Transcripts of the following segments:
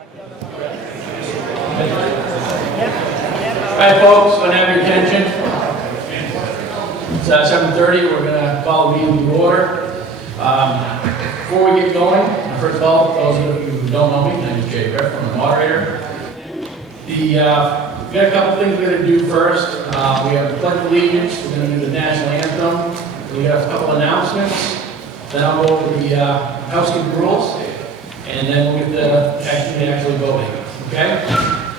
All right, folks, I'm going to have your attention. It's 7:30. We're going to call the meeting to order. Before we get going, first of all, those of you who don't know me, my name is Jay Riff. I'm the moderator. We got a couple things we're going to do first. We have the Pledge of Allegiance. We're going to do the national anthem. We have a couple announcements. Then I'll go over the housekeeping rules, and then we'll get to actually voting. Okay?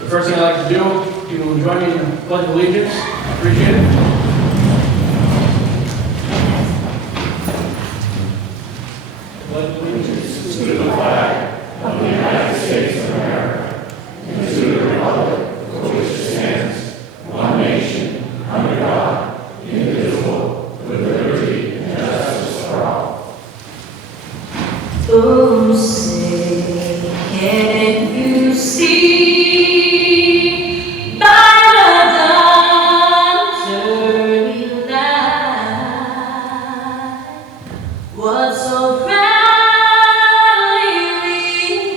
The first thing I'd like to do, if you will join me in the Pledge of Allegiance. I appreciate it. Pledge of Allegiance to the flag of the United States of America and to the republic for which it stands, one nation, under God, indivisible, with liberty and justice for all. Oh, say, can you see by the dawn's early light what so proudly we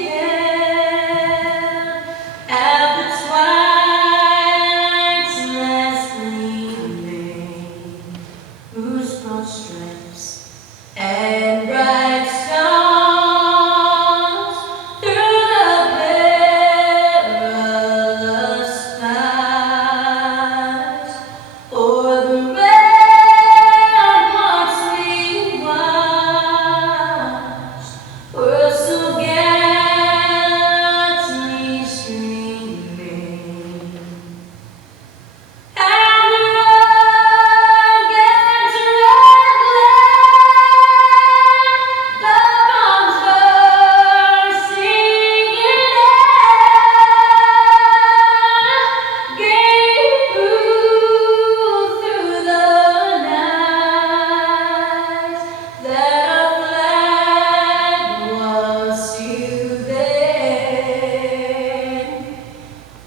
hailed at the twilight's last gleaming, whose broad stripes and bright stars through the perilous skies, o'er the ramparts we watched, were so gallantly streaming. And the rugged the bombs bursting in air gave proof through the night that our flag was still there.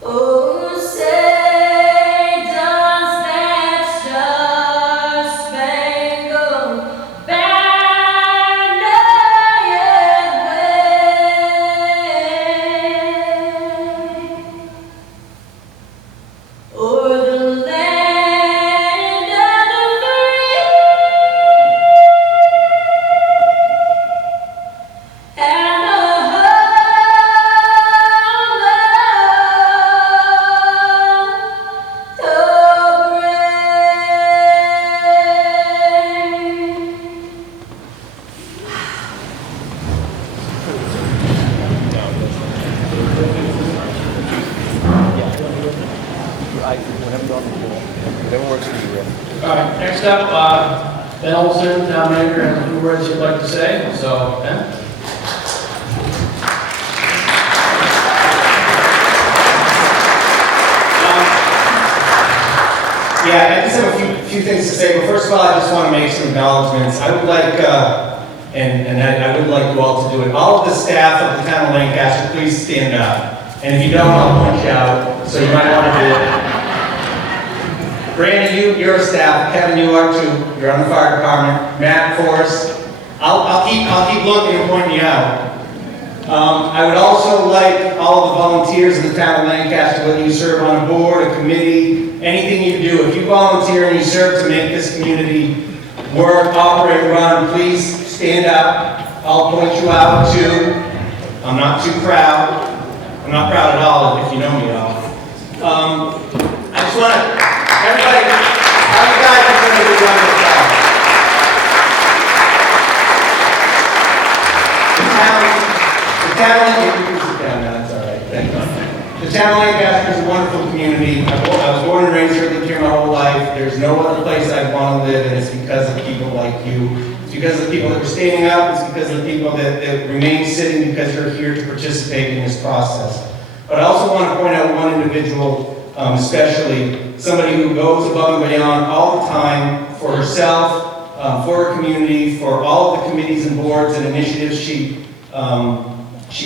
Oh, say does that star-spangled banner yet wave o'er the land of the free and the Whatever works for you, Rick. All right, next up, Ben Olson, town manager, has a few words he'd like to say. So, Ben? Yeah, I just have a few things to say, but first of all, I just want to make some acknowledgments. I would like, and I would like you all to do it. All of the staff of the town of Lancaster, please stand up. And if you don't, I'll point you out, so you might want to do it. Brandy, you're a staff. Kevin, you are too. You're on the fire department. Matt, Forrest. I'll keep looking and pointing you out. I would also like all of the volunteers in the town of Lancaster, whether you serve on a board, a committee, anything you do. If you volunteer and you serve to make this community work, operate, run, please stand up. I'll point you out too. I'm not too proud. I'm not proud at all, if you know me at all. I just want to, everybody, how you guys are going to do run this town? The town of Lancaster is a wonderful community. I was born and raised here, lived here my whole life. There's no other place I'd want to live, and it's because of people like you. It's because of the people that are standing up. It's because of the people that remain sitting because you're here to participate in this process. But I also want to point out one individual, especially somebody who goes above and beyond all the time for herself, for her community, for all of the committees and boards and initiatives she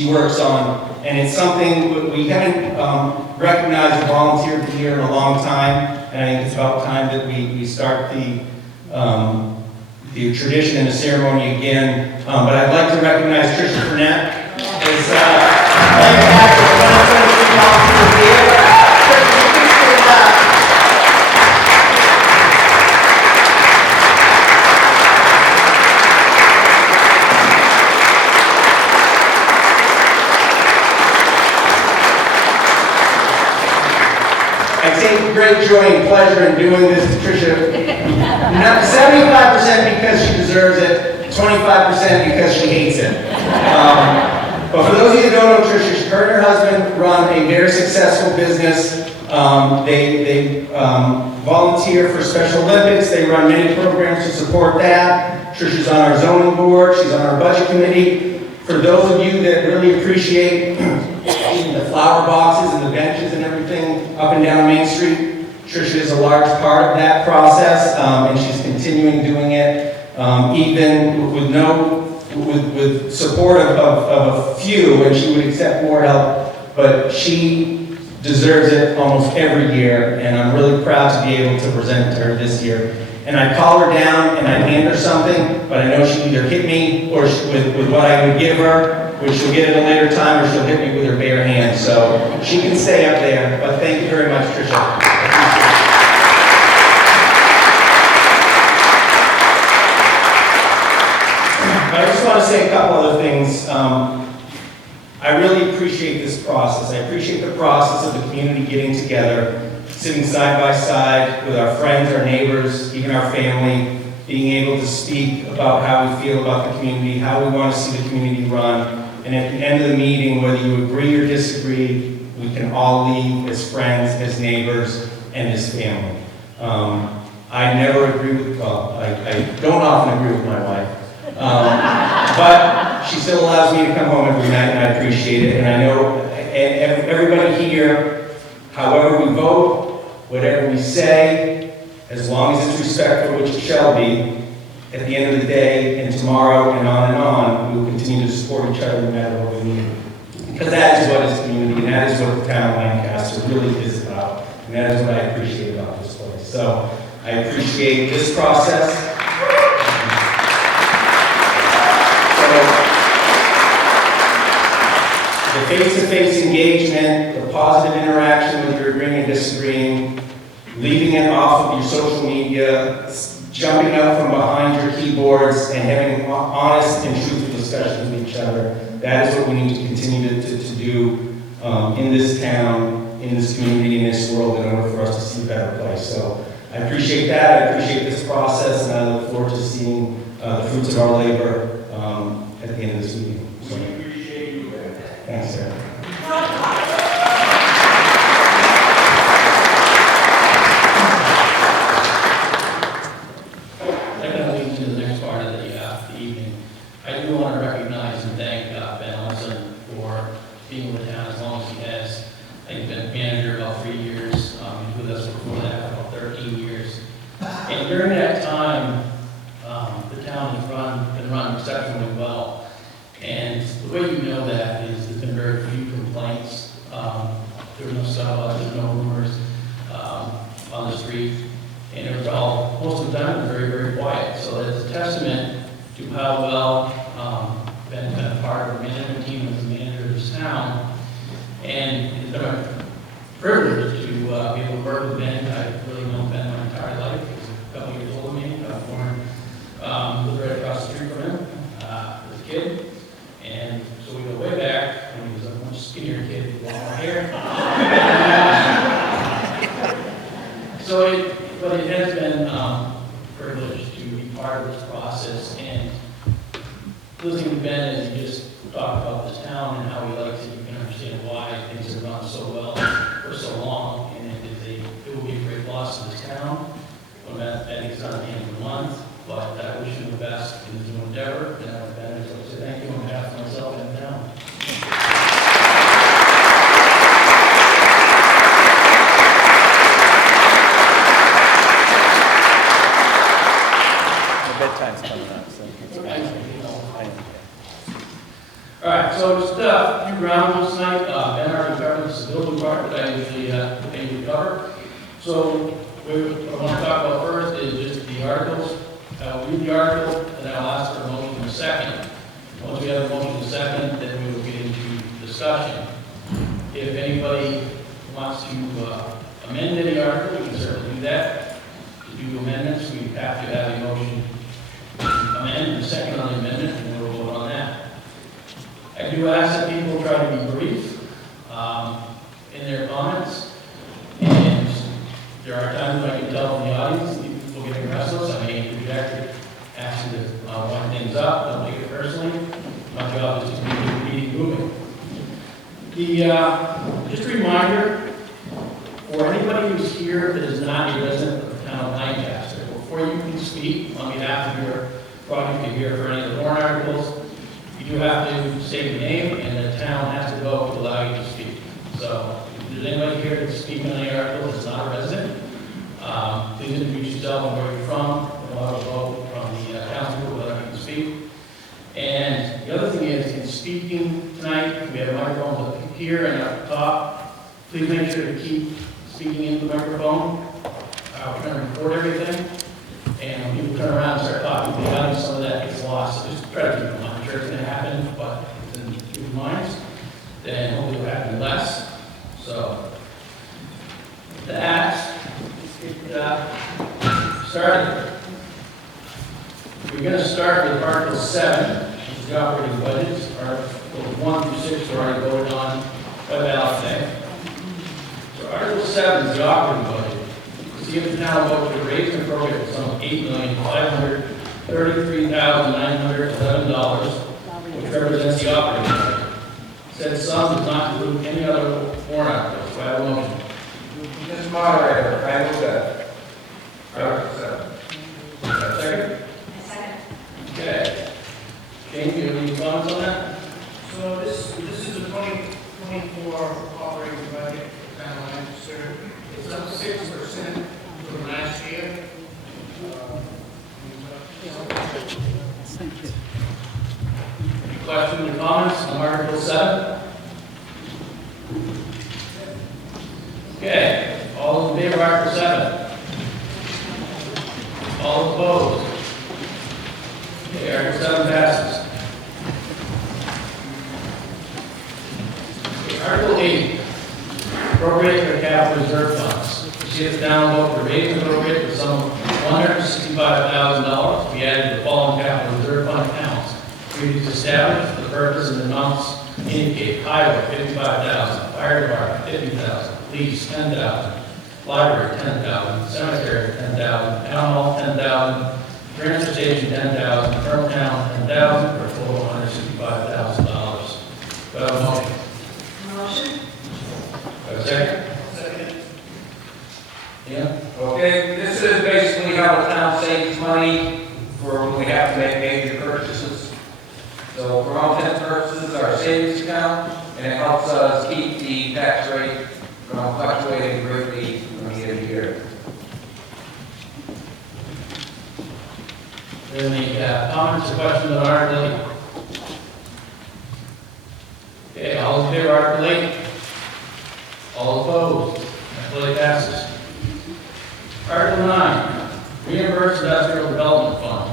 works on. And it's something we haven't recognized a volunteer of the year in a long time, and I think it's about time that we start the tradition and the ceremony again. But I'd like to recognize Tricia Burnett as I take great joy and pleasure in doing this to Tricia. Not 75% because she deserves it, 25% because she hates it. But for those of you that don't know Tricia, her and her husband run a very successful business. They volunteer for Special Olympics. They run many programs to support that. Tricia's on our zoning board. She's on our budget committee. For those of you that really appreciate the flower boxes and the benches and everything up and down Main Street, Tricia is a large part of that process, and she's continuing doing it, even with support of a few, and she would accept more help, but she deserves it almost every year, and I'm really proud to be able to present it to her this year. And I call her down and I hand her something, but I know she'll either hit me or with what I would give her, which she'll get at a later time, or she'll hit me with her bare hands. So she can stay up there, but thank you very much, Tricia. I just want to say a couple other things. I really appreciate this process. I appreciate the process of the community getting together, sitting side by side with our friends, our neighbors, even our family, being able to speak about how we feel about the community, how we want to see the community run. And at the end of the meeting, whether you agree or disagree, we can all leave as friends, as neighbors, and as family. I never agree with, well, I don't often agree with my wife. But she still allows me to come home every night, and I appreciate it. And I know everybody here, however we vote, whatever we say, as long as it's respectful, which it shall be, at the end of the day and tomorrow and on, we will continue to support each other no matter what we need. Because that is what is community, and that is what the town of Lancaster really is about. And that is what I appreciate about this place. So I appreciate this process. The face-to-face engagement, the positive interaction with your agreeing and disagreeing, leaving it off of your social media, jumping out from behind your keyboards and having honest and truthful discussions with each other. That is what we need to continue to do in this town, in this community, in this world, in order for us to see a better place. So I appreciate that. I appreciate this process, and I look forward to seeing the fruits of our labor at the end of this meeting. So, we appreciate you, Ray. Thanks, sir. That kind of leads to the next part of the evening. I do want to recognize and thank Ben Olson for being with the town as long as he has. I think he's been manager about 3 years. He was with us before that for about 13 years. And during that time, the town has been run exceptionally well. And the way you know that is there's been very few complaints. There were no sellouts, there's no rumors on the street. And it was all, most of the time, it was very, very quiet. So it's a testament to how well Ben's been a part of the management team as the manager of this town. And it's been a privilege to be able to work with Ben. I've really known Ben my entire life. He's a couple years older than me. I was born, lived right across the street from him as a kid. And so we go way back when he was a much skinnier kid with longer hair. But it has been a privilege to be part of this process. And listening to Ben as he just talked about this town and how he likes it, you can understand why things have gone so well for so long. And it will be a great loss to this town. When Ben is on the end of the month, but I wish him the best in his new endeavor. And Ben, I'd like to say thank you on behalf of myself and the town. Bedtime's coming up, so All right, so just a few ground tonight. Ben already covered the civility part that I usually cover. So what I want to talk about first is just the articles. I'll read the article, and then I'll ask for a motion in a second. Once we have a motion in a second, then we will get into discussion. If anybody wants to amend any article, we can certainly do that. To do amendments, we have to have a motion to amend, and a second on the amendment, and then we'll vote on that. I do ask that people try to be brief in their comments, and there are times when I can tell from the audience, people getting restless, I may interject, ask you to wind things up, don't take it personally. My job is to keep the meeting moving. Just a reminder, for anybody who's here that is not a resident of the town of Lancaster, before you can speak on behalf of your project, if you're here for any of the warrant articles, you do have to state your name, and the town has to vote to allow you to speak. So, if there's anybody here to speak on any article that's not a resident, please introduce yourself and where you're from, and allow a vote from the council to allow you to speak. And the other thing is, in speaking tonight, we have microphones up here and up top. Please make sure to keep speaking into the microphone. We're going to record everything. And when people turn around and start talking, some of that gets lost. So just try to keep in mind. I'm sure it's going to happen, but it's in people's minds. Then hopefully it will happen less. So, with that, let's get started. We're going to start with Article 7, which is the operating budgets. Articles 1 through 6 are already voted on by ballot today. So Article 7 is the operating budget. See if the town vote to raise and appropriate the sum of $8,533,911, which represents the operating budget. Said sum does not include any other warrant articles. Do I have a motion? Mr. Moderator, I move that. Article 7. Second? Second. Okay. Jane, do you have any comments on that? So this is the 2024 operating budget for town of Lancaster. It's up 6% from last year. Any questions or comments on Article 7? Okay. All in favor of Article 7? All opposed? Okay, Article 7 passes. Okay, Article 8, appropriate for capital reserve funds. See if the town vote to raise and appropriate the sum of $165,000 to be added to the following capital reserve fund accounts. Previously established for the purpose and amounts indicate: highway, $55,000, fire department, $50,000, police, $10,000, library, $10,000, cemetery, $10,000, town hall, $10,000, transfer station, $10,000, Colonel Town, $10,000, for a total of $165,000. Do I have a motion? Motion? Do I have a second? Second. Yeah? Okay, this is basically how the town saves money for when we have to make major purchases. So for all intents and purposes, our savings account, and it helps us keep the tax rate from fluctuating greatly from year to year. Are there any comments or questions on Article 8? Okay, all in favor of Article 8? All opposed? Article 8 passes. Article 9, reimburse industrial development fund.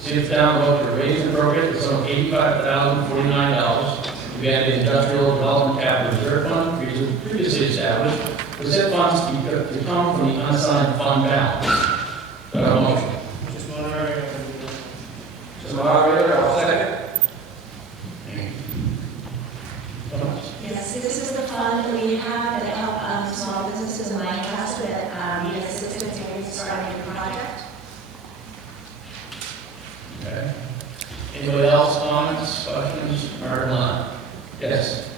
See if the town vote to raise and appropriate the sum of $85,049 to be added to the industrial development capital reserve fund previously established, for said funds to come from the unassigned fund balance. Do I have a motion? Mr. Moderator, Mr. Moderator, I'll second. Comments? Yes, this is the fund that we have that help small businesses in Lancaster that need assistance in starting a project. Okay. Anybody else, comments, questions, Article 9? Yes?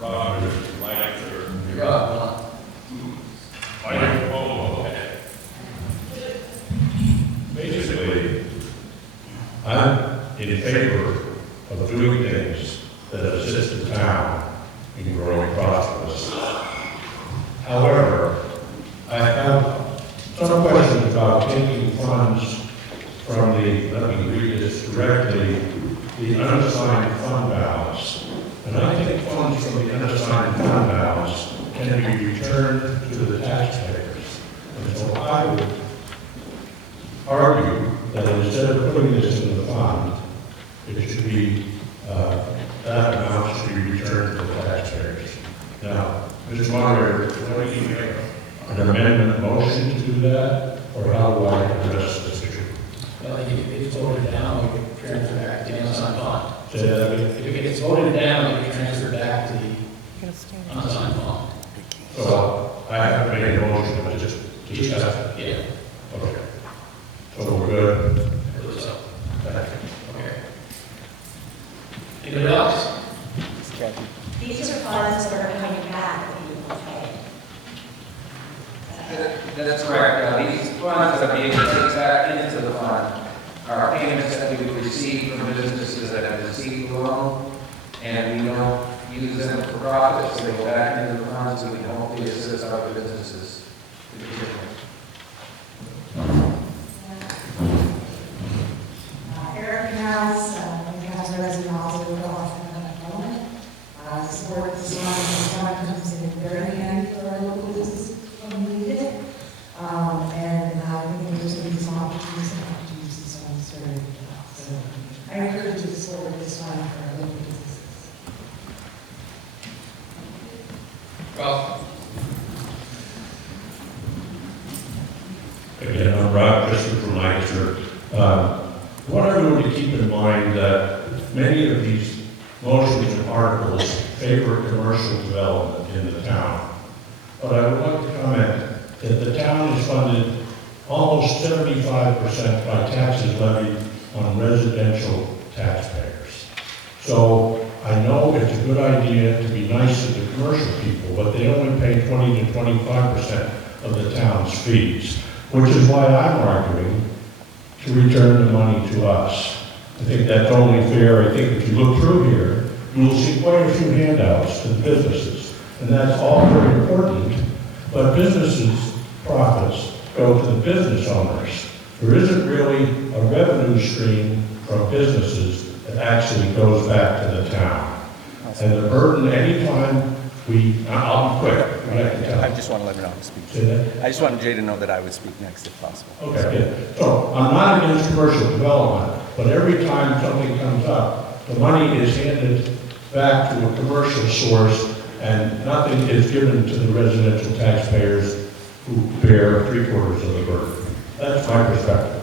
Roger, Lancaster. You're up, Okay. Basically, I'm in favor of doing things that assist the town in growing prosperous. However, I have some questions about taking funds from the, let me read this directly, the unassigned fund balance. And I think funds from the unassigned fund balance can be returned to the taxpayers. And so I would argue that instead of putting this in the fund, it should be, that amount should be returned to the taxpayers. order an amendment motion to do that, or how do I address this issue? Well, if it gets voted down, we can transfer back to the unassigned fund. Say that again? If it gets voted down, we can transfer back to the unassigned fund. So I haven't made a motion, but just discuss it. Yeah, Okay. So we're good? I believe so. Thank you. Okay. Anybody else? These are funds that are coming back that we will pay. That's correct. These funds are being taken back into the fund. Our payments that we receive from businesses that have received the loan, and we don't use them for profit, so they go back into the funds, so we can hopefully assist other businesses. Eric has a resident also with off employment. Support this one comes in very handy for our local businesses when we need it. And I think there's going to be some opportunities and so on, sort of. So I encourage you to support this one for our local businesses. Ralph? Again, I'm Rob Christopher from Lancaster. I want everyone to keep in mind that many of these motions and articles favor commercial development in the town. But I would like to comment that the town is funded almost 75% by taxes levied on residential taxpayers. So I know it's a good idea to be nice to the commercial people, but they only pay 20 to 25% of the town's fees, which is why I'm arguing to return the money to us. I think that's only fair. I think if you look through here, you will see quite a few handouts to the businesses, and that's all very important, but businesses' profits go to the business owners. There isn't really a revenue stream from businesses that actually goes back to the town. And the burden, anytime I'll be quick. I just want to let me know how to speak. Say that? I just wanted Jay to know that I would speak next if possible. Okay, good. So I'm not against commercial development, but every time something comes up, the money is handed back to a commercial source and nothing is given to the residential taxpayers who bear 3/4 of the burden. That's my perspective.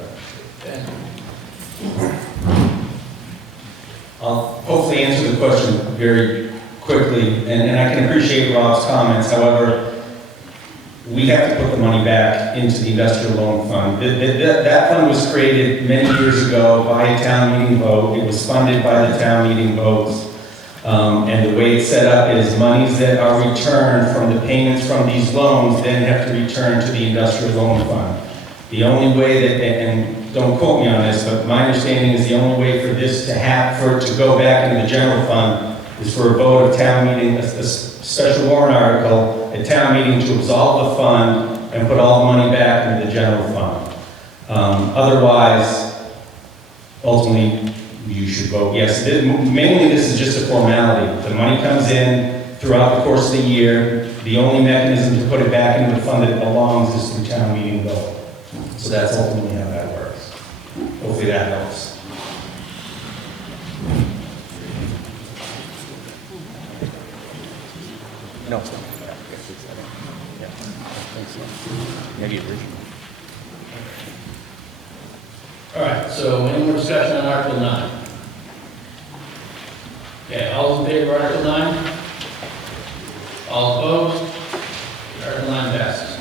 I'll hopefully answer the question very quickly, and I can appreciate Rob's comments. However, we have to put the money back into the industrial loan fund. That fund was created many years ago by a town meeting vote. It was funded by the town meeting votes. And the way it's set up is monies that are returned from the payments from these loans then have to return to the industrial loan fund. The only way that, and don't quote me on this, but my understanding is the only way for this to for it to go back into the general fund is for a vote of town meeting, a special warrant article at town meeting to absolve the fund and put all the money back into the general fund. Otherwise, ultimately, you should vote yes. Mainly, this is just a formality. The money comes in throughout the course of the year. The only mechanism to put it back into the fund that it belongs is through town meeting vote. So that's ultimately how that works. Hopefully that helps. No. Yeah. Maybe original. All right, so any more discussion on Article 9? Okay, all in favor of Article 9? All opposed? Article 9 passes.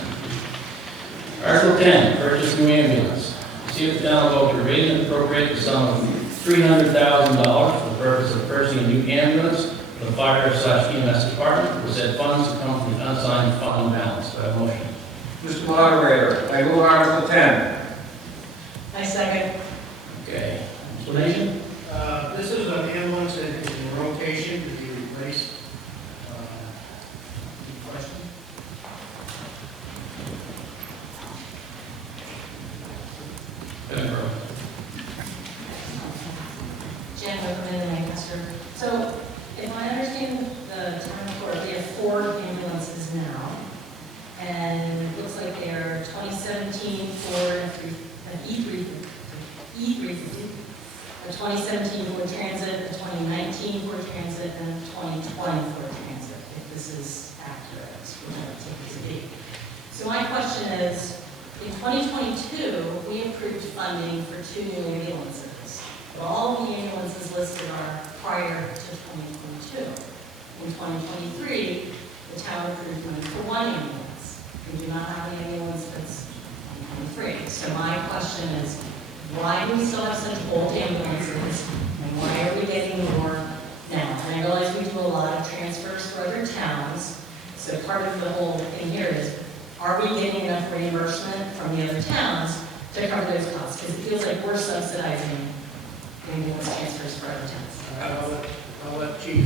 Article 10, purchase new ambulance. See if the town will vote to raise and appropriate the sum of $300,000 for the purpose of purchasing a new ambulance for the fire/EMS department, with said funds to come from the unassigned fund balance. Do I have a motion? Mr. Moderator, I move Article 10. I second. Okay, explanation? This is an ambulance that is in rotation to be replaced. Any question? Jen Whitman in Lancaster. So if I understand the town report, we have 4 ambulances now. And it looks like they're 2017 Ford E350, a 2017 Ford Transit, a 2019 Ford Transit, and a 2020 Ford Transit, if this is accurate. So my question is, in 2022, we approved funding for 2 new ambulances. But all of the ambulances listed are prior to 2022. In 2023, the town approved money for 1 ambulance. We do not have an ambulance that's 2023. So my question is, why do we still have such old ambulances? And why are we getting more now? And I realize we do a lot of transfers for other towns. So part of the whole thing here is, are we getting enough reimbursement from the other towns to cover those costs? Because it feels like we're subsidizing ambulance transfers for other towns. I'll let Chief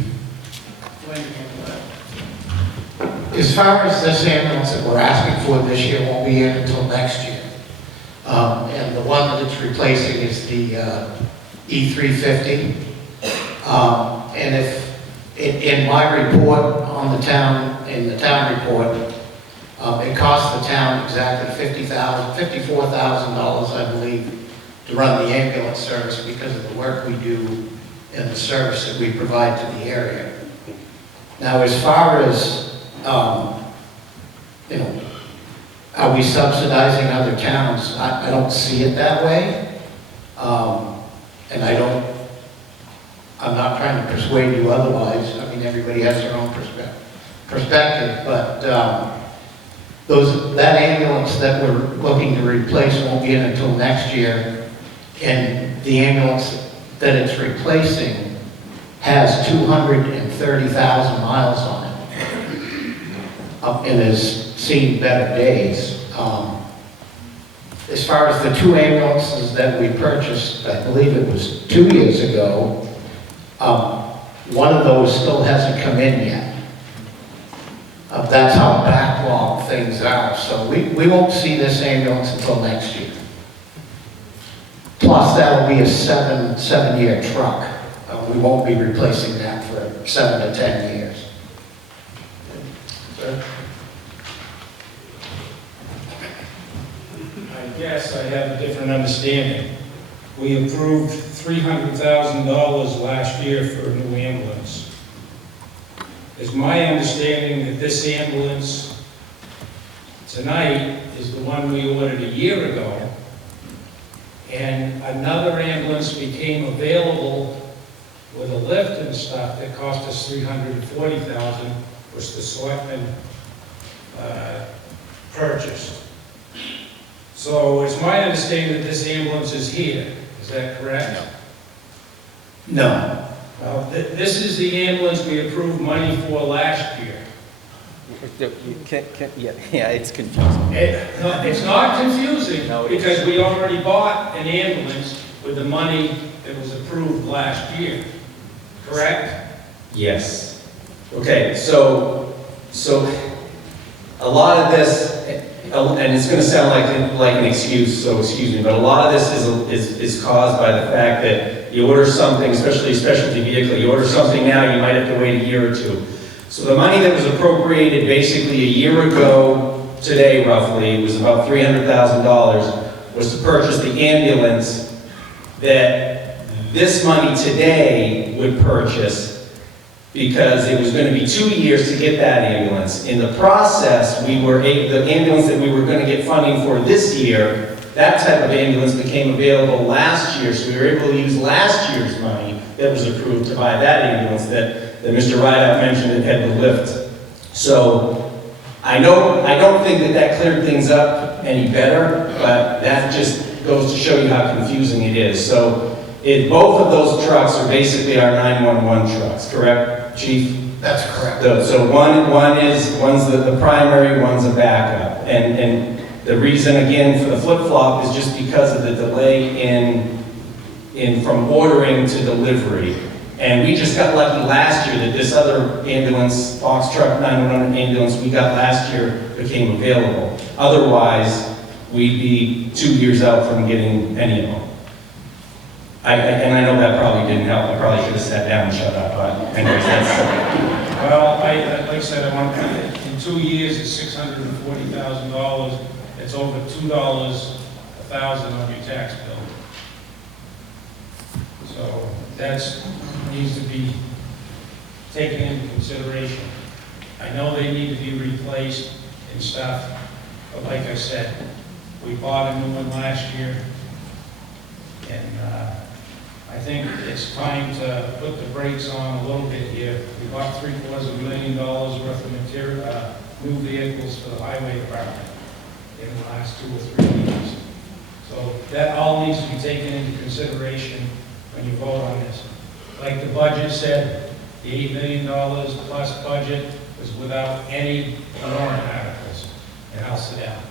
Wayne handle that. As far as this ambulance that we're asking for this year won't be in until next year. And the one that it's replacing is the E350. And if, in my report on the town, in the town report, it cost the town exactly $54,000, I believe, to run the ambulance service because of the work we do and the service that we provide to the area. Now, as far as, you know, are we subsidizing other towns? I don't see it that way. And I'm not trying to persuade you otherwise. I mean, everybody has their own perspective, but that ambulance that we're looking to replace won't be in until next year, and the ambulance that it's replacing has 230,000 miles on it, and has seen better days. As far as the 2 ambulances that we purchased, I believe it was 2 years ago, one of those still hasn't come in yet. That's how backlogged things are. So we won't see this ambulance until next year. Plus, that'll be a seven-year truck. We won't be replacing that for 7 to 10 years. Sir? I guess I have a different understanding. We approved $300,000 last year for a new ambulance. It's my understanding that this ambulance tonight is the one we ordered a year ago, and another ambulance became available with a lift and stuff that cost us $340,000, which the selectmen purchased. So it's my understanding that this ambulance is here. Is that correct? No. Well, this is the ambulance we approved money for last year. Yeah, it's confusing. It's not confusing, No, it because isn't. we already bought an ambulance with the money that was approved last year, correct? Yes. Okay, so a lot of this, and it's going to sound like an excuse, so excuse me, but a lot of this is caused by the fact that you order something, especially a specialty vehicle, you order something now, you might have to wait a year or two. So the money that was appropriated basically a year ago today, roughly, was about $300,000, was to purchase the ambulance that this money today would purchase, because it was going to be 2 years to get that ambulance. In the process, the ambulance that we were going to get funding for this year, that type of ambulance became available last year, so we were able to use last year's money that was approved to buy that ambulance that Mr. Rideout mentioned that had the lift. So I don't think that cleared things up any better, but that just goes to show you how confusing it is. So both of those trucks are basically our 911 trucks, correct, Chief? That's correct. So one's the primary, one's a backup. And the reason, again, for the flip-flop is just because of the delay in from ordering to delivery. And we just got lucky last year that this other ambulance, box truck 911 ambulance we got last year became available. Otherwise, we'd be 2 years out from getting any of them. And I know that probably didn't help. I probably should have sat down and shut up, but anyways, that's... Well, like I said, in 2 years, it's $640,000. It's over $2 a thousand on your tax bill. So that needs to be taken into consideration. I know they need to be replaced and stuff, But like I said, we bought a new one last year, and I think it's time to put the brakes on a little bit here. We bought $750,000 worth of material, new vehicles for the highway department in the last 2 or 3 years. So that all needs to be taken into consideration when you vote on this. Like the budget said, the $8 million plus budget was without any warrant articles, and I'll sit down.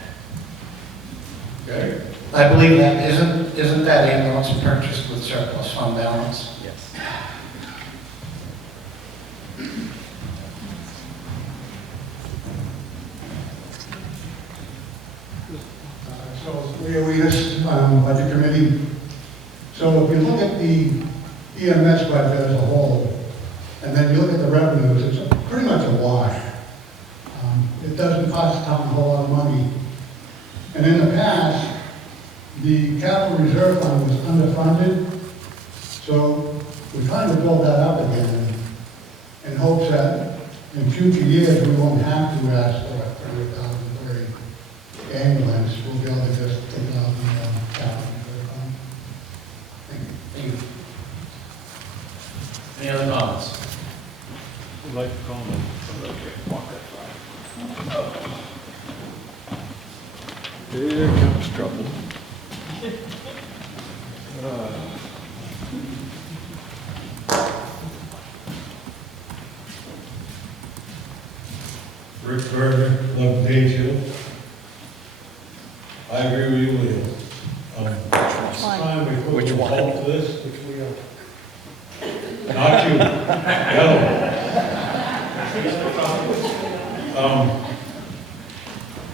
Okay? I believe that isn't that ambulance purchased with surplus fund balance? Yes. So, Leah Weedus, Budget Committee. So if you look at the EMS budget as a whole, and then you look at the revenues, it's pretty much a wash. It doesn't cost the town a whole lot of money. And in the past, the capital reserve fund was underfunded, so we're trying to build that up again in hopes that in future years, we won't have to ask for a $100,000 for an ambulance. We'll be able to just take it out of the capital reserve fund. Thank you. Any other comments? Would like to comment. Here comes trouble. Rick Berger, 11 Page Hill. I agree with you, Leo. It's time we put Which a one? halt to this. Which we are. Not you. The other one.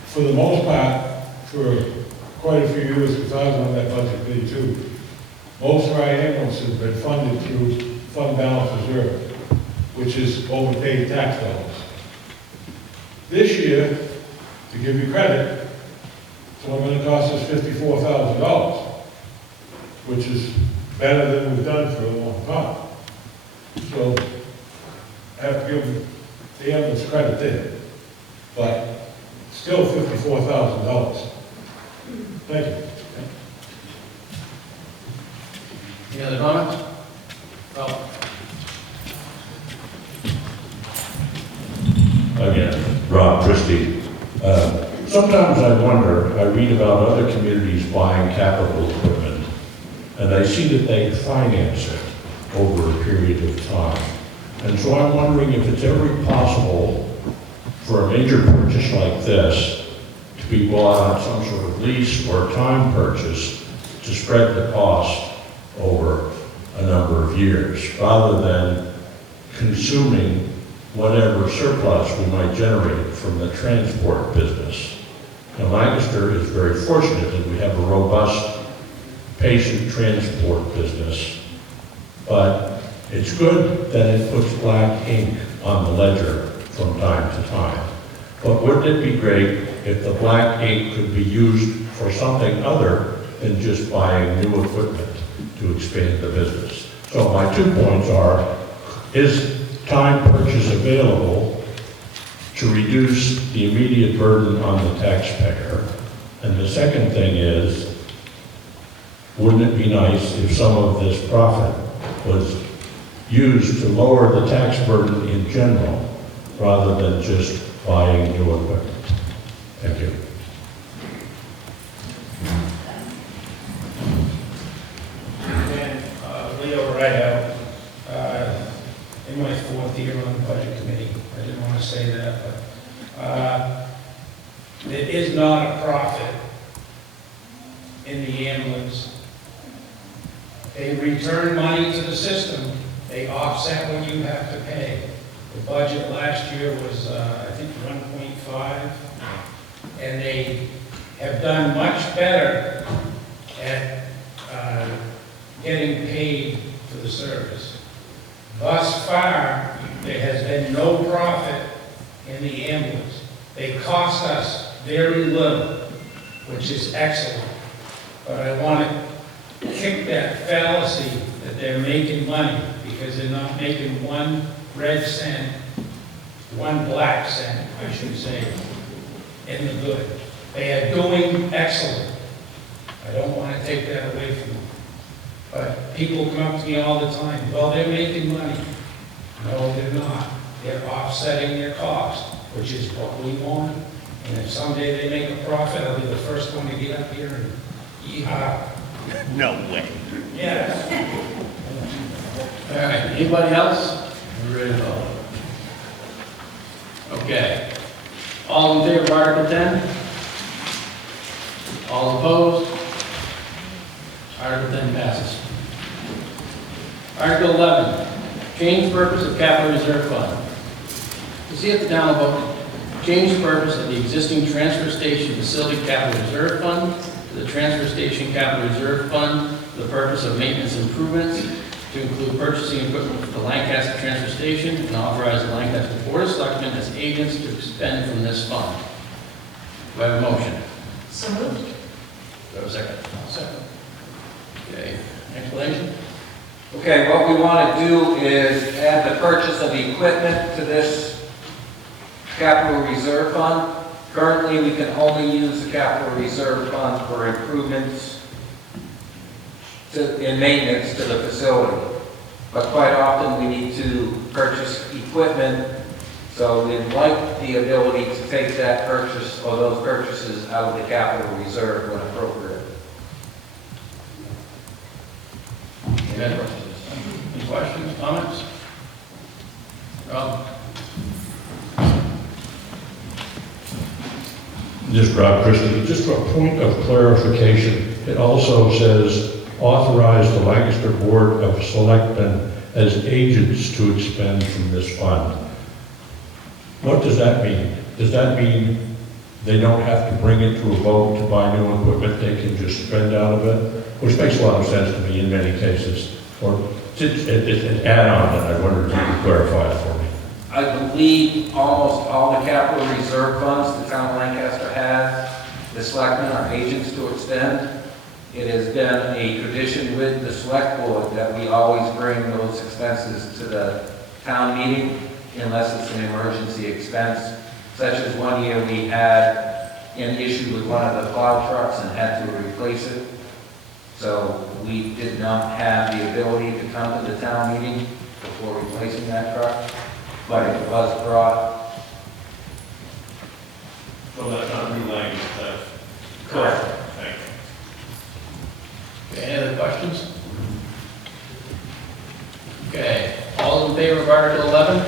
For the most part, for quite a few years, because I was on that budget committee too, most of our ambulances have been funded through fund balance reserve, which is overpaid tax dollars. This year, to give you credit, it's only going to cost us $54,000, which is better than we've done for a long time. So, I have to give the ambulance credit there, but still $54,000. Thank you. Any other comments? Oh, Again, Rob Christie. Sometimes I wonder, I read about other communities buying capital equipment, and I see that they finance it over a period of time. And so I'm wondering if it's ever possible for a major purchase like this to be bought on some sort of lease or time purchase to spread the cost over a number of years, rather than consuming whatever surplus we might generate from the transport business. Now, Lancaster is very fortunate that we have a robust patient transport business, but it's good that it puts black ink on the ledger from time to time. But wouldn't it be great if the black ink could be used for something other than just buying new equipment to expand the business? So my 2 points are, is time purchase available to reduce the immediate burden on the taxpayer? And the second thing is, wouldn't it be nice if some of this profit was used to lower the tax burden in general, rather than just buying new equipment? Thank you. And Leo Rydell, in my 4th year on the budget committee, I didn't want to say that, but it is not a profit in the ambulance. They return money to the system, they offset what you have to pay. The budget last year was, I think, 1.5, and they have done much better at getting paid for the service. Thus far, there has been no profit in the ambulance. They cost us very little, which is excellent. But I want to kick that fallacy that they're making money, because they're not making 1 red cent, 1 black cent, I should say, in the good. They are doing excellent. I don't want to take that away from them. But people come up to me all the time, well, they're making money. No, they're not. They're offsetting their cost, which is what we want. And if someday they make a profit, I'll be the first one to get up here and yee-haw. No way. Yes. All right, anybody else? We're ready to vote. Okay. All in favor of Article 10? All opposed? Article 10 passes. Article 11, change purpose of capital reserve fund. To see if the town will vote to change the purpose of the existing transfer station facility capital reserve fund to the transfer station capital reserve fund for the purpose of maintenance improvements, to include purchasing equipment for the Lancaster transfer station, and authorize the Lancaster Board of Selectmen as agents to expend from this fund. Do I have a motion? So moved. Do I have a second? Second. Okay, explanation? Okay, what we want to do is add the purchase of equipment to this capital reserve fund. Currently, we can only use the capital reserve fund for improvements in maintenance to the facility. But quite often, we need to purchase equipment, so we'd like the ability to take that purchase or those purchases out of the capital reserve when appropriate. Any questions, comments? Rob? Just Rob Christie, just for a point of clarification, it also says authorize the Lancaster Board of Selectmen as agents to expend from this fund. What does that mean? Does that mean they don't have to bring it to a vote to buy new equipment, they can just spend out of it? Which makes a lot of sense to me in many cases. Or it's an add-on, and I wondered if you could clarify it for me. I believe almost all the capital reserve funds the town of Lancaster has, the selectmen are agents to expend. It has been a tradition with the select board that we always bring those expenses to the town meeting unless it's an emergency expense, such as one year we had an issue with one of the plow trucks and had to replace it. So we did not have the ability to come to the town meeting before replacing that truck, but it was brought. So that's not new language, that's. Correct. Thank you. Okay, any other questions? Okay, all in favor of Article 11?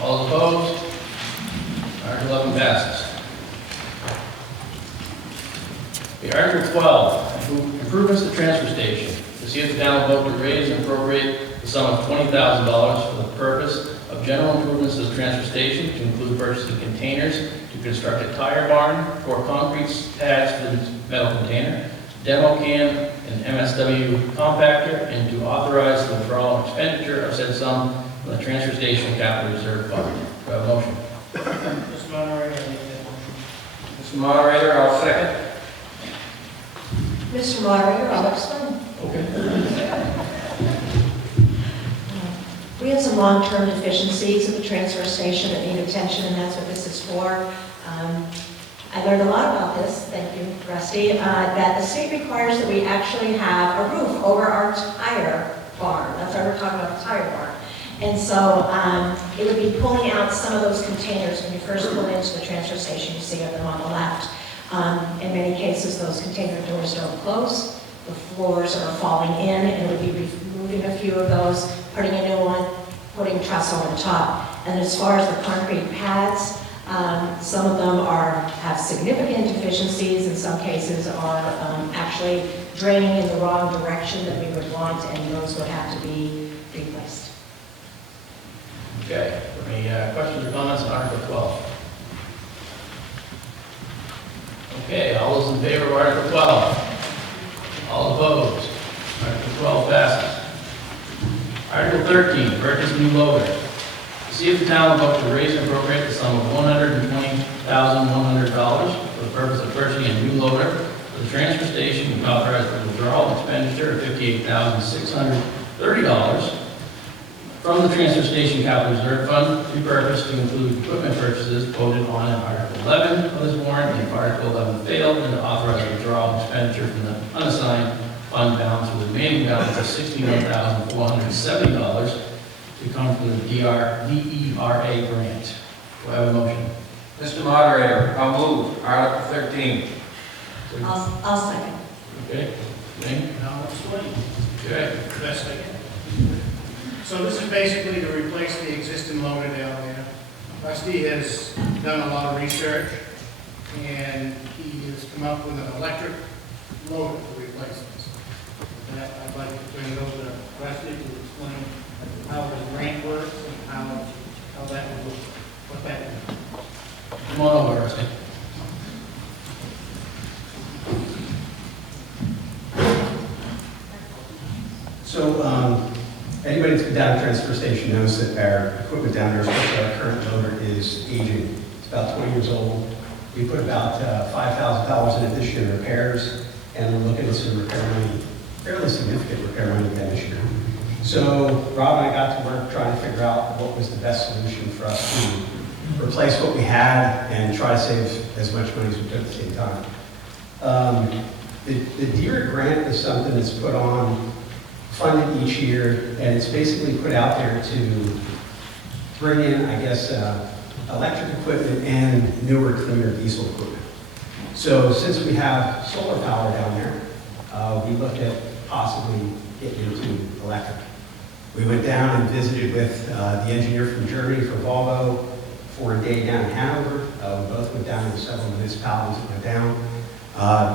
All opposed? Article 11 passes. Okay, Article 12, improvements to transfer station. To see if the town will vote to raise and appropriate the sum of $20,000 for the purpose of general improvements to the transfer station, to include purchasing containers, to construct a tire barn, pour concrete pads for the metal container, demo can, an MSW compactor, and to authorize the withdrawal and expenditure of said sum from the transfer station capital reserve fund. Do I have a motion? Mr. Moderator, I make that motion. Mr. Moderator, I'll second. Mr. Moderator, I'll explain. Okay. We have some long-term deficiencies at the transfer station that need attention, and that's what this is for. I learned a lot about this, thank you, Rusty, that the state requires that we actually have a roof over our tire barn. That's why we're talking about the tire barn. And so it would be pulling out some of those containers when you first pull into the transfer station. You see them on the left. In many cases, those container doors don't close. The floors are falling in, and it would be removing a few of those, putting a new one, putting truss over the top. And as far as the concrete pads, some of them have significant deficiencies. In some cases are actually draining in the wrong direction that we would want, and those would have to be replaced. Okay, any questions or comments on Article 12? Okay, all those in favor of Article 12? All opposed? Article 12 passes. Article 13, purchase new loader. To see if the town will vote to raise and appropriate the sum of $120,100 for the purpose of purchasing a new loader for the transfer station and authorize the withdrawal expenditure of $58,630 from the transfer station capital reserve fund, repurposed to include equipment purchases quoted on in Article 11 of this warrant, and if Article 11 failed, and to authorize a withdrawal of expenditure from the unassigned fund balance with a remaining balance of $61,470 to come from the DERA grant. Do I have a motion? Mr. Moderator, I'll move Article 13. I'll second. Okay. Jane? Now, it's 20. Okay. Best I can. So this is basically to replace the existing loader down there. Rusty has done a lot of research, and he has come up with an electric loader to replace this. And I'd like to turn it over to Rusty to explain how the grant works and how that would look, what that would do. Come on over, Rusty. So, anybody that's been down at the transfer station knows that our equipment down there, especially our current loader, is aging. It's about 20 years old. We put about $5,000 in it this year in repairs, and we're looking at some repair money, fairly significant repair money again this year. So, Rob and I got to work trying to figure out what was the best solution for us to replace what we had and try to save as much money as we could at the same time. The DERA grant is something that's put on, funded each year, and it's basically put out there to bring in, I guess, electric equipment and newer, cleaner diesel equipment. So since we have solar power down there, we looked at possibly getting into electric. We went down and visited with the engineer from Germany for Volvo for a day down in Hanover. We both went down to several municipalities that went down.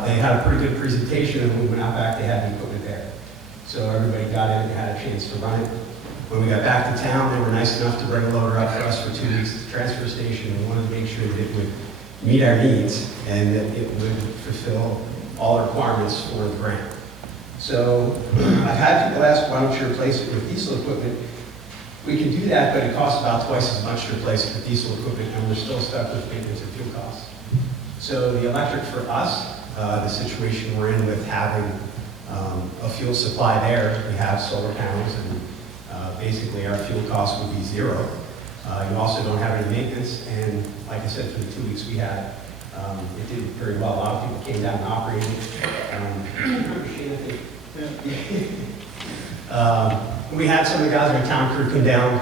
They had a pretty good presentation, and when we went out back, they had the equipment there. So everybody got in and had a chance to run it. When we got back to town, they were nice enough to bring a loader up for us for 2 weeks at the transfer station. We wanted to make sure that it would meet our needs and that it would fulfill all the requirements for the grant. So I've had people ask, why don't you replace it with diesel equipment? We can do that, but it costs about twice as much to replace it with diesel equipment, and we're still stuck with maintenance and fuel costs. So the electric for us, the situation we're in with having a fuel supply there, we have solar panels, and basically our fuel costs would be zero. You also don't have any maintenance, and like I said, for the 2 weeks we had, it did very well. A lot of people came down and operated. We had some of the guys on our town crew come down.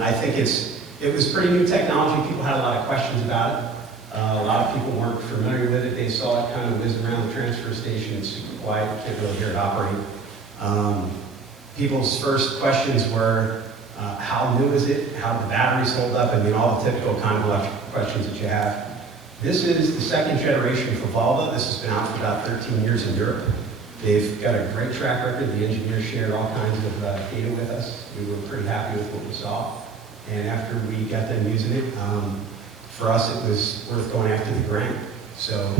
I think it was pretty new technology. People had a lot of questions about it. A lot of people weren't familiar with it. They saw it kind of whiz around the transfer station. It's super quiet. You can't really hear it operate. People's first questions were, how new is it? How do the batteries hold up? I mean, all the typical kind of electrical questions that you have. This is the second generation for Volvo. This has been out for about 13 years in Europe. They've got a great track record. The engineers shared all kinds of data with us. We were pretty happy with what we saw. And after we got them using it, for us it was worth going after the grant. So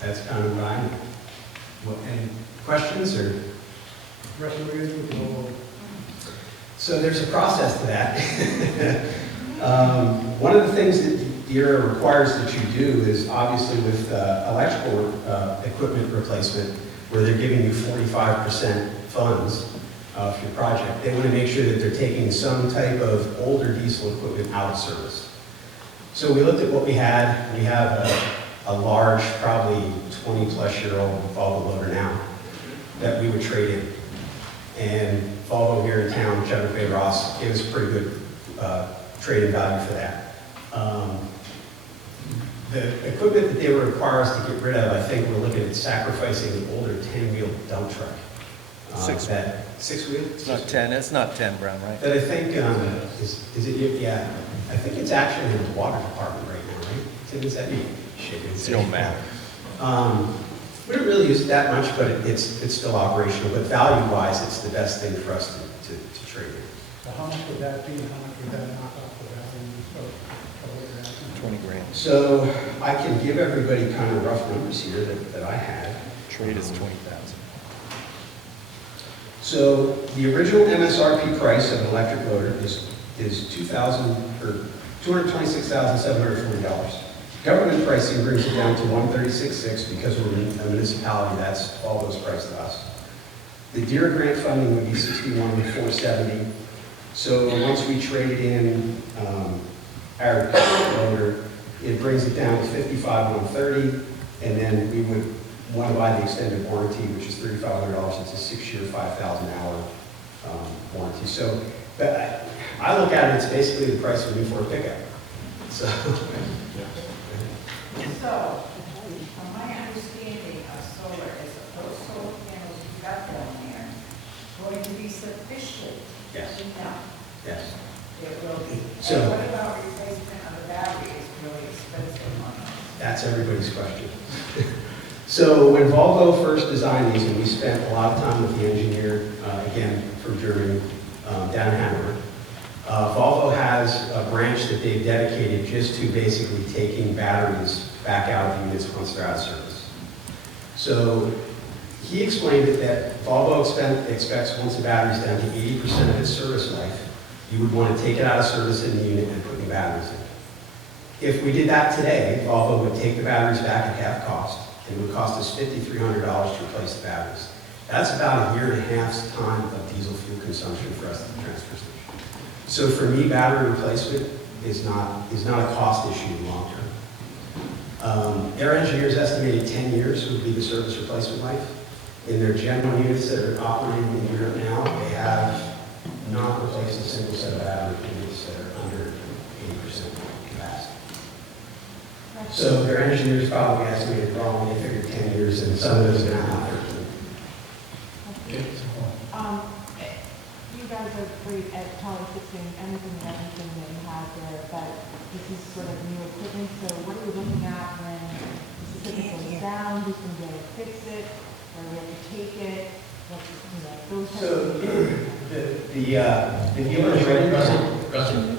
that's kind of what I know. Any questions or? So there's a process to that. One of the things that DERA requires that you do is obviously with electrical equipment replacement, where they're giving you 45% funds for your project. They want to make sure that they're taking some type of older diesel equipment out of service. So we looked at what we had. We have a large, probably 20-plus-year-old Volvo loader now that we would trade in. And Volvo here in town, Jennifer Fay Ross, gave us a pretty good trade-in value for that. The equipment that they would require us to get rid of, I think we're looking at sacrificing an older 10-wheel dump truck. Six-wheel? It's not 10, it's not 10, Brown, right? That I think, is it, yeah, I think it's actually in the water department right now, right? Is that you? It's the old man. We don't really use it that much, but it's still operational. But value-wise, it's the best thing for us to trade in. So how much would that be, and how much would that knock off the value of what you're asking? 20 grand. So I can give everybody kind of rough numbers here that I had. Trade is 20,000. So the original MSRP price of an electric loader is $226,740. Government pricing brings it down to $136,600 because we're a municipality. That's all those price to us. The Deere grant funding would be 61,470. So once we trade in our loader, it brings it down to 55,130, and then we would want to buy the extended warranty, which is $3,500. It's a 6-year, 5,000-hour warranty. So, but I look at it, it's basically the price of a new Ford pickup. So. So, from my understanding of solar is that those solar panels you've got down there going to be sufficient? Yes. No, Yes. it will be. So- And what about replacement of the battery is really expensive on those? That's everybody's question. So when Volvo first designed these, and we spent a lot of time with the engineer, again, from Germany, down in Hanover, Volvo has a branch that they've dedicated just to basically taking batteries back out of the units once they're out of service. So he explained it that Volvo expects once the battery's down to 80% of its service life, you would want to take it out of service in the unit and put new batteries in. If we did that today, Volvo would take the batteries back at half cost. It would cost us $5,300 to replace the batteries. That's about a year and a half's time of diesel fuel consumption for us at the transfer station. So for me, battery replacement is not a cost issue long term. Their engineers estimated 10 years would be the service replacement life. In their general units that are operating in Europe now, they have not replaced a single set of battery units that are under 80% capacity. So their engineers probably estimated wrong, they figured 10 years, and some of those are now 13. You guys are great at probably fixing anything and everything that you have there, but this is sort of new equipment, so what are we looking at when the specific goes down, who's going to be able to fix it, or we have to take it, what, those types So of things. the dealer's ready. Russell,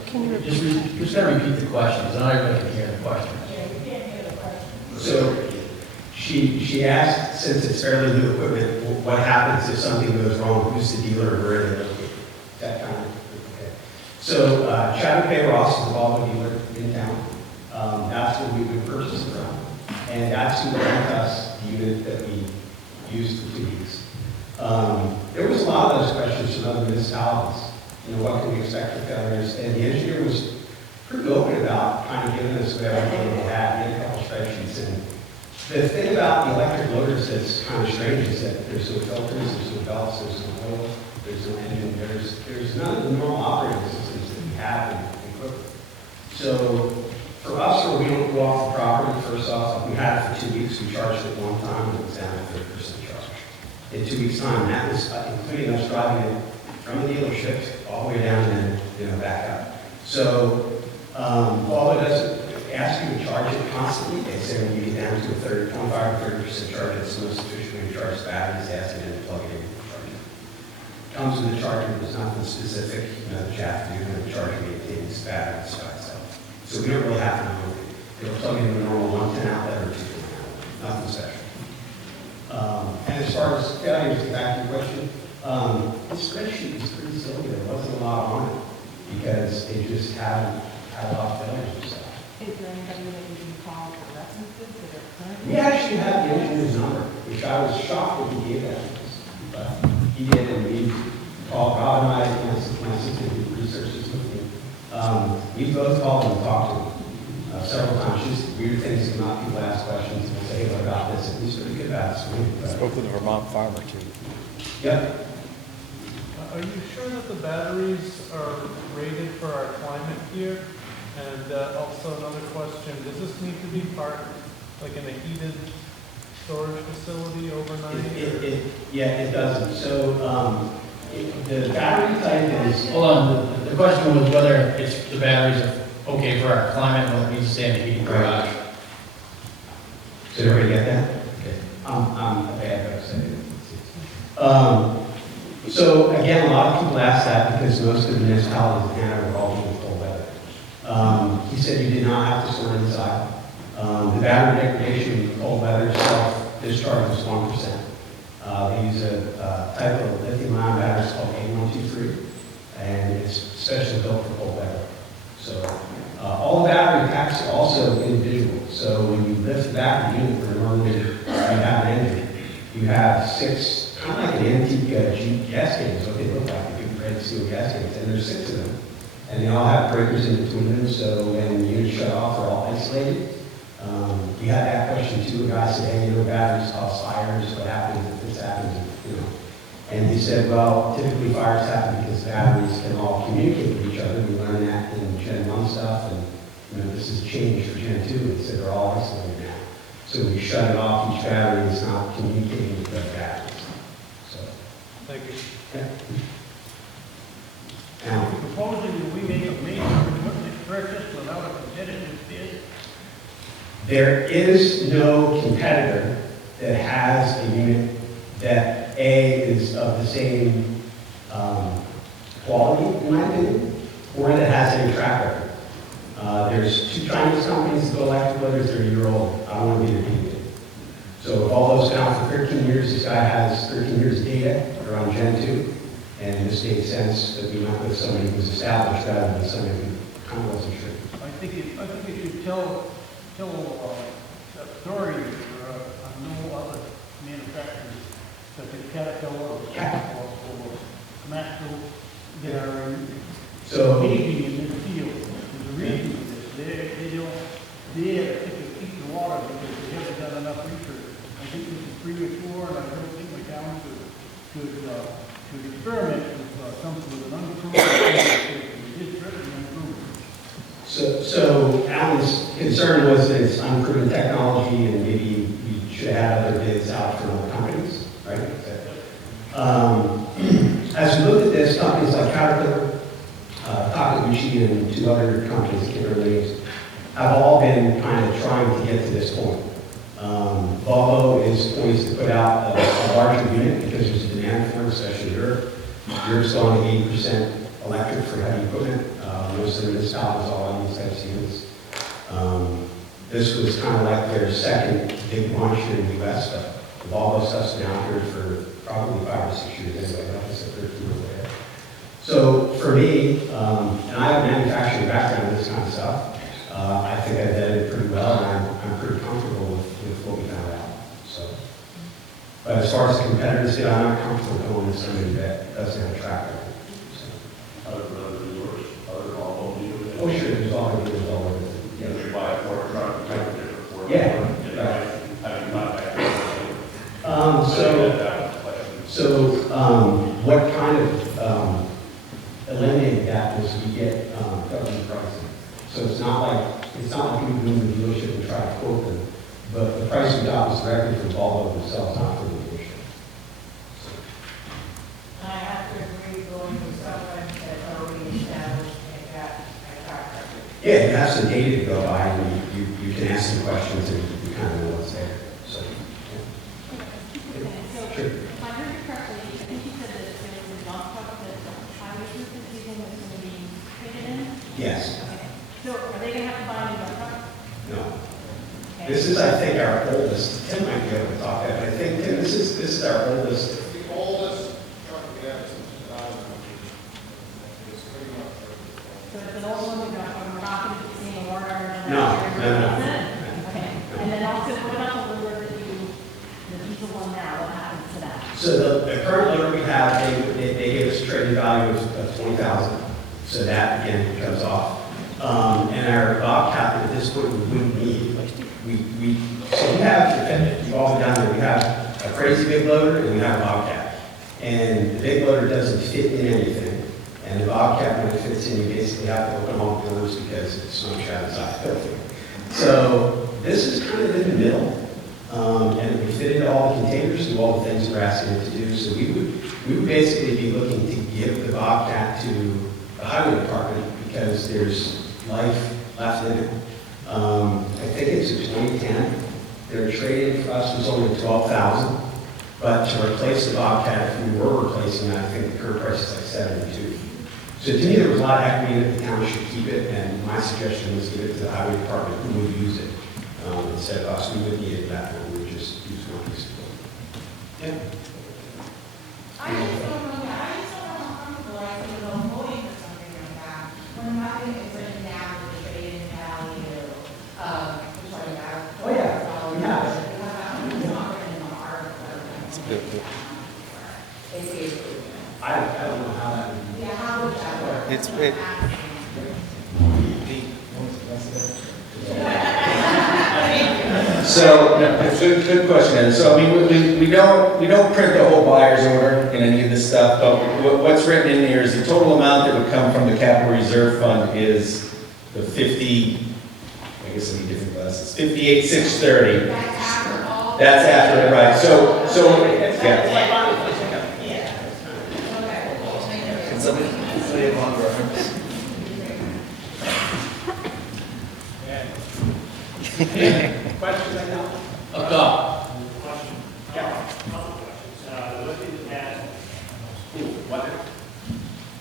just gotta repeat the question, because not everybody can hear the question. Yeah, we can't hear the question. So she asked, since it's fairly new equipment, what happens if something goes wrong? Who's the dealer or where are they located? That kind of, okay. So Chadwick Bay Ross is the Volvo dealer in town. That's where we would purchase it from. And that's who lent us the unit that we used for 2 weeks. There was a lot of those questions from other municipalities. What can we expect for failures? And the engineer was pretty open about kind of giving us everything they had. He had a couple spreadsheets. And the thing about the electric loaders that's kind of strange is that there's no filters, there's no belts, there's no oil, there's no engine, there's none of the normal operating systems that we have in equipment. So for us, where we don't go off the property, first off, we had it for 2 weeks, we charged it one time, and it was down to 30% charge. In 2 weeks' time, that was including us driving it from the dealership all the way down and then back up. So Volvo doesn't ask you to charge it constantly. They say when you get down to a 25 or 30% charge, it's the most efficient way to charge the batteries. They ask you to plug it in and charge it. Comes with the charger. There's nothing specific that you have to do, and the charger maintains battery by itself. So we don't really have to know. It'll plug in a normal 110 outlet or 210 outlet. Nothing special. And as far as failures, to get back to your question, the spreadsheet is pretty silly. There wasn't a lot on it because they just haven't had a lot of failures and stuff. Is there anybody that you can call for references that are currently? We actually have the engineer's number, which I was shocked that he gave that to us. But he did, and we called Rob and I, my assistant who researches with me. We both called him and talked to him several times. Just weird things come up, people ask questions, and we'll say, hey, what about this? And he's pretty good about it. Spoke with a Vermont farmer too. Yep. Are you sure that the batteries are rated for our climate here? And also another question, does this need to be parked like in a heated storage facility overnight? Yeah, it doesn't. So the battery type is... Hold on, the question was whether the batteries are okay for our climate, whether it needs to stay in the heating garage. Did everybody get that? Okay. I'm a bad person. So again, a lot of people ask that because most of the municipalities in Hanover are all doing cold weather. He said you did not have to store inside. The battery degradation in cold weather self-discharge is 1%. They use a type of lithium-ion battery called A123, and it's specially built for cold weather. So all the battery packs are also individual. So when you lift the battery unit, where normally you have an engine, you have 6, kind of like an an antique Jeep gas can, is what they look like, the big red steel gas cans, and there's 6 of them. And they all have breakers in between them, so when units shut off, they're all isolated. We had that question too, a guy said, hey, you know, batteries cause fires, what happens if this happens, you know? And he said, well, typically fires happen because batteries can all communicate with each other. We learned that in Gen 1 stuff, and you know, this has changed for Gen 2. He said they're all isolated now. So we shut it off, each battery is not communicating with the batteries. So, Thank you. yeah. Now, Proposing that we make a major equipment purchase without a competitive bid. there is no competitor that has a unit that A, is of the same quality, in my opinion, or that has any track record. There's 2 Chinese companies that go electric loaders, they're a year old. I don't want to be repeated. So if all those count for 13 years, this guy has 13 years of data around Gen 2, and this made sense that we went with somebody who was established rather than somebody who kind of wasn't sure. I think it should tell a story for no other manufacturers, such as Caterpillar or Matco, that are So- engaging in this field. There's a reason for this. They don't dare to keep the water because they haven't done enough research. I think this is premature, and I don't think my town should experiment with something with an unapproved. We did certainly improve. So Alan's concern was that it's unproven technology and maybe we should have other bids out from other companies, right? As we looked at this, companies like Caterpillar, Takaguchi, and 2 other companies, different names, have all been kind of trying to get to this point. Volvo is poised to put out a larger unit because there's a demand for it, especially in Europe. Europe's going to 80% electric for heavy equipment. Most of the municipalities all on these types of units. This was kind of like their second big launch here in the US, but the Volvo stuff's been out here for probably 5 or 6 years anyway, like I said, 13 years later. So for me, and I have a manufacturing background in this kind of stuff, I think I did it pretty well, and I'm pretty comfortable with what we found out. So, but as far as the competitors, I'm not comfortable going with somebody that doesn't have a track record. Other brothers of yours, other Volvo dealers. Oh, sure, there's all over it. You know, they buy a Ford truck, type of different Ford. Yeah. Right. Have you not back? What kind of eliminated that was we get government pricing. So it's not like we go to the dealership and try to quote them, but the price we got was directly from Volvo themselves, not from the dealership. I have to agree, going with someone that's already established and got a track record. Yeah, you have some data to go by, and you can ask some questions, and you kind of know what's there. So, yeah. Sure. If I heard you correctly, I think you said that there was a dump truck that the highway group is using that's going to be traded in? Yes. Okay. So are they going to have to buy a new dump truck? No. Okay. This is, I think, our oldest. Tim might be able to talk that, but I think, Tim, this is our oldest. The oldest truck we have is 2000. It's pretty much. So it's an old one, we're not going to be seeing a warrant article? No. Okay. And then also, what about the loader that the diesel one now, what happens to that? So the current loader we have, they gave us a trading value of 20,000. So that again comes off. And our Bobcat at this point we wouldn't need. So we have, you've all been down there, we have a crazy big loader and we have a Bobcat. And the big loader doesn't fit in anything. And the Bobcat, when it fits in, you basically have to open all the doors because it's snow shroud inside the building. So this is kind of in the middle. And we fit into all the containers, do all the things we're asking it to do. So we would basically be looking to give the Bobcat to the highway department because there's life left in it. I think it's a 2010. Their trade for us was only 12,000, but to replace the Bobcat, if we were replacing that, I think the current price is like 72. So to me, there was a lot of equity in it. The town should keep it, and my suggestion was give it to the highway department who would use it instead of us. We wouldn't need it that way. We would just use one piece of it. Yeah. I just don't know how comfortable I feel about voting for something like that. When the market is written down with the trade-in value of the $20,000. Oh, yeah, we have it. Because I'm not written in the article. Basically, I don't know how that would be. yeah, how would that work? It's- That's what it- I'm asking. So, no, good question, Ed. So, I mean, we don't print the whole buyer's order in any of this stuff, but what's written in here is the total amount that would come from the capital reserve fund is the 50, I guess it'd be different classes, 58,630. That's after all. That's after it, right? So, yeah. Can somebody say it on reference? Questions right now? Up top.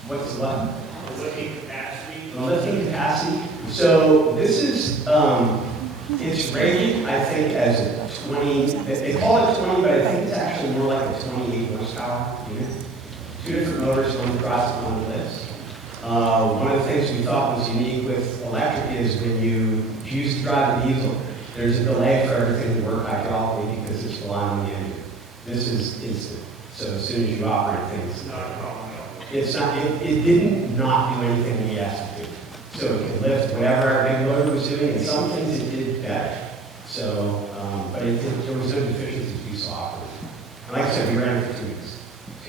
What's the what? The lifting capacity. So this is, it's rated, I think, as a 20, they call it 20, but I think it's actually more like a 28 horsepower unit. Two different motors, one across and one lifts. One of the things we thought was unique with electric is when you choose to drive a diesel, there's a delay for everything to work hydraulically because it's relying on the engine. This is instant. So as soon as you operate things. It's not, it didn't not do anything we asked it to. So it could lift whatever our big motor was doing, and some things it did better. So, but there was no deficiencies we saw. And like I said, we ran it for 2 weeks.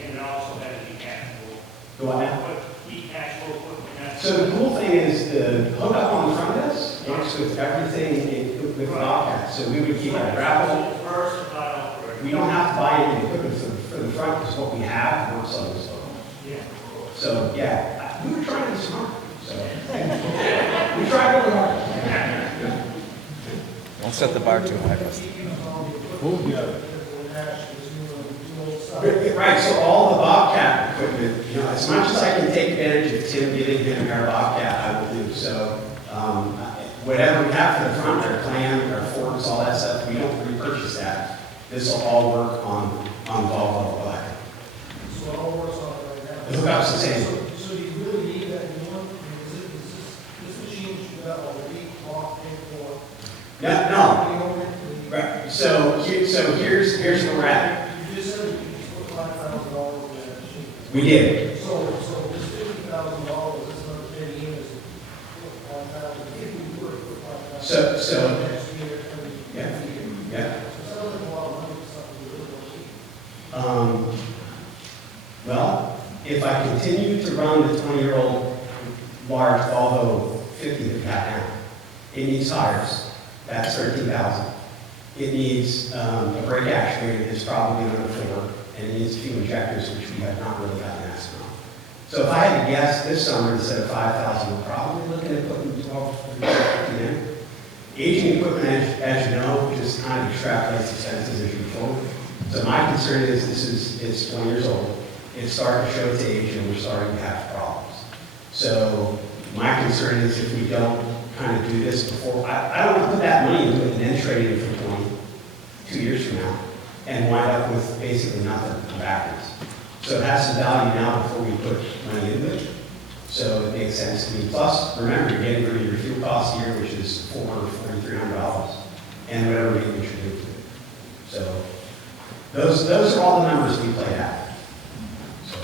And it also has detachable. Go on now. Detachable equipment. So the cool thing is the hookup on the front of this works with everything with the Bobcat. So we would keep our grapple. We don't have to buy any equipment for the front because what we have works on this level. Yeah. So yeah, we were trying to be smart. So we tried really hard. Don't set the bar too high, Rusty. Right, so all the Bobcat equipment, you know, as much as I can take advantage of Tim giving him our Bobcat, I will do. So whatever we have for the front, our clam, our forks, all that stuff, we don't repurchase that. This will all work on Volvo electric. So it all works on it right now. The hookup's the same. So do you really need that new one? This machine should have already bought and for. No. Right. So here's where we're at. You just said you just put $5,000 in that machine. We did. So this $50,000, this another 10 years, $5,000, if we were to put $5,000. So Next year, yeah. So sounds like a lot of money for something you really don't need. Well, if I continue to run the 20-year-old large Volvo 50 that we got now, it needs tires. That's $13,000. It needs a brake actuator that's probably under 4, and it needs fuel injectors, which we have not really gotten asked on. So if I had to guess this summer instead of $5,000, we're probably looking at putting 12 or 13 in. Aging equipment, as you know, just kind of extrapolates expenses as you go forward. So my concern is it's 20 years old. It's starting to show its age, and we're starting to have problems. So my concern is if we don't kind of do this before, I don't want to put that money into it and then trade it for 2 years from now and wind up with basically nothing backwards. So it has some value now before we put money into it. So it makes sense to me. Plus, remember, you're getting rid of your fuel cost here, which is $400, and whatever maintenance you're doing to it. So those are all the numbers we played out. So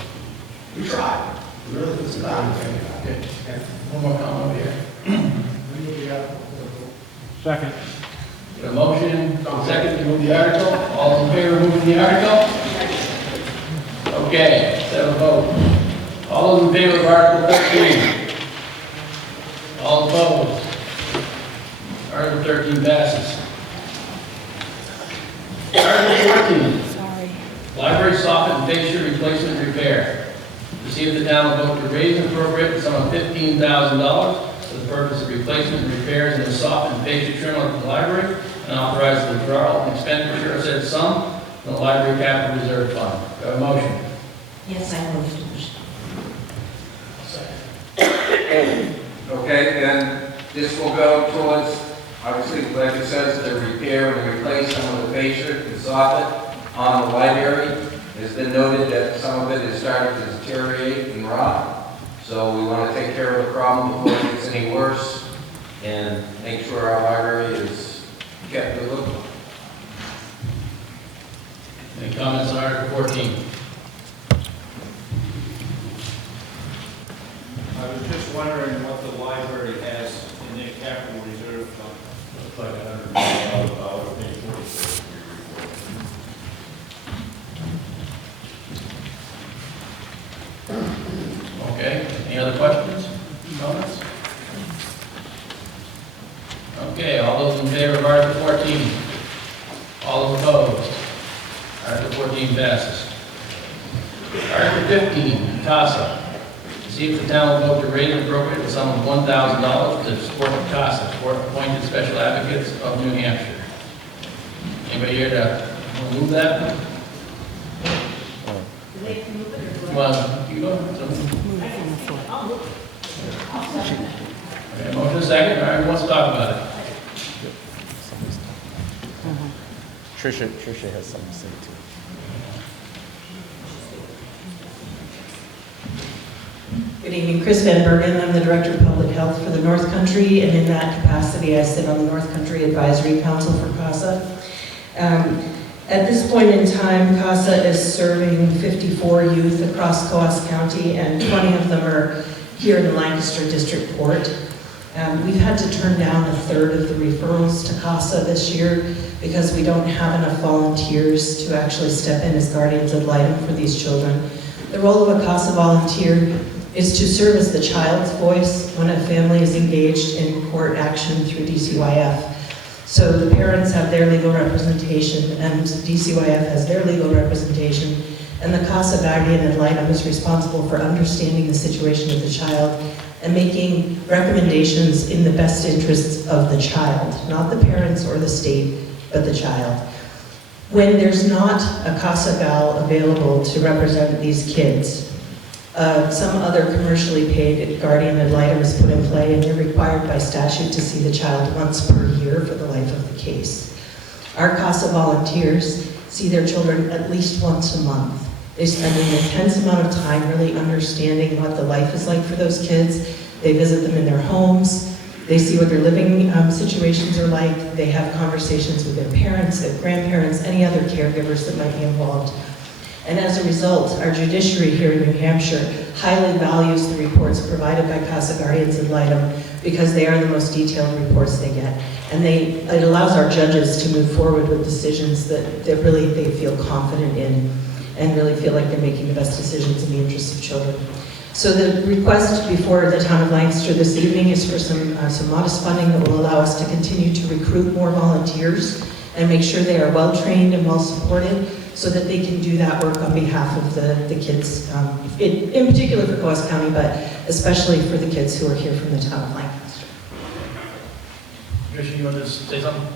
we tried. We really put some time to think about it. Okay. One more comment over here. Second. A motion, second to move the article. All in favor of moving the article? Okay, let's have a vote. All those in favor of Article 13? All opposed? Article 13 passes. Article 14. Sorry. Library soffit and fascia replacement repair. To see if the town will vote to raise and appropriate the sum of $15,000 for the purpose of replacement and repairs in the soffit and fascia trim of the library, and authorize the withdrawal and expenditure of said sum from the library capital reserve fund. Do I have a motion? Yes, I moved. Okay, then this will go towards, obviously, like it says, to repair and replace some of the fascia and soffit on the library. It's been noted that some of it is starting to deteriorate and rot. So we want to take care of the problem before it gets any worse and make sure our library is kept good looking. Any comments on Article 14? Article 14? All those opposed? Article 14 passes. Article 15, CASA. See if the town will vote to raise and appropriate the sum of $1,000 to support the CASA, support appointed special advocates of New Hampshire. Anybody here to move that? Well, you go. Okay, motion second. All right, who wants to talk about it? Tricia has something to say too. Good evening, Chris Van Bergen. I'm the Director of Public Health for the North Country, and in that capacity, I sit on the North Country Advisory Council for CASA. At this point in time, CASA is serving 54 youth across Coos County, and 20 of them are here in the Lancaster District Court. We've had to turn down a third of the referrals to CASA this year because we don't have enough volunteers to actually step in as guardians ad litem for these children. The role of a CASA volunteer is to serve as the child's voice when a family is engaged in court action through DCYF. So the parents have their legal representation and DCYF has their legal representation, and the CASA guardian ad litem is responsible for understanding the situation of the child and making recommendations in the best interests of the child, not the parents or the state, but the child. When there's not a CASA gal available to represent these kids, some other commercially paid guardian ad litem is put in play, and you're required by statute to see the child once per year for the life of the case. Our CASA volunteers see their children at least once a month. They spend an intense amount of time really understanding what the life is like for those kids. They visit them in their homes. They see what their living situations are like. They have conversations with their parents, their grandparents, any other caregivers that might be involved. And as a result, our judiciary here in New Hampshire highly values the reports provided by CASA guardians ad litem because they are the most detailed reports they get. And it allows our judges to move forward with decisions that really they feel confident in and really feel like they're making the best decisions in the interests of children. So the request before the town of Lancaster this evening is for some modest funding that will allow us to continue to recruit more volunteers and make sure they are well trained and well supported so that they can do that work on behalf of the kids, in particular for Coos County, but especially for the kids who are here from the town of Lancaster. Tricia, you want to say something?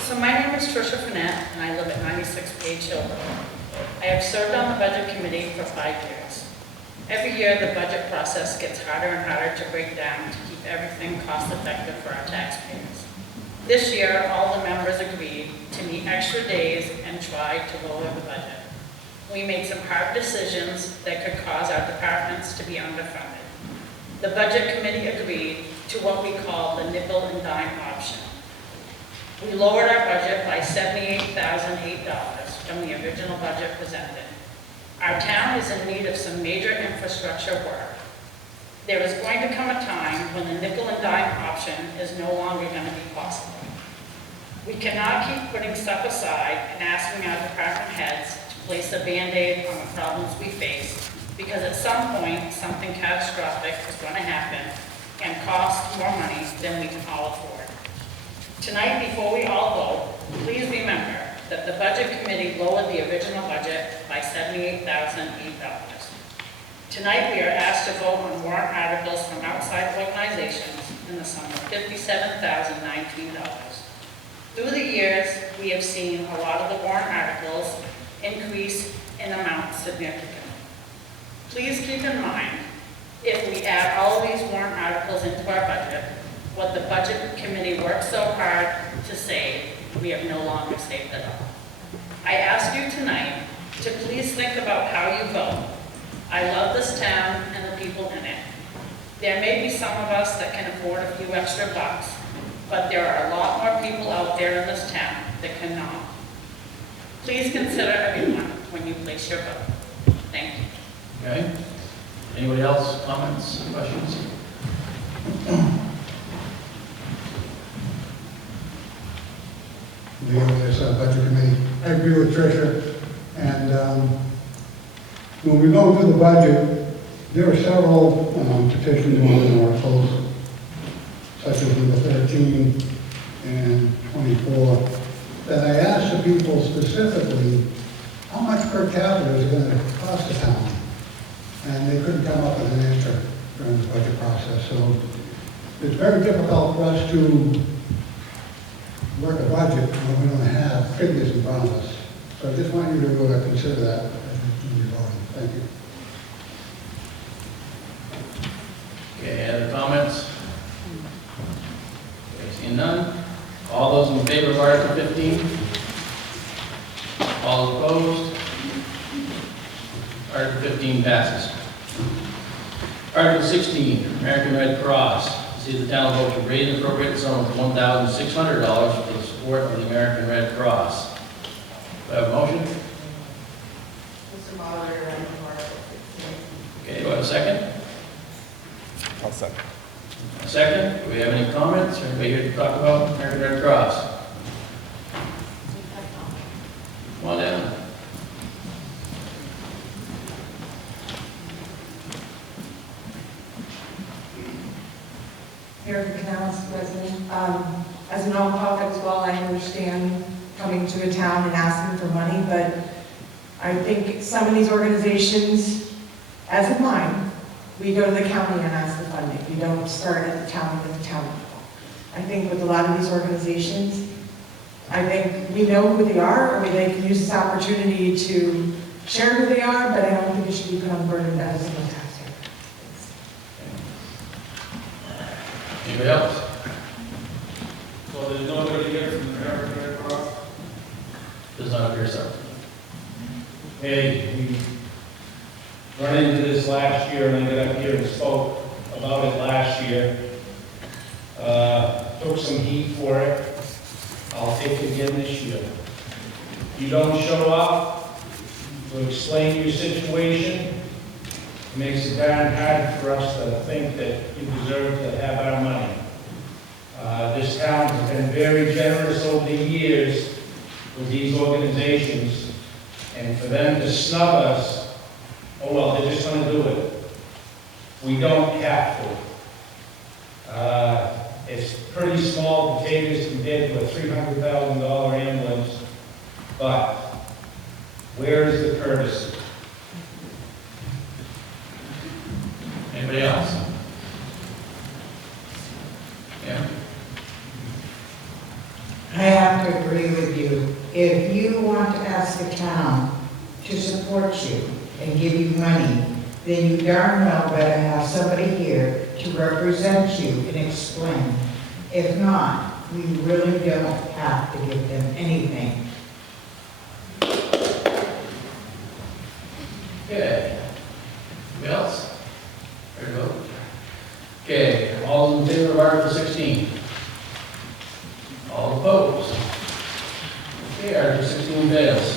So my name is Tricia Finette, and I live at 96 Page Hill Road. I have served on the budget committee for 5 years. Every year, the budget process gets harder and harder to break down to keep everything cost-effective for our taxpayers. This year, all the members agreed to meet extra days and try to lower the budget. We made some hard decisions that could cause our departments to be underfunded. The budget committee agreed to what we call the nickel and dime option. We lowered our budget by $78,008 from the original budget presented. Our town is in need of some major infrastructure work. There is going to come a time when the nickel and dime option is no longer going to be possible. We cannot keep putting stuff aside and asking our department heads to place a Band-Aid on the problems we face, because at some point, something catastrophic is going to happen and cost more money than we can all afford. Tonight, before we all vote, please remember that the budget committee lowered the original budget by $78,008. Tonight, we are asked to vote on warrant articles from outside organizations in the sum of $57,019. Through the years, we have seen a lot of the warrant articles increase in amount significantly. Please keep in mind, if we add all of these warrant articles into our budget, what the budget committee worked so hard to save, we have no longer saved at all. I ask you tonight to please think about how you vote. I love this town and the people in it. There may be some of us that can afford a few extra bucks, but there are a lot more people out there in this town that cannot. Please consider everyone when you place your vote. Thank you. Okay. Anybody else? Comments, questions? This budget committee. I agree with Tricia, and when we go through the budget, there are several petitions on the articles, such as number 13 and 24, that I asked the people specifically, how much per capita is it going to cost the town? And they couldn't come up with an answer during the budget process. So it's very difficult for us to work a budget when we don't have figures in front of us. So I just want you to consider that as you do your voting. Thank you. Okay, any other comments? Okay, seeing none. All those in favor of Article 15? All opposed? Article 15 passes. Article 16, American Red Cross. See the town vote to raise and appropriate sum of $1,600 for the support of the American Red Cross. Do I have a motion? Mr. Moderator, I move Article 16. Okay, do I have a second? I'll second. A second. Do we have any comments or anybody here to talk about American Red Cross? Come on down. Erica Canales, President. As a nonprofit as well, I understand coming to a town and asking for money, but I think some of these organizations, as in mine, we go to the county and ask for funding. We don't start at the town with the town people. I think with a lot of these organizations, I think we know who they are, or they can use this opportunity to share who they are, but I don't think it should be put on burden as a single taxpayer. Anybody else? So there's nobody here from the American Red Cross? Does not appear so. Hey, we run into this last year, and I got up here and spoke about it last year. Took some heat for it. I'll take it again this year. You don't show up to explain your situation, it makes it darn hard for us to think that you deserve to have our money. This town has been very generous over the years with these organizations, and for them to snub us, oh well, they're just going to do it. We don't have to. It's pretty small potatoes compared to a $300,000 ambulance, but where is the courtesy? Anybody else? Yeah. I have to agree with you. If you want to ask the town to support you and give you money, then you darn well better have somebody here to represent you and explain. If not, we really don't have to give them anything. Okay. Anybody else? Ready to vote? Okay, all in favor of Article 16? All opposed? Okay, Article 16 fails.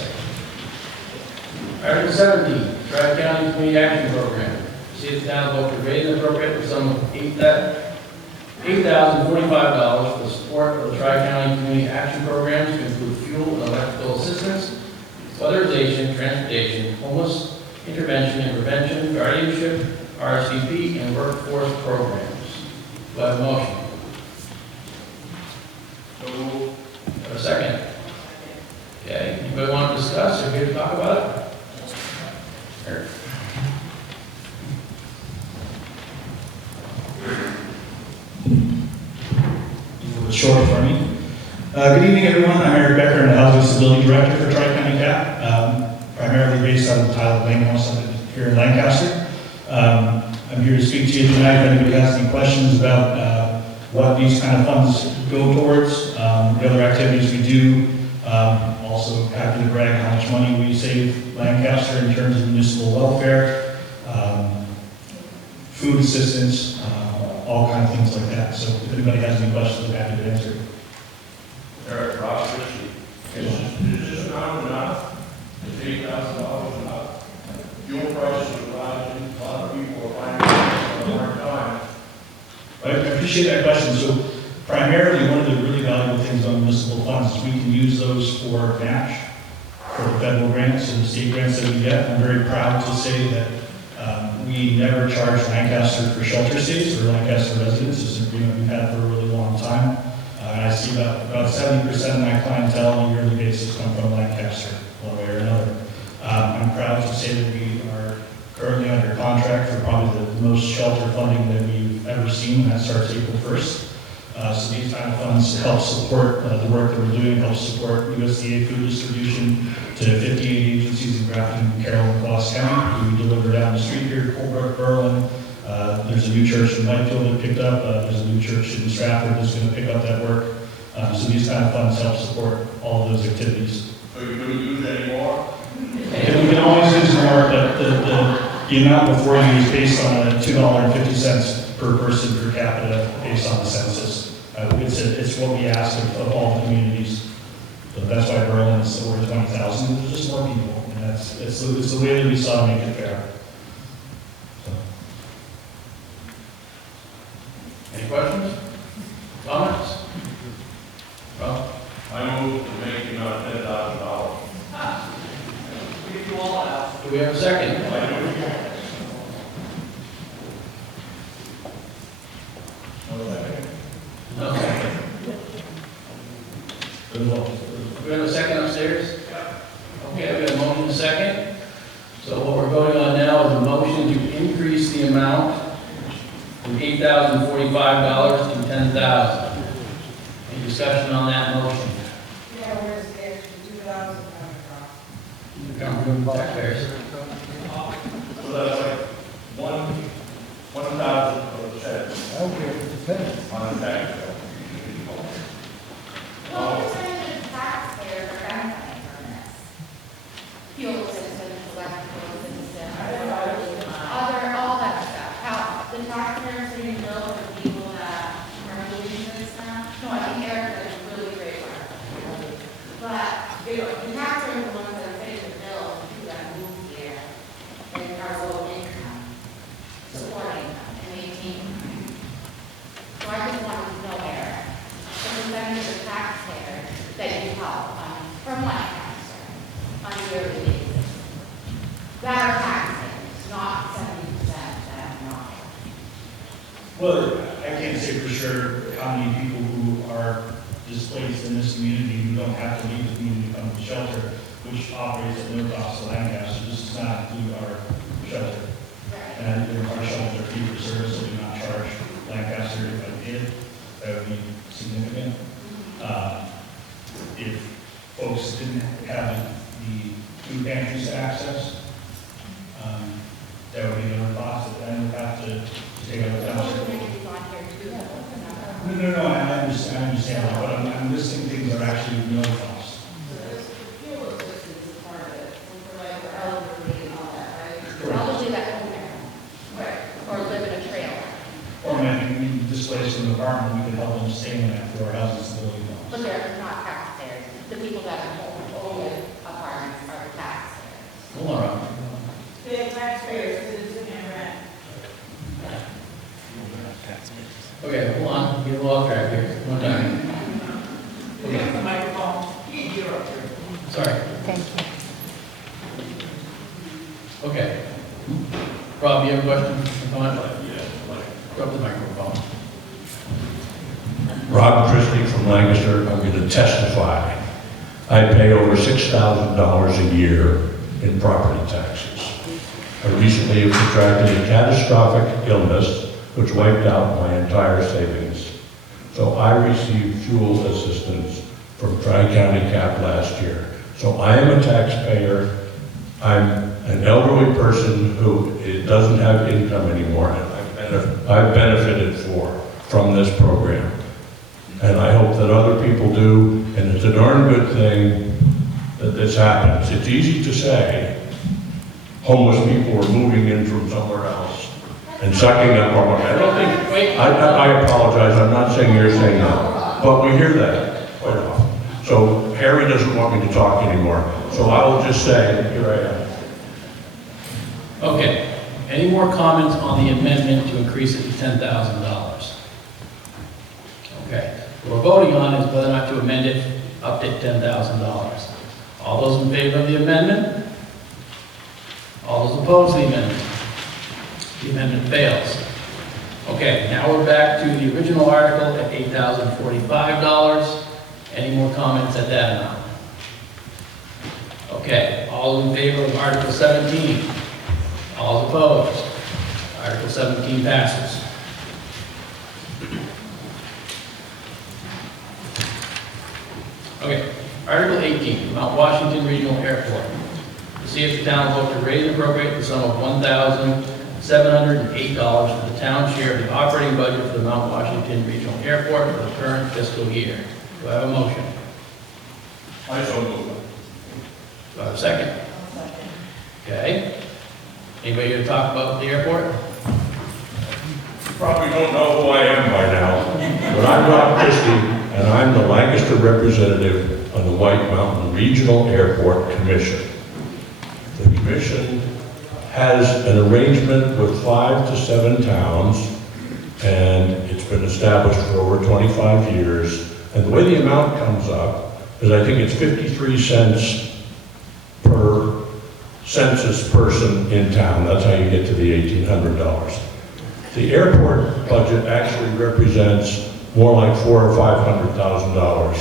Article 17, Tri-County Community Action Program. See the town vote to raise and appropriate the sum of $8,045 for the support of the Tri-County Community Action Programs to include fuel and electrical assistance, weatherization, transportation, homeless intervention and prevention, guardianship, RCP, and workforce programs. Do I have a motion? Have a second? Okay, anybody want to discuss or here to talk about it? Eric. A little short for me. Good evening, everyone. I'm Eric Becker, and the Housing Disability Director for Tri-County CAP, primarily based out of the Tyler Lane House here in Lancaster. I'm here to speak to you tonight if anybody has any questions about what these kind of funds go towards, the other activities we do. Also happy to brag how much money we save Lancaster in terms of municipal welfare, food assistance, all kind of things like that. So if anybody has any questions, I'm happy to answer. Eric Ross, is this not enough? Is $8,000 enough? Fuel prices are rising, a lot of people are finding it a hard time. I appreciate that question. So primarily, one of the really valuable things on municipal funds is we can use those for match for the federal grants and the state grants that we get. I'm very proud to say that We never charge Lancaster for shelter stays for Lancaster residents. It's an agreement we've had for a really long time. And I see about 70% of my clientele on a yearly basis come from Lancaster, one way or another. I'm proud to say that we are currently under contract for probably the most shelter funding that we've ever seen, and that starts April 1st. So these kind of funds help support the work that we're doing, help support USDA food distribution to 58 agencies in Grafton, Carroll, and Floss County. We deliver down the street here, Colebrook, Berlin. There's a new church in Whitefield that picked up. There's a new church in Stratford that's going to pick up that work. So these kind of funds help support all of those activities. Are you going to use any more? And we can always use more, but the amount before you is based on $2.50 per person per capita based on the census. It's what we ask of all the communities. So that's why Berlin is over 20,000. There's just more people, and it's the way that we saw to make it fair. Any questions? Comments? Rob? I move to make you not $10,000. Do we have a second? No second. Do we have a second upstairs? Okay, we have a motion and a second. So what we're voting on now is a motion to increase the amount from $8,045 to $10,000. Any discussion on that motion? Yeah, where's the extra 2,000 Come from taxpayers. So that's like 1,000% on a tax bill. What percentage of taxpayers are benefiting from this? Fuel systems, electrical systems, all that stuff. How, the taxpayers are getting billed for people that are moving to this now? No, I think Eric is really great work. But, the taxpayers are the ones that are paying the bill for people that move here and are low income, supporting them and maintaining them. So I just wanted to know, Eric, the percentage of taxpayers that you help from Lancaster on a yearly basis that are taxpayers, not 70% that are not. Well, I can't say for sure how many people who are displaced in this community who don't have to leave the community to come to shelter, which operates at no cost to Lancaster. This does not include our shelter. And our shelters are fee for service, so we do not charge Lancaster. If I did, that would be significant. If folks didn't have the food pantries to access, that would be another cost that then would have to take out the township. No, I understand that, but I'm listing things that are actually no cost. Fuel assistance is part of it, for like the elderly and all that, right? Correct. Elderly that home there. Right. Or live in a trailer. Or maybe we displaced from the apartment, we could help them stay in that through our housing stability loans. But they're not taxpayers. The people that own apartments are taxpayers. Hold on, Rob. The taxpayers, citizen and rent. Okay, hold on, get a little off track here, one time. Okay. The microphone. You're up there. Sorry. Thank you. Okay. Rob, you have a question? Comment? Drop the microphone. Rob Christie from Lancaster. I'm going to testify. I pay over $6,000 a year in property taxes. I recently have contracted a catastrophic illness which wiped out my entire savings. So I received fuel assistance from Tri-County Cap last year. So I am a taxpayer. I'm an elderly person who doesn't have income anymore, and I've benefited from this program. And I hope that other people do, and it's a darn good thing that this happens. It's easy to say homeless people are moving in from somewhere else and sucking up our money. I don't think, I apologize, I'm not saying you're saying that, but we hear that quite often. So Harry doesn't want me to talk anymore, so I will just say, here I am. Okay, any more comments on the amendment to increase it to $10,000? Okay, what we're voting on is whether or not to amend it up to $10,000. All those in favor of the amendment? All those opposed to the amendment? The amendment fails. Okay, now we're back to the original article at $8,045. Any more comments at that amount? Okay, all in favor of Article 17? All opposed? Article 17 passes. Okay, Article 18, Mount Washington Regional Airport. To see if the town will vote to raise and appropriate the sum of $1,708 for the town share of the operating budget for the Mount Washington Regional Airport for the current fiscal year. Do I have a motion? I so move. Do I have a second? Okay. Anybody here to talk about the airport? You probably don't know who I am by now, but I'm Rob Christie, and I'm the Lancaster representative on the White Mountain Regional Airport Commission. The commission has an arrangement with 5 to 7 towns, and it's been established for over 25 years. And the way the amount comes up is I think it's 53 cents per census person in town. That's how you get to the $1,800. The airport budget actually represents more like $400,000 or $500,000.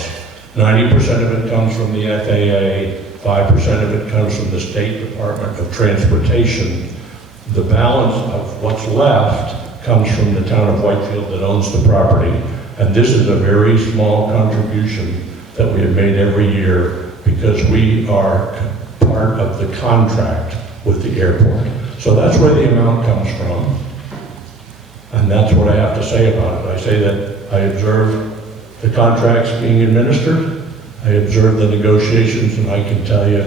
90% of it comes from the FAA, 5% of it comes from the State Department of Transportation. The balance of what's left comes from the town of Whitefield that owns the property. And this is a very small contribution that we have made every year because we are part of the contract with the airport. So that's where the amount comes from. And that's what I have to say about it. I say that I observe the contracts being administered, I observe the negotiations, and I can tell you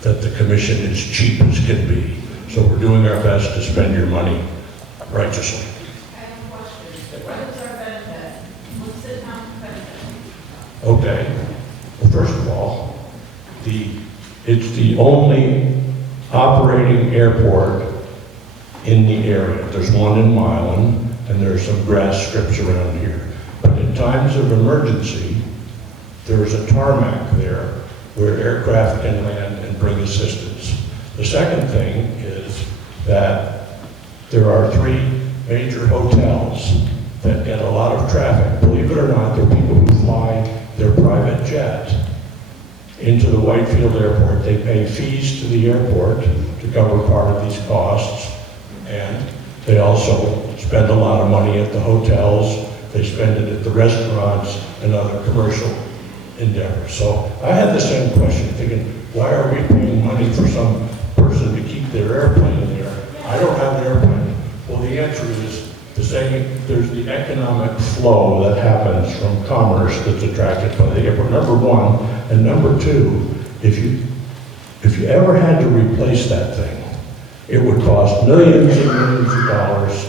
that the commission is cheap as can be. So we're doing our best to spend your money righteously. I have a question. What is our benefit? What's the town's benefit? Okay. Well, first of all, it's the only operating airport in the area. There's one in Milan, and there's some grass strips around here. But in times of emergency, there's a tarmac there where aircraft can land and bring assistance. The second thing is that there are 3 major hotels that get a lot of traffic. Believe it or not, there are people who fly their private jet into the Whitefield Airport. They pay fees to the airport to cover part of these costs, and they also spend a lot of money at the hotels. They spend it at the restaurants and other commercial endeavors. So I had the same question, thinking, why are we paying money for some person to keep their airplane there? I don't have an airplane. Well, the answer is the same. There's the economic flow that happens from commerce that's attracted by the airport, number one. And number two, if you ever had to replace that thing, it would cost millions and millions of dollars.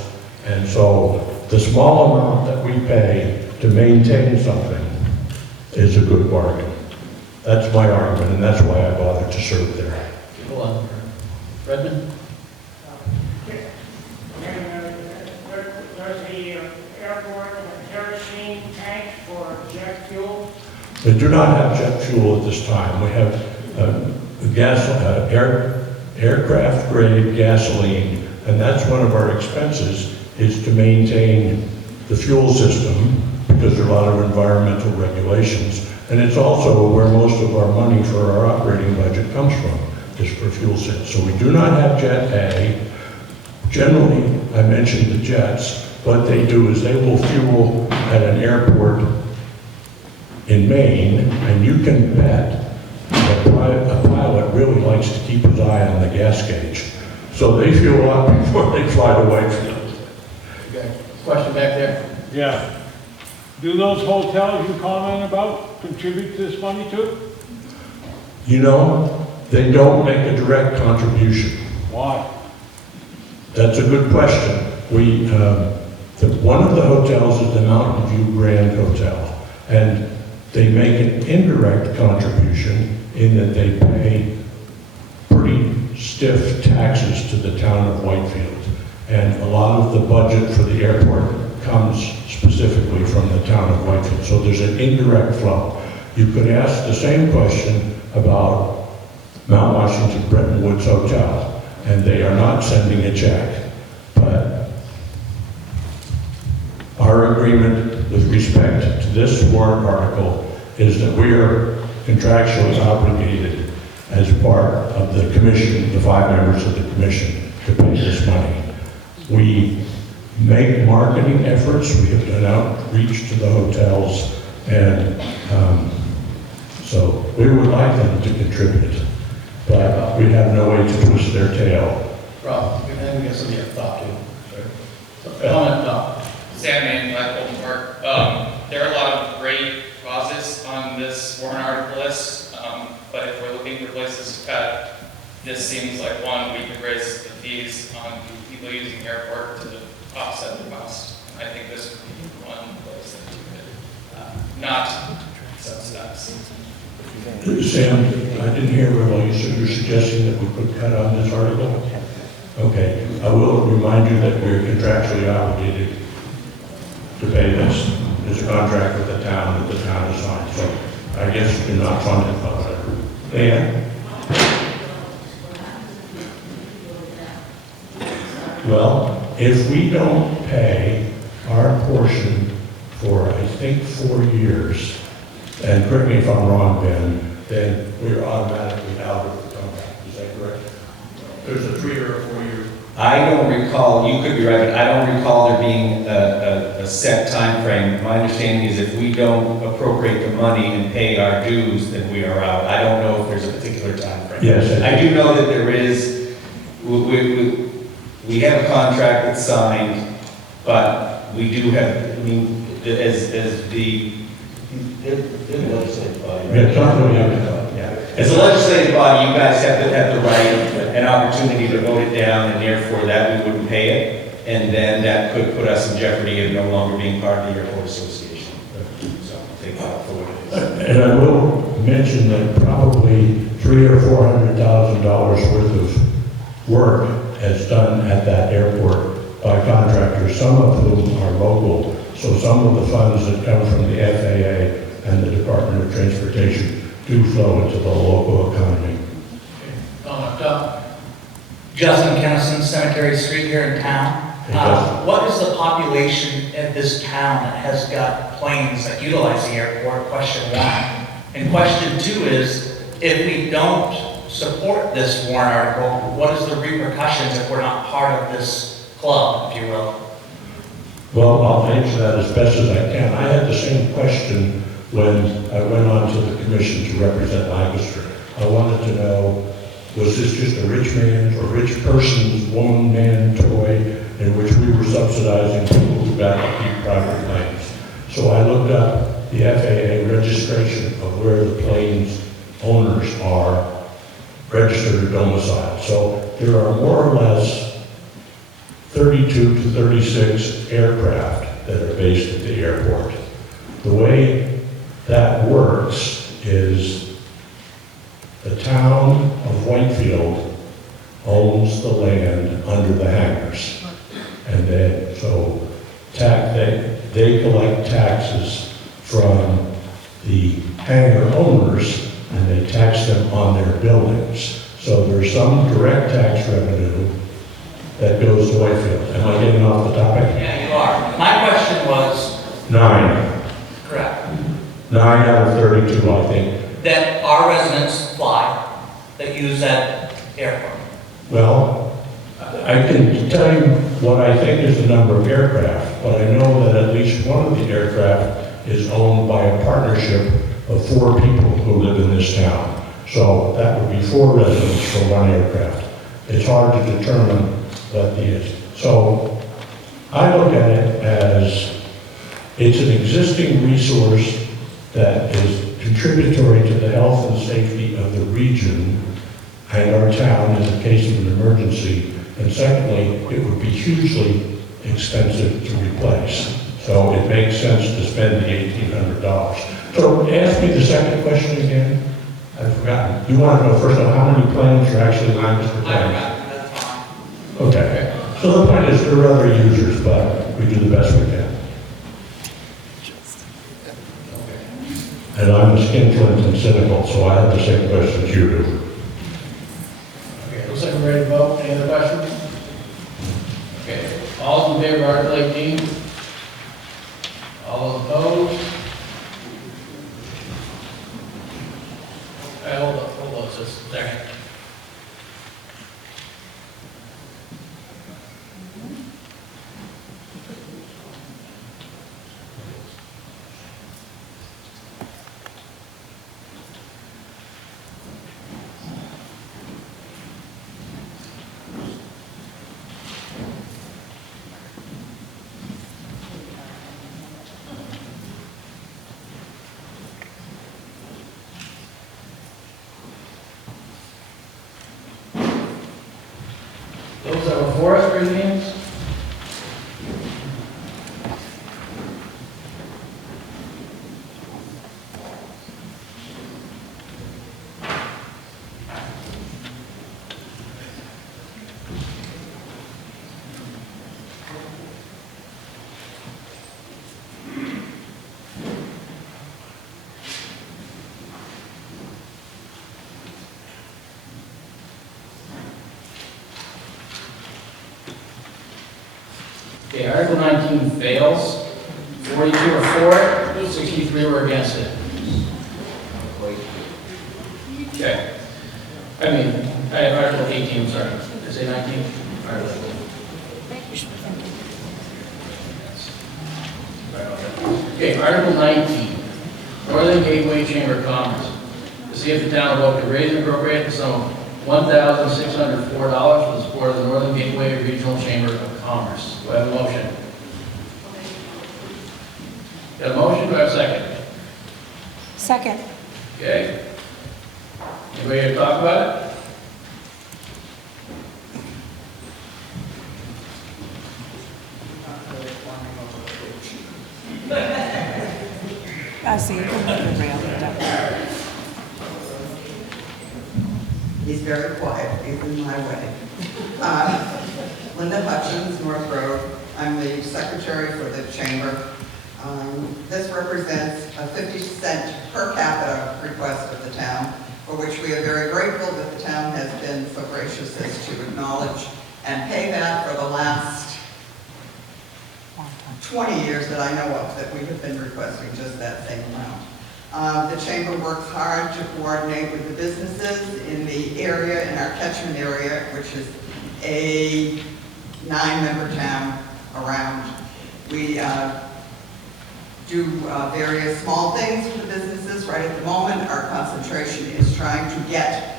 And so the small amount that we pay to maintain something is a good bargain. That's my argument, and that's why I bothered to serve there. Hold on. Redmond? Does the airport have kerosene tanks for jet fuel? They do not have jet fuel at this time. We have aircraft grade gasoline, and that's one of our expenses, is to maintain the fuel system, because there are a lot of environmental regulations. And it's also where most of our money for our operating budget comes from, is for fuel sales. So we do not have Jet A. Generally, I mentioned the jets. What they do is they will fuel at an airport in Maine, and you can bet that a pilot really likes to keep his eye on the gas gauge. So they fuel up before they fly to Whitefield. Okay. Question back there? Yeah. Do those hotels you comment about contribute to this money too? You know, they don't make a direct contribution. Why? That's a good question. One of the hotels is the Mountain View Grand Hotel, and they make an indirect contribution in that they pay pretty stiff taxes to the town of Whitefield. And a lot of the budget for the airport comes specifically from the town of Whitefield. So there's an indirect flow. You could ask the same question about Mount Washington Bretton Woods Hotel, and they are not sending a check. But our agreement with respect to this warrant article is that we are contractually obligated as part of the commission, the 5 members of the commission, to pay this money. We make marketing efforts. We have done outreach to the hotels, and so we would like them to contribute, but we have no way to twist their tail. Rob, we got somebody to talk to. Comment, Doc. Sam Mann, Black Golden Park. There are a lot of great causes on this warrant article list, but if we're looking for places to cut, this seems like one. We could raise the fees on people using the airport to offset the cost. And I think this would be one place that we could not subsidize. Sam, I didn't hear very well. You said you're suggesting that we could cut on this article? Okay. I will remind you that we're contractually obligated to pay this. There's a contract with the town that the town has signed. So I guess you cannot fund it, but whatever. Dan? Well, if we don't pay our portion for, I think, 4 years, and correct me if I'm wrong, Ben, then we're automatically out of the contract. Is that correct? There's a 3 or 4 year. I don't recall, you could be right, but I don't recall there being a set time frame. My understanding is if we don't appropriate the money and pay our dues, then we are out. I don't know if there's a particular time frame. Yes. I do know that there is, we have a contract that's signed, but we do have, I mean, as the legislative body, right? Yeah. As a legislative body, you guys have the right, an opportunity to vote it down, and therefore that we wouldn't pay it, and then that could put us in jeopardy of no longer being part of the airport association. So take that for what it is. And I will mention that probably $300,000 or $400,000 worth of work is done at that airport by contractors, some of whom are local. So some of the funds that come from the FAA and the Department of Transportation do flow into the local economy. Justin Kennison, Cemetery Street here in town. What is the population at this town that has got planes that utilize the airport? Question 1. And question 2 is, if we don't support this warrant article, what is the repercussions if we're not part of this club, if you will? Well, I'll answer that as best as I can. I had the same question when I went on to the commission to represent Lancaster. I wanted to know, was this just a rich man's or rich person's one-man toy in which we were subsidizing people who got to keep private planes? So I looked up the FAA registration of where the plane's owners are registered or domiciled. So there are more or less 32 to 36 aircraft that are based at the airport. The way that works is the town of Whitefield owns the land under the hangars. And then, so they collect taxes from the hangar owners and they tax them on their buildings. So there's some direct tax revenue that goes to Whitefield. Am I getting off the topic? Yeah, you are. My question was... 9. Correct. 9 out of 32, I think. That our residents fly, that use that airport. Well, I can tell you what I think is the number of aircraft, but I know that at least one of the aircraft is owned by a partnership of 4 people who live in this town. So that would be 4 residents for 1 aircraft. It's hard to determine what the is. So I look at it as it's an existing resource that is contributory to the health and safety of the region and our town in the case of an emergency. And secondly, it would be hugely expensive to replace. So it makes sense to spend the $1,800. So ask me the second question again. I've forgotten. You want to know first of all how many planes are actually Lancaster planes? Okay. So the point is there are other users, but we do the best we can. And I'm skinflint and cynical, so I have the same questions you do. Okay, looks like we're ready to vote. Any other questions? Okay. All in favor of Article 18? All opposed? All right, hold on just a second. Those that were for us, raise your hands. Okay, Article 19 fails. 42 are for it, 63 were against it. Okay. Article 18, I'm sorry. Did I say 19? Article 18. Okay, Article 19. Northern Gateway Chamber of Commerce. To see if the town will vote to raise and appropriate the sum of $1,604 for the support of the Northern Gateway Regional Chamber of Commerce. Do I have a motion? Got a motion? Do I have a second? Second. Okay. Anybody here to talk about it? I see. He's very quiet, he's in my way. Linda Hutchins, North Road. I'm the secretary for the chamber. This represents a 50-cent per capita request of the town, for which we are very grateful that the town has been so gracious as to acknowledge and pay that for the last 20 years that I know of, that we have been requesting just that same amount. The chamber works hard to coordinate with the businesses in the area, in our catchment area, which is a 9-member town around. We do various small things for the businesses. Right at the moment, our concentration is trying to get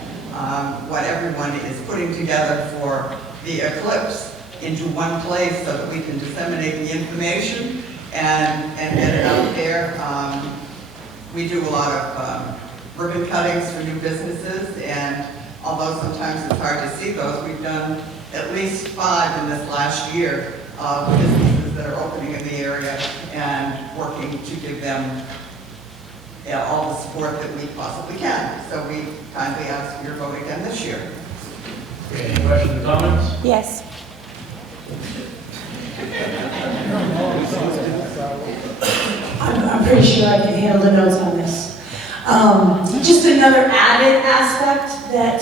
what everyone is putting together for the eclipse into one place so that we can disseminate the information and get it out there. We do a lot of ribbon cuttings for new businesses, and although sometimes it's hard to see those, we've done at least 5 in this last year of businesses that are opening in the area and working to give them all the support that we possibly can. So we kindly ask for your vote again this year. Okay, any questions or comments? Yes. I'm pretty sure I can handle the notes on this. Just another added aspect that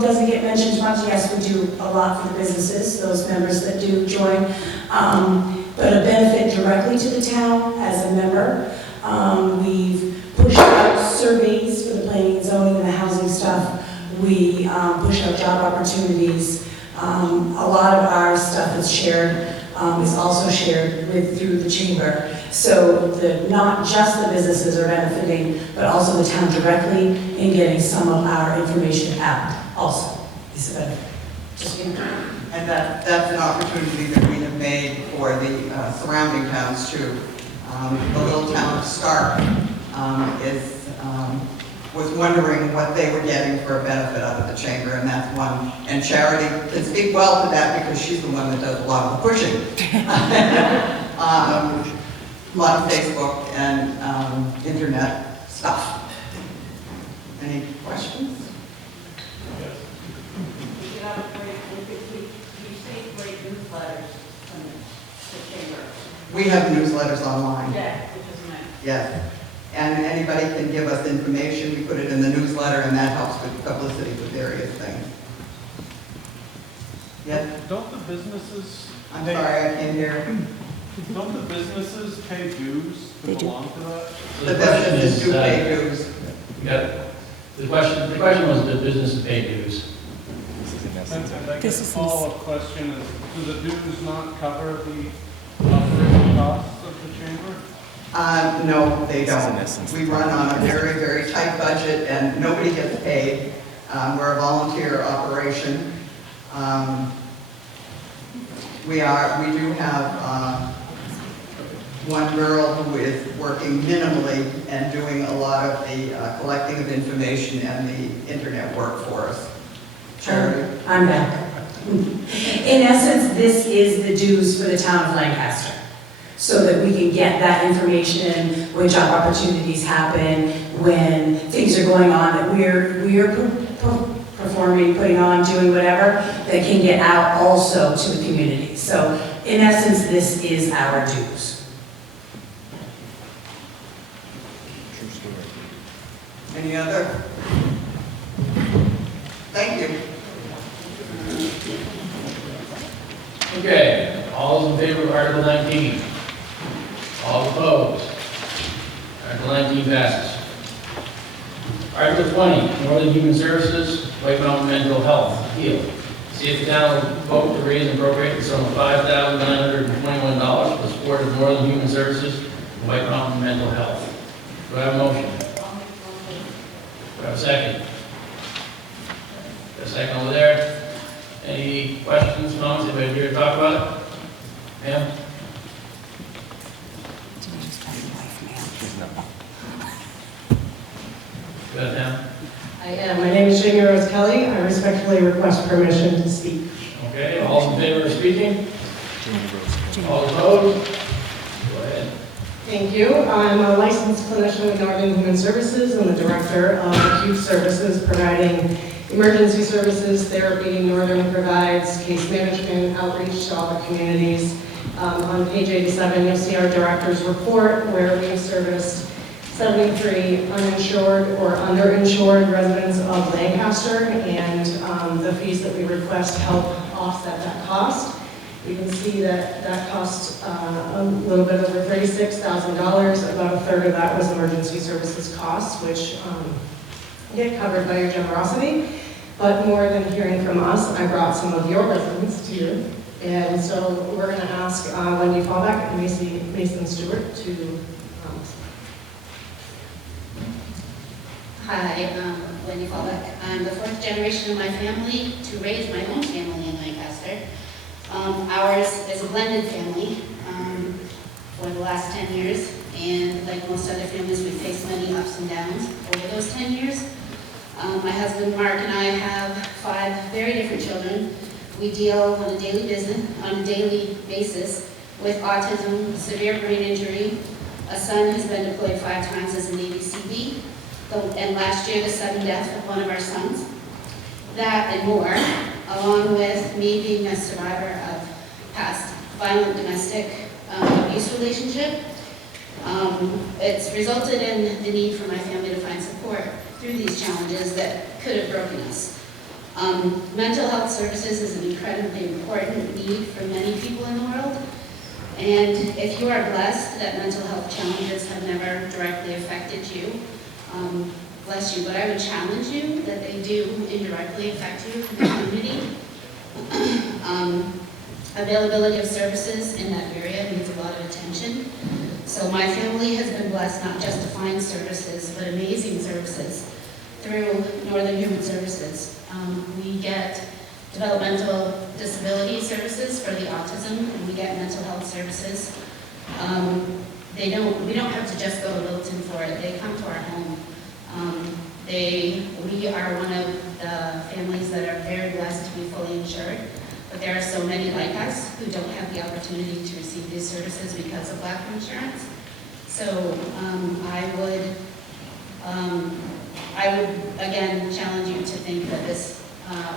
doesn't get mentioned much. Yes, we do a lot for the businesses, those members that do join, but a benefit directly to the town as a member. We've pushed out surveys for the planning and zoning and the housing stuff. We push out job opportunities. A lot of our stuff is shared, is also shared through the chamber. So not just the businesses are benefiting, but also the town directly in getting some of our information out also is a benefit. And that's an opportunity that we have made for the surrounding towns too. The little town of Stark was wondering what they were getting for a benefit out of the chamber, and that's one. And Charity can speak well to that because she's the one that does a lot of the pushing. A lot of Facebook and internet stuff. Any questions? We have newsletters online. Yeah, which is nice. Yes. And anybody can give us information. We put it in the newsletter, and that helps with publicity with various things. Yeah? Don't the businesses I'm sorry, I can't hear. Don't the businesses pay dues to belong to that? So The question businesses is, do pay dues. The question was, the business pay dues? And I guess a follow-up question is, do the dues not cover the operating costs of the chamber? No, they don't. We run on a very, very tight budget and nobody gets paid. We're a volunteer operation. We do have one girl who is working minimally and doing a lot of the collecting of information and the internet work for us. Charity? I'm back. In essence, this is the dues for the town of Lancaster, so that we can get that information when job opportunities happen, when things are going on that we're performing, putting on, doing whatever, that can get out also to the community. So in essence, this is our dues. Any other? Thank you. Okay, all those in favor of Article 19? All opposed? Article 19 passes. Article 20, Northern Human Services, White Mountain Mental Health, HEAL. See if the town will vote to raise and appropriate the sum of $5,921 for the support of Northern Human Services and White Mountain Mental Health. Do I have a motion? Do I have a second? Got a second over there? Any questions, comments, anybody here to talk about it? Ma'am? Go ahead, ma'am. I am. My name is Jamie Rose Kelly. I respectfully request permission to speak. Okay, all in favor of speaking? All opposed? Go ahead. Thank you. I'm a licensed clinician with Northern Human Services and the director of acute services, providing emergency services, therapy. Northern provides case management, outreach to all the communities. On page 87, you'll see our director's report where we serviced 73 uninsured or underinsured residents of Lancaster, and the fees that we request help offset that cost. You can see that that cost a little bit over $36,000. About a third of that was emergency services costs, which get covered by your generosity. But more than hearing from us, I brought some of your residents to you. And so we're going to ask Wendy Fallback and Mason Stewart to Hi, Wendy Fallback. I'm the fourth generation of my family to raise my own family in Lancaster. Ours is a blended family for the last 10 years, and like most other families, we faced many ups and downs over those 10 years. My husband Mark and I have 5 very different children. We deal on a daily basis with autism, severe brain injury, a son who's been deployed 5 times as a Navy CB, and last year the sudden death of one of our sons. That and more, along with me being a survivor of past violent domestic abuse relationship. It's resulted in the need for my family to find support through these challenges that could have broken us. Mental health services is an incredibly important need for many people in the world. And if you are blessed that mental health challenges have never directly affected you, bless you, but I would challenge you that they do indirectly affect you in the community. Availability of services in that area needs a lot of attention. So my family has been blessed not just to find services, but amazing services through Northern Human Services. We get developmental disability services for the autism, and we get mental health services. We don't have to just go to Littleton for it. They come to our home. We are one of the families that are very blessed to be fully insured, but there are so many like us who don't have the opportunity to receive these services because of lack of insurance. So I would again challenge you to think that this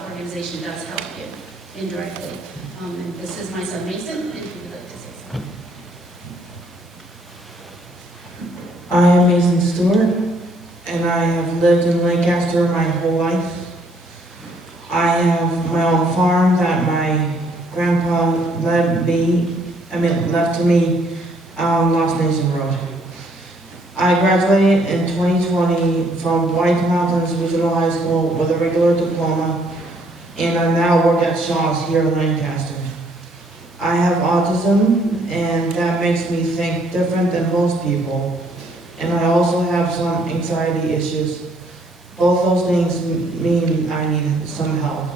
organization does help you indirectly. And this is my son Mason, and he would like to say something. I am Mason Stewart, and I have lived in Lancaster my whole life. I have my own farm that my Grandpa left to me on Lost Nation Road. I graduated in 2020 from White Mountains Regional High School with a regular diploma, and I now work at Shaw's here in Lancaster. I have autism, and that makes me think different than most people, and I also have some anxiety issues. Both those things mean I need some help.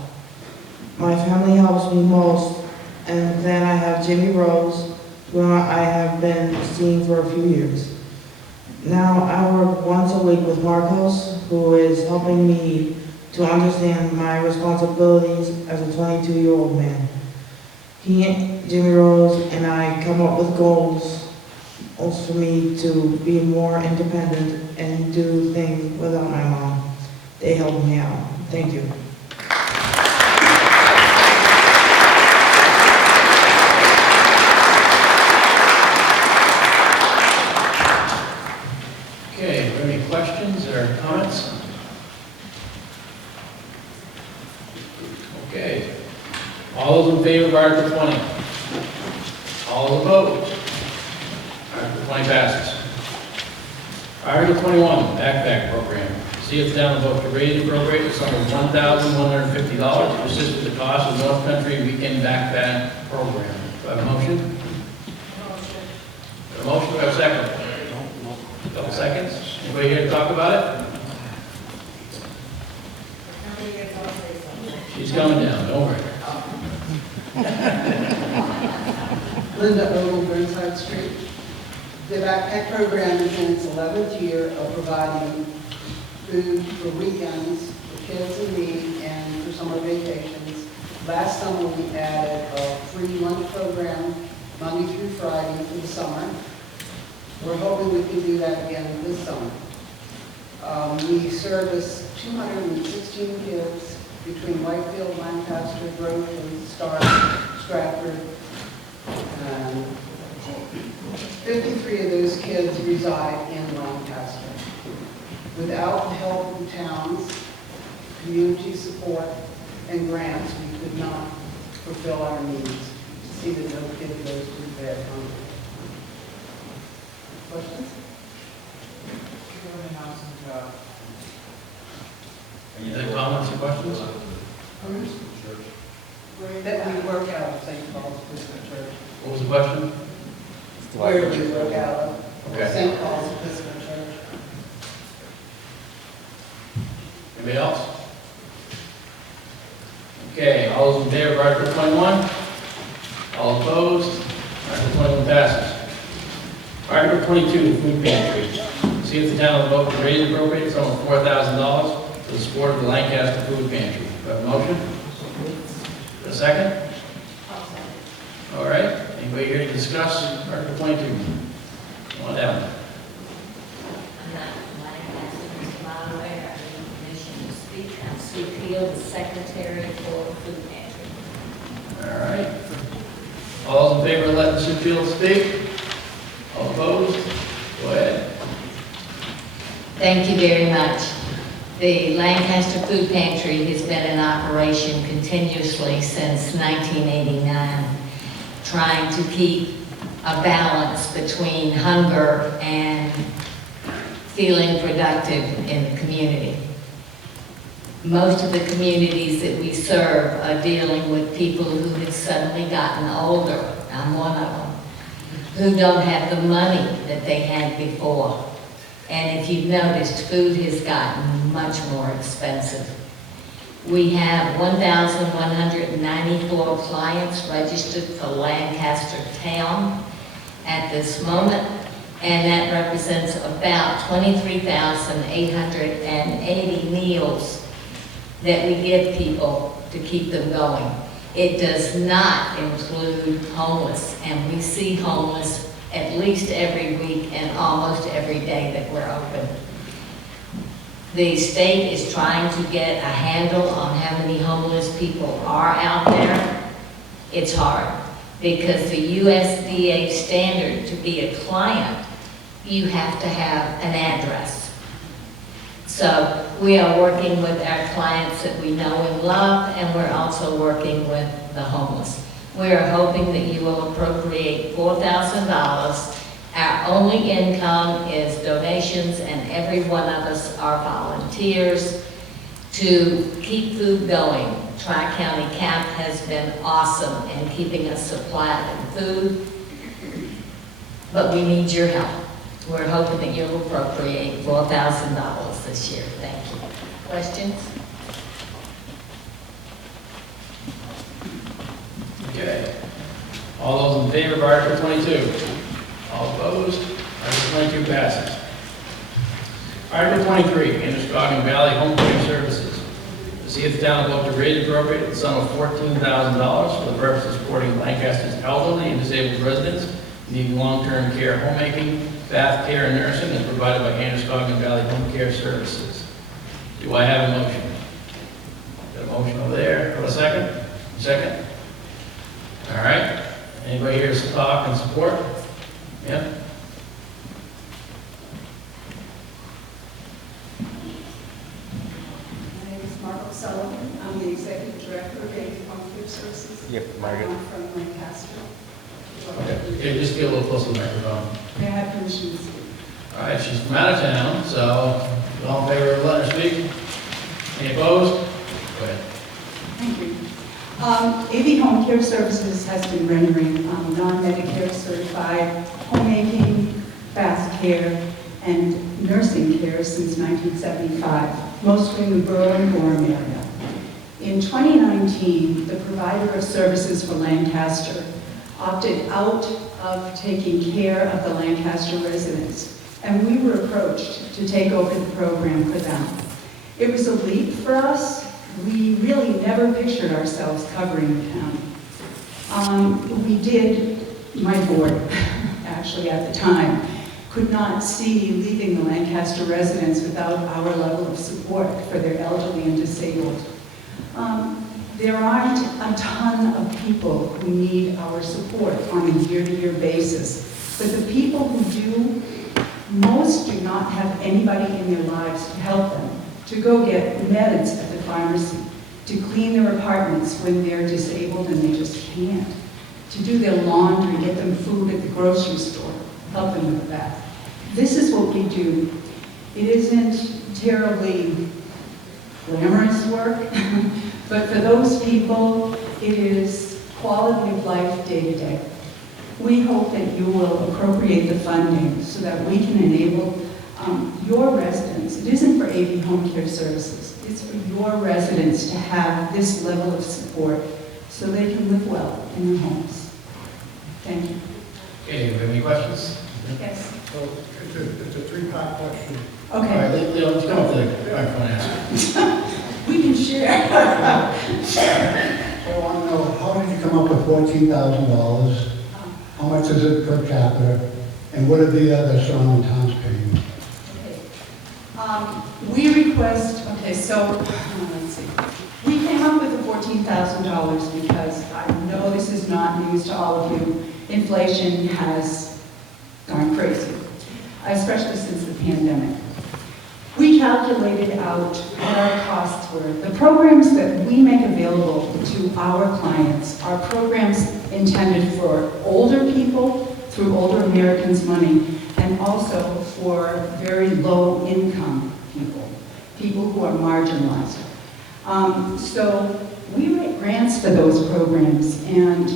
My family helps me most, and then I have Jimmy Rose, who I have been seeing for a few years. Now I work once a week with Marcos, who is helping me to understand my responsibilities as a 22-year-old man. He, Jimmy Rose, and I come up with goals for me to be more independent and do things without my mom. They help me out. Thank you. Okay, are there any questions or comments? Okay. All those in favor of Article 20? All opposed? Article 20 passes. Article 21, backpack program. See if the town will vote to raise and appropriate the sum of $1,150 to assist with the cost of North Country Weekend Backpack Program. Do I have a motion? A motion, do I have a second? Couple seconds. Anybody here to talk about it? She's coming down, don't worry. Linda Ogle, Burnside Street. The backpack program is in its 11th year of providing food for weekends for kids in need and for summer vacations. Last summer, we added a free lunch program Monday through Friday for the summer. We're hoping we can do that again this summer. We service 216 kids between Whitefield, Lancaster, Groveland, Stark, Stratford. 53 of those kids reside in Lancaster. Without the help of the towns, community support, and grants, we could not fulfill our needs to see that no kid goes to bed hungry. Questions? Any other comments or questions? That we work out of St. Paul's Episcopal Church. What was the question? Where we work out of Okay. St. Paul's Episcopal Church. Anybody else? Okay, all those in favor of Article 21? All opposed? Article 21 passes. Article 22, food pantry. See if the town will vote to raise and appropriate the sum of $4,000 for the support of the Lancaster food pantry. Do I have a motion? A second? All right. Anybody here to discuss Article 22? Come on down. Sue Peel, the secretary for the food pantry. All right. All those in favor of letting Sue Field speak? All opposed? Go ahead. Thank you very much. The Lancaster Food Pantry has been in operation continuously since 1989, trying to keep a balance between hunger and feeling productive in the community. Most of the communities that we serve are dealing with people who have suddenly gotten older. I'm one of them, who don't have the money that they had before. And if you've noticed, food has gotten much more expensive. We have 1,194 clients registered for Lancaster Town at this moment, and that represents about 23,880 meals that we give people to keep them going. It does not include homeless, and we see homeless at least every week and almost every day that we're open. The state is trying to get a handle on how many homeless people are out there. It's hard because the USDA standard to be a client, you have to have an address. So we are working with our clients that we know and love, and we're also working with the homeless. We're hoping that you will appropriate $4,000. Our only income is donations, and every one of us are volunteers to keep food going. Tri-County Cap has been awesome in keeping us supplied with food, but we need your help. We're hoping that you'll appropriate $4,000 this year. Thank you. Questions? Okay. All those in favor of Article 22? All opposed? Article 22 passes. Article 23, Androscoggin Valley Home Care Services. To see if the town will vote to raise and appropriate the sum of $14,000 for the purpose of supporting Lancaster's elderly and disabled residents needing long-term care, homemaking, bath care, and nursing as provided by Androscoggin Valley Home Care Services. Do I have a motion? Got a motion over there. For a second? Second? All right. Anybody here to talk and support? Yeah? My name is Margaret Sullivan. I'm the Executive Director of Granite Home Care Services. Yep, Margaret. I'm from Lancaster. Okay, just get a little closer to the microphone. May I have permission to speak? All right, she's from out of town, so all in favor of letting her speak? Any opposed? Go ahead. Thank you. AV Home Care Services has been rendering non-Medicare certified homemaking, bath care, and nursing care since 1975, mostly in the Borough and Gorham area. In 2019, the provider of services for Lancaster opted out of taking care of the Lancaster residents, and we were approached to take over the program for them. It was a leap for us. We really never pictured ourselves covering the county. We did, my board, actually at the time, could not see leaving the Lancaster residents without our level of support for their elderly and disabled. There aren't a ton of people who need our support on a year-to-year basis, but the people who do, most do not have anybody in their lives to help them, to go get meds at the pharmacy, to clean their apartments when they're disabled and they just can't, to do their laundry, get them food at the grocery store, help them with that. This is what we do. It isn't terribly glamorous work, but for those people, it is quality of life day to day. We hope that you will appropriate the funding so that we can enable your residents. It isn't for AV Home Care Services. It's for your residents to have this level of support so they can live well in their homes. Thank you. Okay, do you have any questions? Yes. So it's a three-part question. All Okay. right, let's come up to the microphone and answer. We can share. So I want to know, how did you come up with $14,000? How much is it per capita? And what are the other surrounding towns paying? We request, okay, so, let's see. We came up with the $14,000 because I know this is not news to all of you. Inflation has gone crazy, especially since the pandemic. We calculated out what our costs were. The programs that we make available to our clients are programs intended for older people through Older Americans Money, and also for very low income people who are marginalized. So we write grants for those programs, and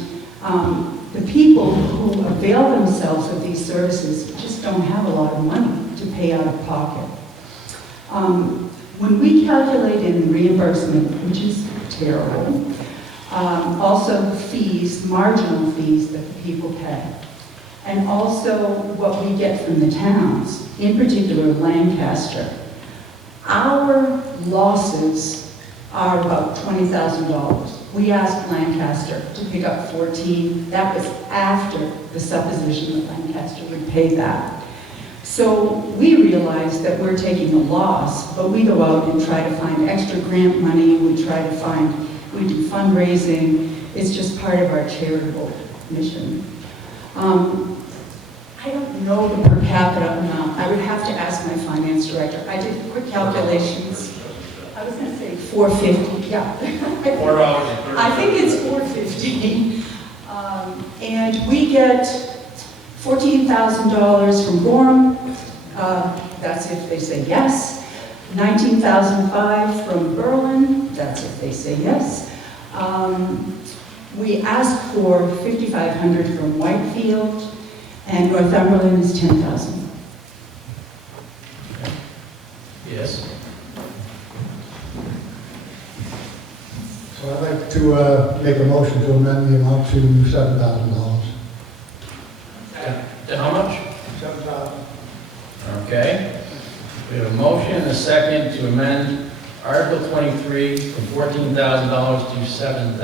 the people who avail themselves of these services just don't have a lot of money to pay out of pocket. When we calculate in reimbursement, which is terrible, also fees, marginal fees that the people pay, and also what we get from the towns, in particular Lancaster, our losses are about $20,000. We asked Lancaster to pick up 14. That was after the supposition that Lancaster would pay that. So we realized that we're taking a loss, but we go out and try to find extra grant money. We do fundraising. It's just part of our charitable mission. I don't know the per capita amount. I would have to ask my finance director. I did quick calculations. I was going to say $450, yeah. $4. I think it's $450. And we get $14,000 from Gorham, that's if they say yes. $19,500 from Berlin, that's if they say yes. We ask for $5,500 from Whitefield, and Northumberland is $10,000. Yes. So I'd like to make a motion to amend the amount to $7,000. To how much? 7,000. Okay. We have a motion and a second to amend Article 23 from $14,000 to $7,000.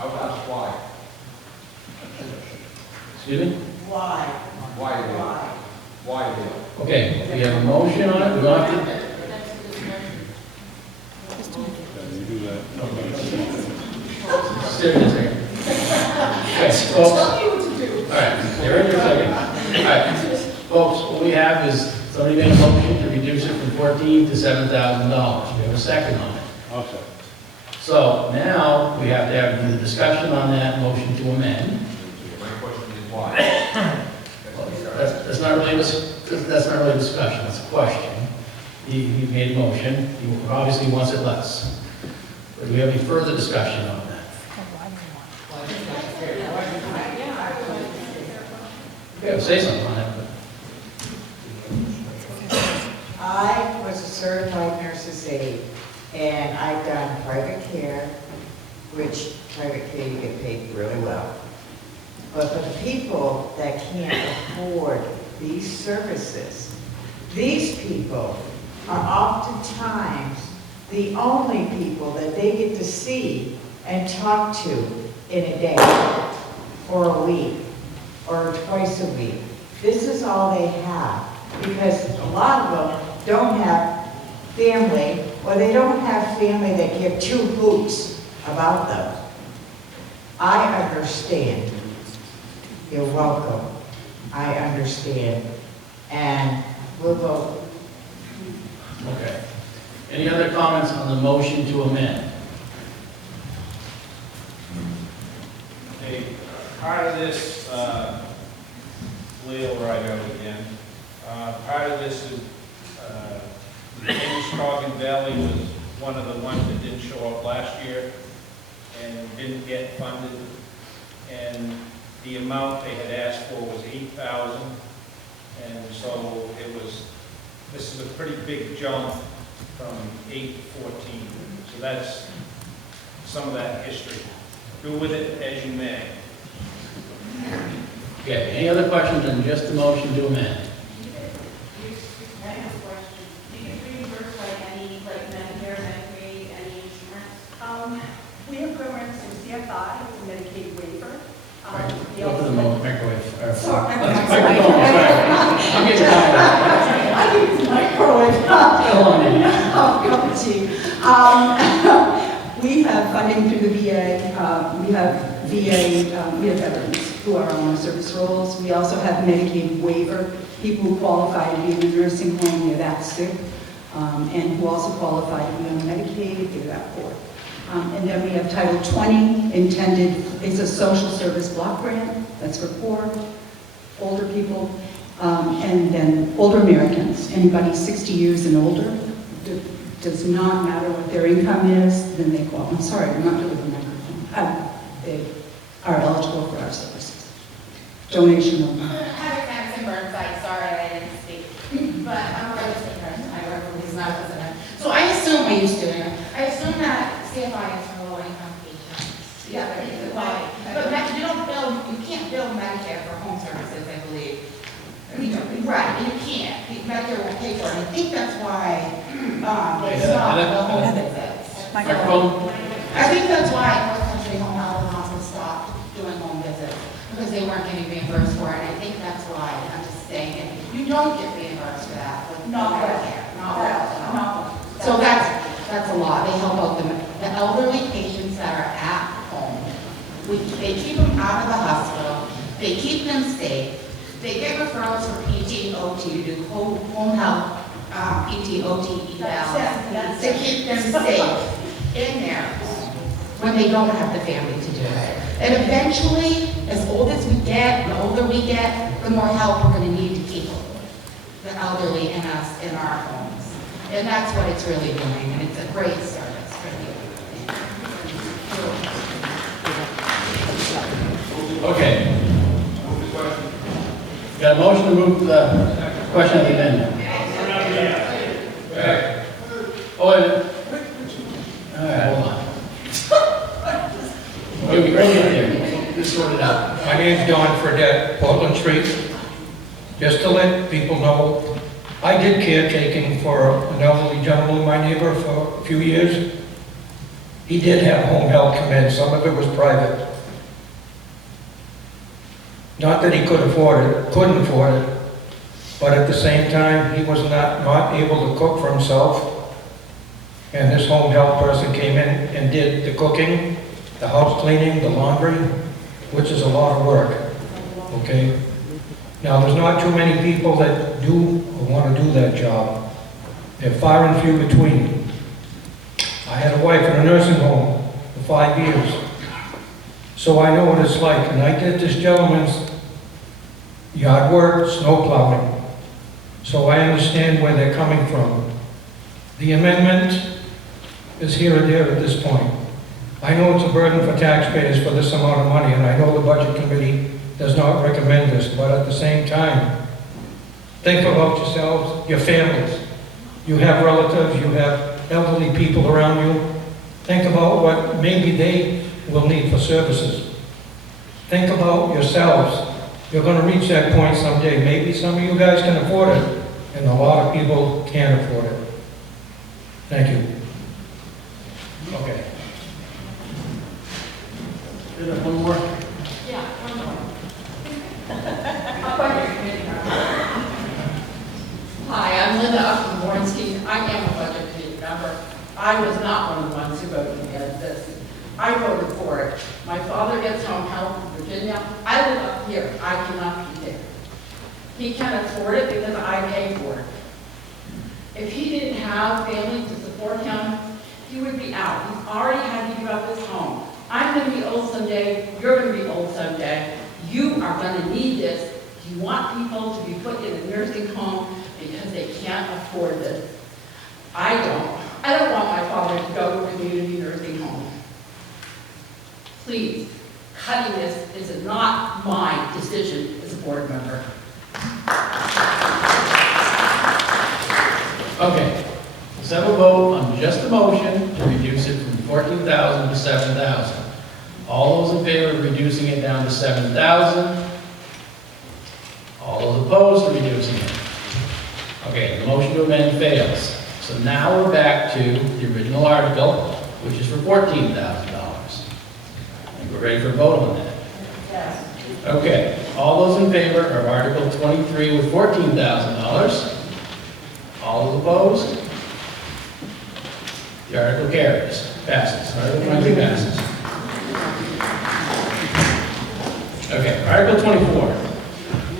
I'll ask why. Excuse me? Why? Why, Dale? Why, Dale? Okay, we have a motion on it. We don't have to. Sit in a second. Okay, folks. All right, they're in your second. All right, folks, what we have is somebody made a motion to reduce it from $14,000 to $7,000. We have a second on it. I'll second. So now we have to have the discussion on that motion to amend. My question is why? That's not really a discussion, that's a question. He made a motion, he obviously wants it less. But do we have any further discussion on that? Okay, say something on that. I was a certified nurse's aide, and I've done private care, which private care you get paid really well. But for the people that can't afford these services, these people are oftentimes the only people that they get to see and talk to in a day, or a week, or twice a week. This is all they have, because a lot of them don't have family, or they don't have family that give two hoots about them. I understand. You're welcome. I understand. And we'll vote. Okay. Any other comments on the motion to amend? Okay, part of this, Leo Rigo again, part of this is, the Muskegon Valley was one of the ones that didn't show up last year and didn't get funded. And the amount they had asked for was $8,000. And so it was, this is a pretty big jump from 8 to 14. So that's some of that history. Do with it as you may. Okay, any other questions on just the motion to amend? I have a question. Do you get reimbursed by any, like Medicare, Medicaid, any insurance? We have programs through CFI, it's a Medicaid waiver. Go to the microwave. Sorry. I'm getting tired. I use the microwave. Oh, coming to you. We have funding through the VA. We have veterans who are on our service rolls. We also have Medicaid waiver, people who qualify to be in a nursing home, they're that sick, and who also qualify to be on Medicaid, they're that poor. And then we have Title 20 intended, it's a social service block grant, that's for poor, older people, and then older Americans, anybody 60 years and older. Does not matter what their income is, then they qualify. I'm sorry, I'm not doing the microphone. They are eligible for our services. Donation only. Heather Campson Burnside, sorry I didn't speak. But I'm a registered nurse, I work for Police Officer. So I assume, I used to, I assume that CFI is for low income patients. Yeah, but you don't bill, you can't bill Medicare for home services, I believe. Right, you can't. Medicare won't pay for it. I think that's why they stopped the home visits. I think that's why North Country Home Health and Hospice stopped doing home visits, because they weren't getting reimbursed for it. And I think that's why. I'm just saying, and you don't get reimbursed for that with Medicare. So that's a lot. They help out the elderly patients that are at home. They keep them out of the hospital. They keep them safe. They get referrals for PT, OT, to do home health, PT, OT, evals, to keep them safe in there. when they don't have the family to do it. And eventually, as old as we get, the older we get, the more help we're going to need to keep the elderly and us in our homes. And that's what it's really doing, and it's a great service for you. Okay. Got a motion to move the question of the amendment. Oh, wait a minute. All right, hold on. Wait, right here. Just sort it out. My name's Don Fredette, Portland Street. Just to let people know, I did caretaking for an elderly gentleman, my neighbor, for a few years. He did have home health come in, some of it was private. Not that he couldn't afford it, but at the same time, he was not able to cook for himself. And this home health person came in and did the cooking, the house cleaning, the laundry, which is a lot of work, okay? Now, there's not too many people that do or want to do that job. They're far and few between. I had a wife in a nursing home for 5 years, so I know what it's like. And I did this gentleman's yard work, snow plowing, so I understand where they're coming from. The amendment is here and there at this point. I know it's a burden for taxpayers for this amount of money, and I know the budget committee does not recommend this, but at the same time, think about yourselves, your families. You have relatives, you have elderly people around you. Think about what maybe they will need for services. Think about yourselves. You're going to reach that point someday. Maybe some of you guys can afford it, and a lot of people can't afford it. Thank you. Okay. One more? Yeah, one more. Hi, I'm Linda Upton-Bornstein. I am a budget committee member. I was not one of the ones who voted against this. I voted for it. My father gets home health in Virginia. I live up here. I cannot be there. He can afford it because I pay for it. If he didn't have family to support him, he would be out. He's already had to give up his home. I'm going to be old someday. You're going to be old someday. You are going to need this. You want people to be put in a nursing home because they can't afford this. I don't. I don't want my father to go to a community nursing home. Please, cutting this is not my decision as a board member. Okay. Let's have a vote on just the motion to reduce it from 14,000 to 7,000. All those in favor of reducing it down to 7,000? All those opposed to reducing it? Okay, the motion to amend fails. So now we're back to the original article, which is for $14,000. I think we're ready for a vote on that. Yes. Okay, all those in favor of Article 23 with $14,000? All those opposed? The article carries, passes. Article 23 passes. Okay, Article 24.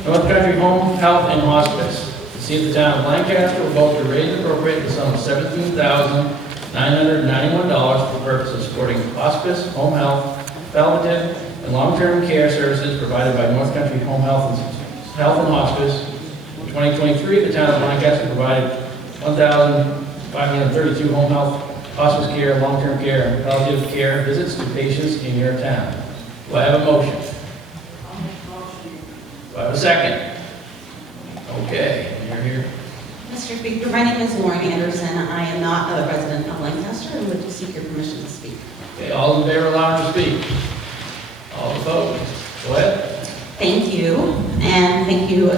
North Country Home Health and Hospice. To see if the town of Lancaster will vote to raise and appropriate the sum of $17,991 for the purpose of supporting hospice, home health, palliative, and long-term care services provided by North Country Home Health and Hospice. In 2023, the town of Lancaster provided 1,532 home health, hospice care, long-term care, and palliative care visits to patients in your town. Do I have a motion? Do I have a second? Okay, you're here. Mr. Speaker, my name is Lauren Anderson. I am not a resident of Lancaster and would seek your permission to speak. Okay, all in favor, allow to speak. All opposed? Go ahead. Thank you, and thank you for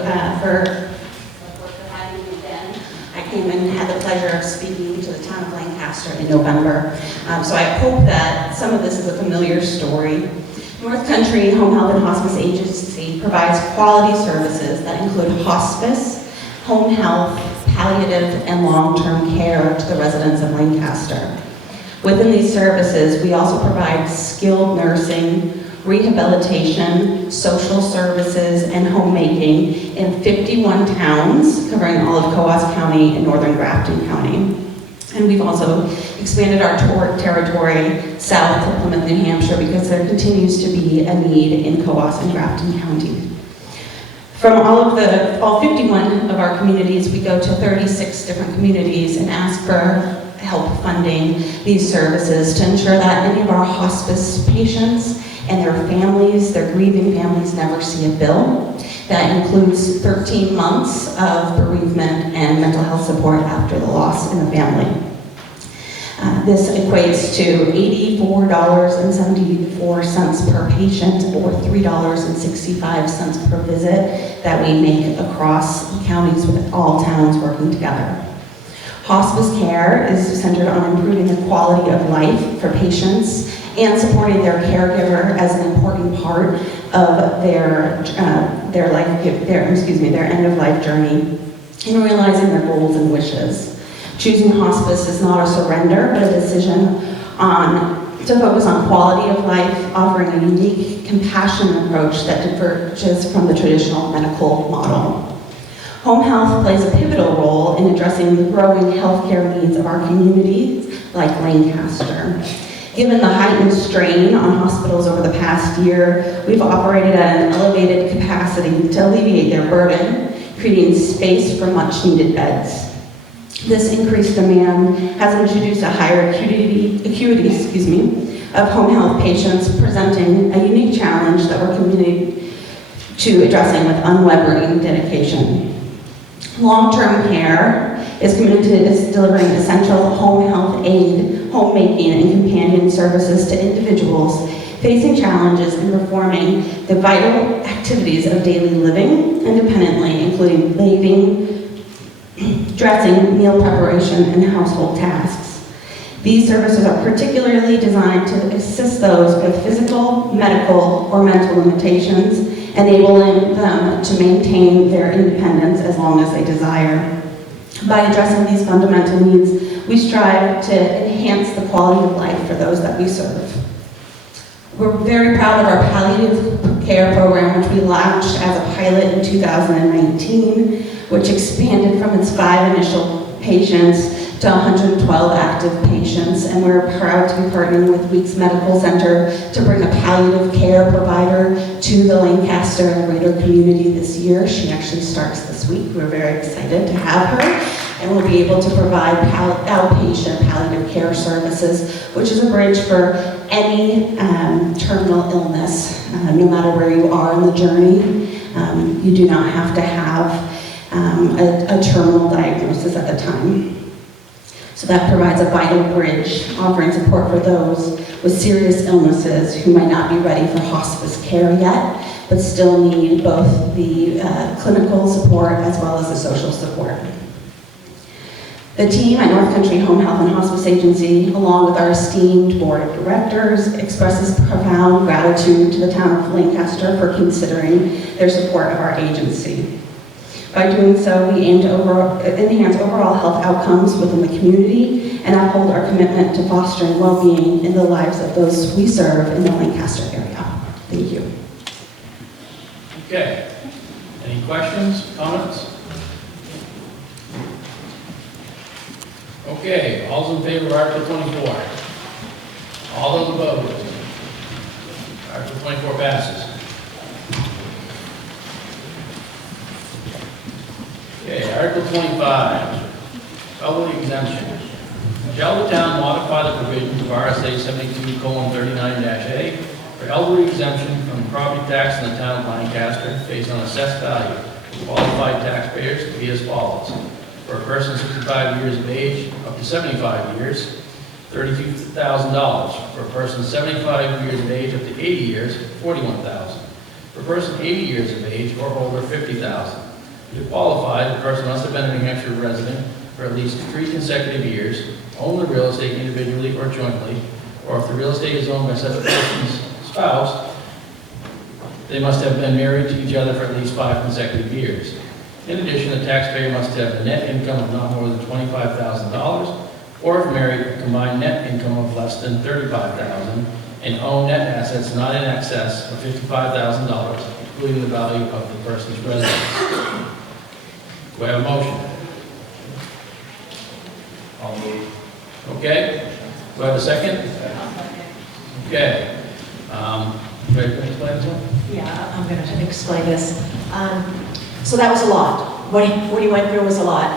having me again. I came and had the pleasure of speaking to the town of Lancaster in November, so I hope that some of this is a familiar story. North Country Home Health and Hospice Agency provides quality services that include hospice, home health, palliative, and long-term care to the residents of Lancaster. Within these services, we also provide skilled nursing, rehabilitation, social services, and homemaking in 51 towns, covering all of Coos County and northern Grafton County. And we've also expanded our territory south to Plymouth, New Hampshire, because there continues to be a need in Coos and Grafton County. From all 51 of our communities, we go to 36 different communities and ask for help funding these services to ensure that any of our hospice patients and their families, their grieving families, never see a bill. That includes 13 months of bereavement and mental health support after the loss in the family. This equates to $84.74 per patient, or $3.65 per visit that we make across counties with all towns working together. Hospice care is centered on improving the quality of life for patients and supporting their caregiver as an important part of their end of life journey, and realizing their goals and wishes. Choosing hospice is not a surrender, but a decision to focus on quality of life, offering a unique, compassionate approach that diverges from the traditional medical model. Home health plays a pivotal role in addressing the growing healthcare needs of our communities, like Lancaster. Given the heightened strain on hospitals over the past year, we've operated at an elevated capacity to alleviate their burden, creating space for much-needed beds. This increased demand has introduced a higher acuity of home health patients, presenting a unique challenge that we're committed to addressing with unwavering dedication. Long-term care is committed to delivering essential home health aid, homemaking, and companion services to individuals facing challenges in performing the vital activities of daily living independently, including bathing, dressing, meal preparation, and household tasks. These services are particularly designed to assist those with physical, medical, or mental limitations, enabling them to maintain their independence as long as they desire. By addressing these fundamental needs, we strive to enhance the quality of life for those that we serve. We're very proud of our palliative care program, which we launched as a pilot in 2019, which expanded from its 5 initial patients to 112 active patients, and we're proud to be partnering with Weeks Medical Center to bring a palliative care provider to the Lancaster and greater community this year. She actually starts this week. We're very excited to have her, and we'll be able to provide outpatient palliative care services, which is a bridge for any terminal illness, no matter where you are in the journey. You do not have to have a terminal diagnosis at the time. So that provides a vital bridge, offering support for those with serious illnesses who might not be ready for hospice care yet, but still need both the clinical support as well as the social support. The team at North Country Home Health and Hospice Agency, along with our esteemed board of directors, expresses profound gratitude to the town of Lancaster for considering their support of our agency. By doing so, we aim to enhance overall health outcomes within the community and uphold our commitment to fostering well-being in the lives of those we serve in the Lancaster area. Thank you. Okay. Any questions, comments? Okay, all's in favor of Article 24? All those opposed? Article 24 passes. Okay, Article 25, elderly exemption. Shall the town modify the provisions of RSA 72:39-A for elderly exemption from property tax in the town of Lancaster based on assessed value for qualified taxpayers to be as follows. For a person 65 years of age, up to 75 years, $32,000. For a person 75 years of age, up to 80 years, $41,000. For a person 80 years of age or older, $50,000. To qualify, the person must have been a New Hampshire resident for at least 3 consecutive years, own the real estate individually or jointly, or if the real estate is owned by such a person's spouse, they must have been married to each other for at least 5 consecutive years. In addition, the taxpayer must have a net income of not more than $25,000, or if married, a combined net income of less than $35,000, and own net assets not in excess of $55,000, including the value of the person's residence. Do I have a motion? I'll move. Okay, do I have a second? Okay. Ready to explain this one? Yeah, I'm going to explain this. So that was a lot. What he went through was a lot.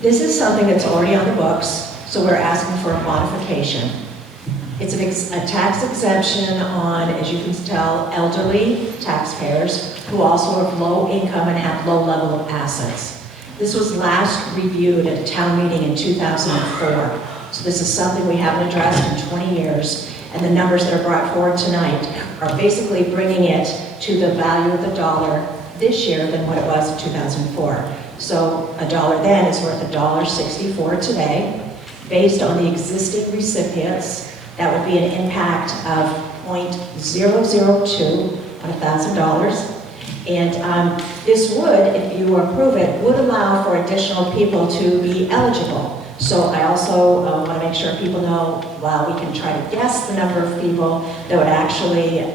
This is something that's already on the books, so we're asking for a modification. It's a tax exemption on, as you can tell, elderly taxpayers who also have low income and have low level of assets. This was last reviewed at a town meeting in 2004. So this is something we haven't addressed in 20 years. And the numbers that are brought forward tonight are basically bringing it to the value of the dollar this year than what it was in 2004. So a dollar then is worth $1.64 today. Based on the existing recipients, that would be an impact of 0.002 on $1,000. And this would, if you approve it, would allow for additional people to be eligible. So I also want to make sure people know, while we can try to guess the number of people that would actually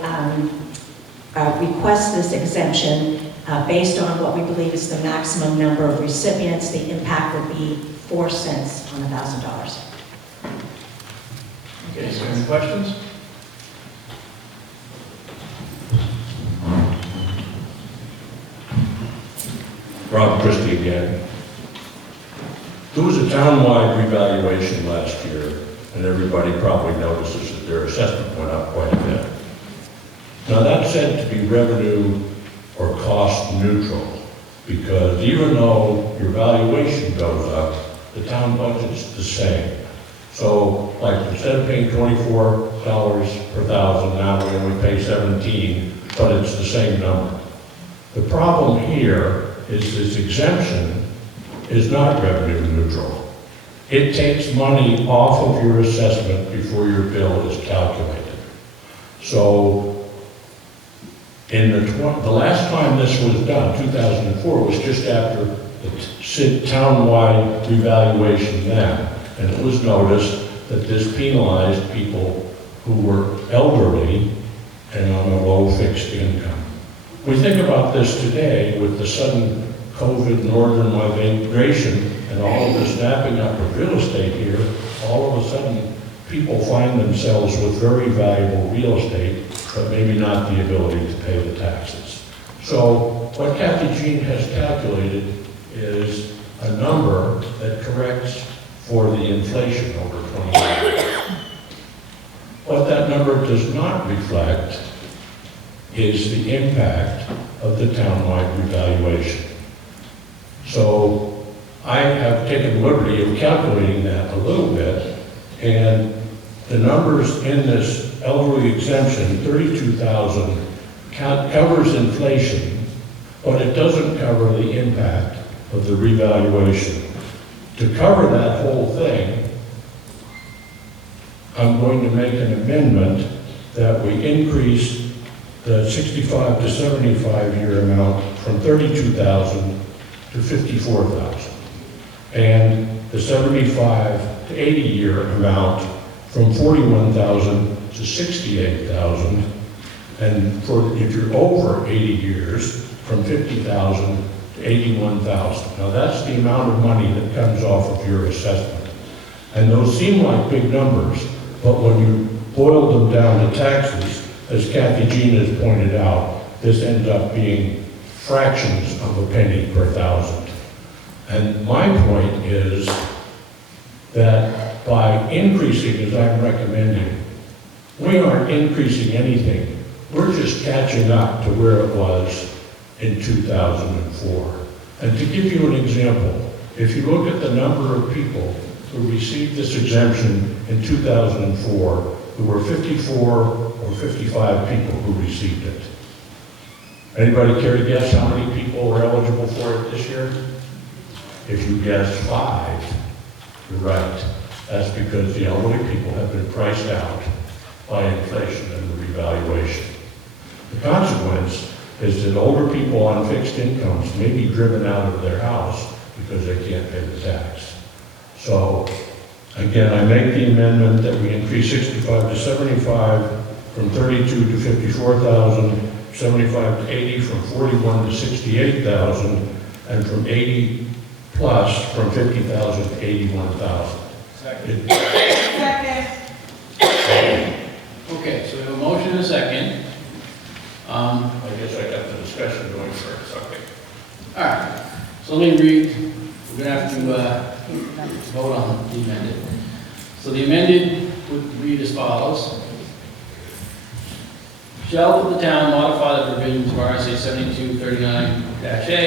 request this exemption, based on what we believe is the maximum number of recipients, the impact would be 4 cents on $1,000. Okay, is there any questions? Rob Christie again. There was a town-wide revaluation last year, and everybody probably notices that their assessment went up quite a bit. Now that's said to be revenue or cost neutral, because even though your valuation goes up, the town budget's the same. So, like, instead of paying $24 per thousand, now we only pay 17, but it's the same number. The problem here is this exemption is not revenue neutral. It takes money off of your assessment before your bill is calculated. So, in the last time this was done, 2004, was just after the town-wide revaluation then. And it was noticed that this penalized people who were elderly and on a low fixed income. We think about this today with the sudden COVID northern migration and all of the snapping up of real estate here. All of a sudden, people find themselves with very valuable real estate, but maybe not the ability to pay the taxes. So what Kathy Jean has calculated is a number that corrects for the inflation over 20 years. What that number does not reflect is the impact of the townwide revaluation. So I have taken the liberty of calculating that a little bit, and the numbers in this elderly exemption, 32,000, covers inflation, but it doesn't cover the impact of the revaluation. To cover that whole thing, I'm going to make an amendment that we increase the 65 to 75 year amount from 32,000 to 54,000, and the 75 to 80 year amount from 41,000 to 68,000, and for if you're over 80 years, from 50,000 to 81,000. Now that's the amount of money that comes off of your assessment. And those seem like big numbers, but when you boil them down to taxes, as Kathy Jean has pointed out, this ends up being fractions of a penny per thousand. And my point is that by increasing, as I'm recommending, we aren't increasing anything. We're just catching up to where it was in 2004. And to give you an example, if you look at the number of people who received this exemption in 2004, there were 54 or 55 people who received it. Anybody care to guess how many people were eligible for it this year? If you guess 5, you're right. That's because the elderly people have been priced out by inflation and the revaluation. The consequence is that older people on fixed incomes may be driven out of their house because they can't pay the tax. So, again, I make the amendment that we increase 65 to 75 from 32 to 54,000, 75 to 80 from 41 to 68,000, and from 80 plus from 50,000 to 81,000. Second. Okay, so we have a motion and a second. I guess I got the discussion going first, okay. All right, so let me read, we're gonna have to vote on the amended. So the amended would read as follows. Shall the town modify the provisions of RSA 7239-A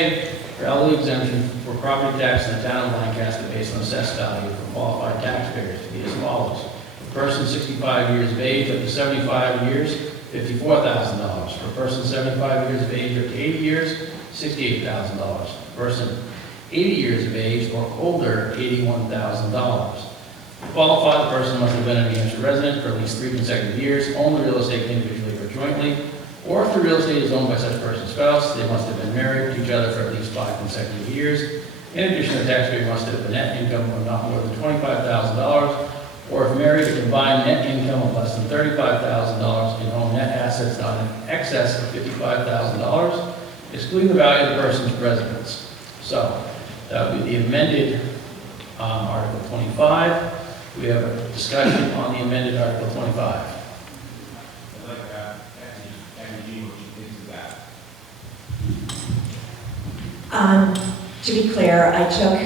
for elderly exemption for property tax in the town of Lancaster based on assessed value for qualified taxpayers to be as follows. A person 65 years of age up to 75 years, $54,000. For a person 75 years of age up to 80 years, $68,000. A person 80 years of age or older, $81,000. To qualify, the person must have been a New Hampshire resident for at least 3 consecutive years, own the real estate individually or jointly, or if the real estate is owned by such person's spouse, they must have been married to each other for at least 5 consecutive years. In addition, the taxpayer must have a net income of not more than $25,000, or if married, a combined net income of less than $35,000 and own net assets not in excess of $55,000, excluding the value of the person's residence. So that would be the amended Article 25. We have a discussion on the amended Article 25. I'd like to have Andy look into that. To be clear, I took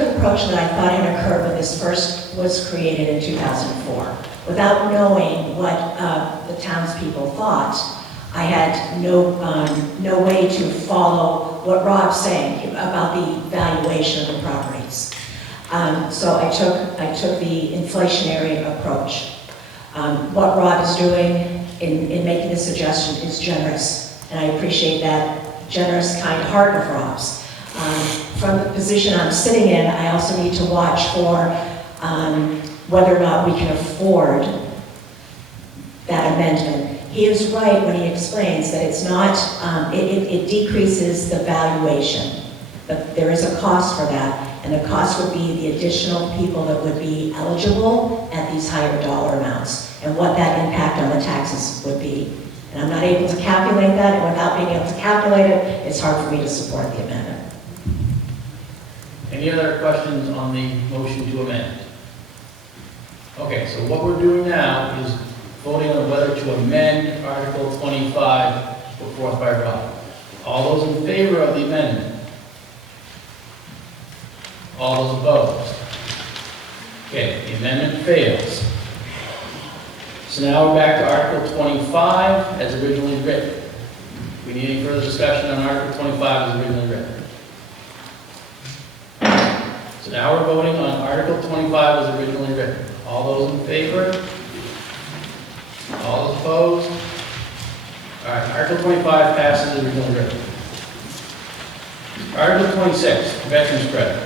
an approach that I thought had occurred when this first was created in 2004. Without knowing what the townspeople thought, I had no way to follow what Rob's saying about the valuation of the properties. So I took the inflationary approach. What Rob is doing in making this suggestion is generous, and I appreciate that generous, kind heart of Rob's. From the position I'm sitting in, I also need to watch for whether or not we can afford that amendment. He is right when he explains that it's not, it decreases the valuation, but there is a cost for that, and the cost would be the additional people that would be eligible at these higher dollar amounts, and what that impact on the taxes would be. And I'm not able to calculate that, and without being able to calculate it, it's hard for me to support the amendment. Any other questions on the motion to amend? Okay, so what we're doing now is voting on whether to amend Article 25 put forth by Rob. All those in favor of the amendment? All those opposed? Okay, the amendment fails. So now we're back to Article 25 as originally written. We need any further discussion on Article 25 as originally written? So now we're voting on Article 25 as originally written. All those in favor? All those opposed? All right, Article 25 passes as originally written. Article 26, Veterans Credit.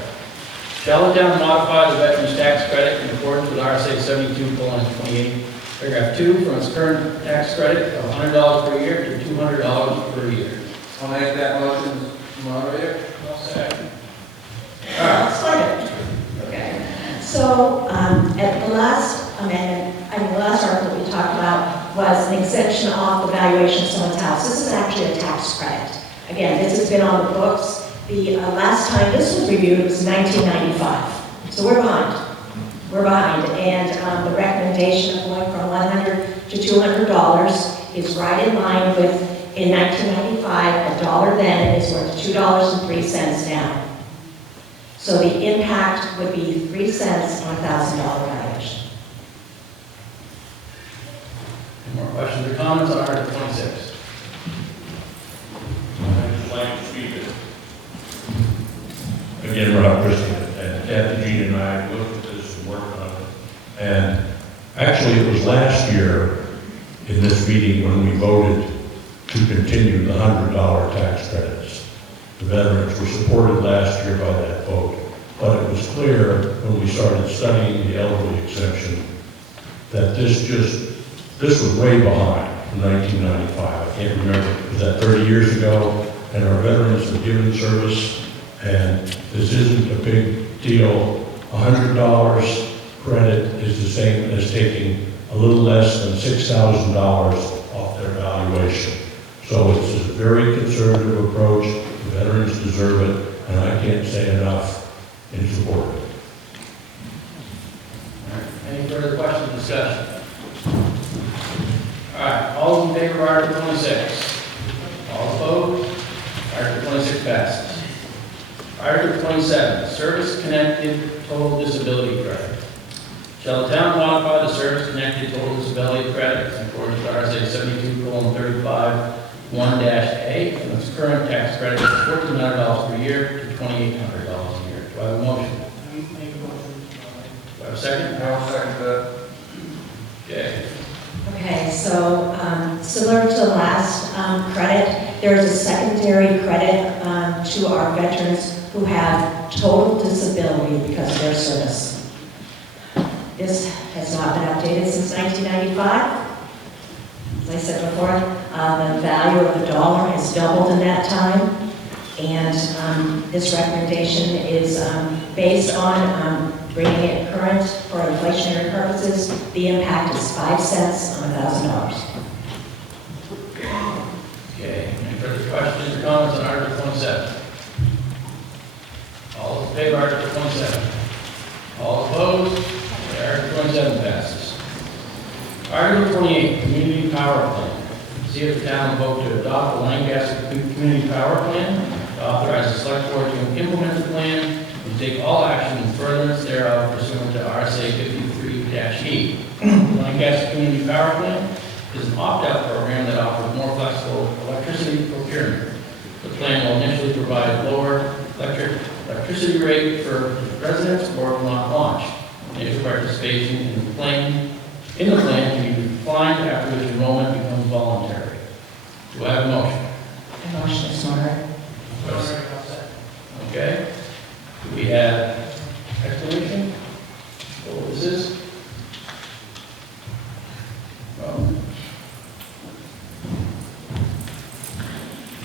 Shall the town modify the Veterans Tax Credit in accordance with RSA 72:28, paragraph 2, from its current tax credit of $100 per year to $200 per year? I'll make that motion, moderator. Second. Okay. So at the last amendment, the last article we talked about was an exemption off the valuation of someone's house. This is actually a tax credit. Again, this has been on the books. The last time this was reviewed was 1995. So we're behind. We're behind. And the recommendation of going from $100 to $200 is right in line with, in 1995, a dollar then is worth $2.03 now. So the impact would be 3 cents on $1,000 valuation. Any more questions or comments on Article 26? I'd just like to speak it. Again, Rob Christie and Kathy Jean and I looked at this and worked on it. And actually, it was last year in this meeting when we voted to continue the $100 tax credits. The veterans were supported last year by that vote. But it was clear when we started studying the elderly exemption that this was way behind from 1995. I can't remember, was that 30 years ago? And our veterans have given service, and this isn't a big deal. $100 credit is the same as taking a little less than $6,000 off their valuation. So it's a very conservative approach. The veterans deserve it, and I can't say enough in support of it. Any further questions, discussion? All right, all in favor of Article 26? All opposed? Article 26 passes. Article 27, service-connected total disability credit. Shall the town modify the service-connected total disability credit in accordance with RSA 72:35 1-A from its current tax credit of $1,400 per year to $2,800 a year? Do I have a motion? Make a motion. Do I have a second? I'll second that. Okay. Okay, so similar to the last credit, there is a secondary credit to our veterans who have total disability because of their service. This has not been updated since 1995. As I said before, the value of the dollar has doubled in that time. And this recommendation is based on bringing it current for inflationary purposes. The impact is 5 cents on $1,000. Okay, any further questions or comments on Article 27? All in favor of Article 27? All opposed? Article 27 passes. Article 28, Community Power Plan. See if the town will vote to adopt the Lancaster Community Power Plan, to authorize the select board to implement the plan, and take all action in furtherance thereof pursuant to RSA 53-E. The Lancaster Community Power Plan is an opt-out program that offers more flexible electricity procurement. The plan will initially provide lower electricity rate for residents or will not launch. Initial participation in the plan can be declined after which enrollment becomes voluntary. Do I have a motion? A motion is ordered. Okay. Do we have explanation? What this is?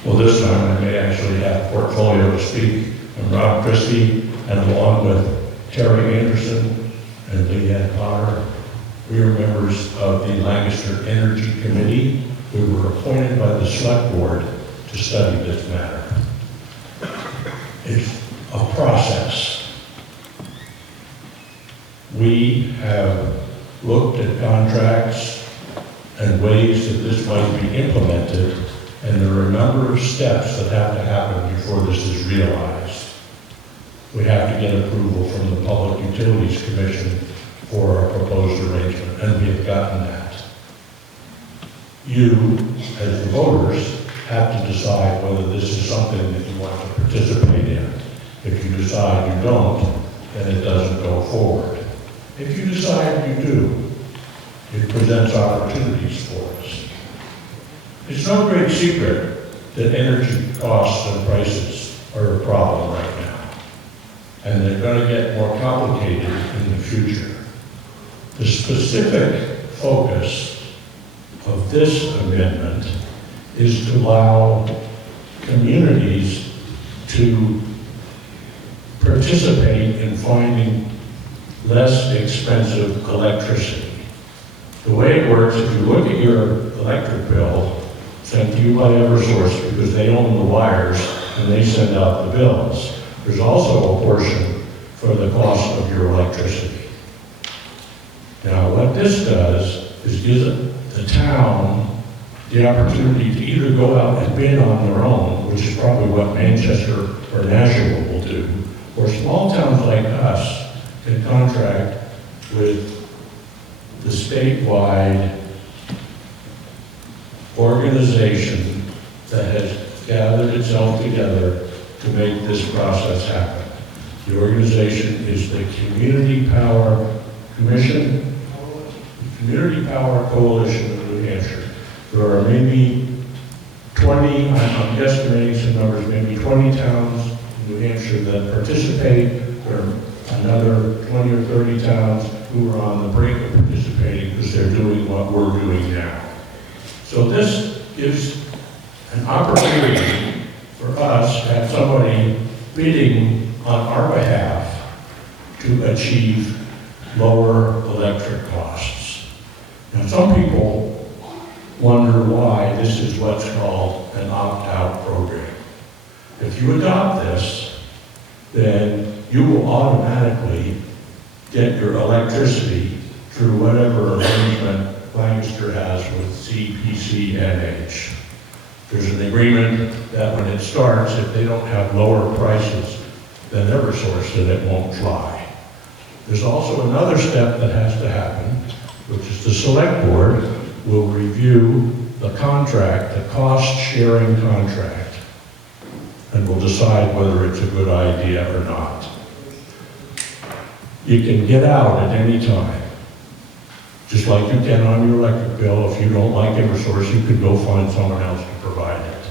Well, this time I may actually have portfolio to speak. I'm Rob Christie, and along with Terry Anderson and Leanne Potter, we are members of the Lancaster Energy Committee. We were appointed by the Select Board to study this matter. It's a process. We have looked at contracts and ways that this might be implemented, and there are a number of steps that have to happen before this is realized. We have to get approval from the Public Utilities Commission for our proposed arrangement, and we have gotten that. You, as the voters, have to decide whether this is something that you want to participate in. If you decide you don't, then it doesn't go forward. If you decide you do, it presents opportunities for us. It's no great secret that energy costs and prices are a problem right now. And they're going to get more complicated in the future. The specific focus of this amendment is to allow communities to participate in finding less expensive electricity. The way it works, if you look at your electric bill sent to you by Eversource, because they own the wires and they send out the bills, there's also a portion for the cost of your electricity. Now, what this does is gives the town the opportunity to either go out and bid on their own, which is probably what Manchester or Nashua will do, or small towns like us can contract with the statewide organization that has gathered itself together to make this process happen. The organization is the Community Power Commission, the Community Power Coalition of New Hampshire. There are maybe 20, I'm guesstimating some numbers, maybe 20 towns in New Hampshire that participate. There are another 20 or 30 towns who are on the brink of participating because they're doing what we're doing now. So this gives an opportunity for us to have somebody bidding on our behalf to achieve lower electric costs. Now, some people wonder why this is what's called an opt-out program. If you adopt this, then you will automatically get your electricity through whatever arrangement Lancaster has with CPCNH. There's an agreement that when it starts, if they don't have lower prices than Eversource, then it won't fly. There's also another step that has to happen, which is the select board will review the contract, the cost-sharing contract, and will decide whether it's a good idea or not. You can get out at any time, just like you can on your electric bill. If you don't like Eversource, you could go find someone else to provide it.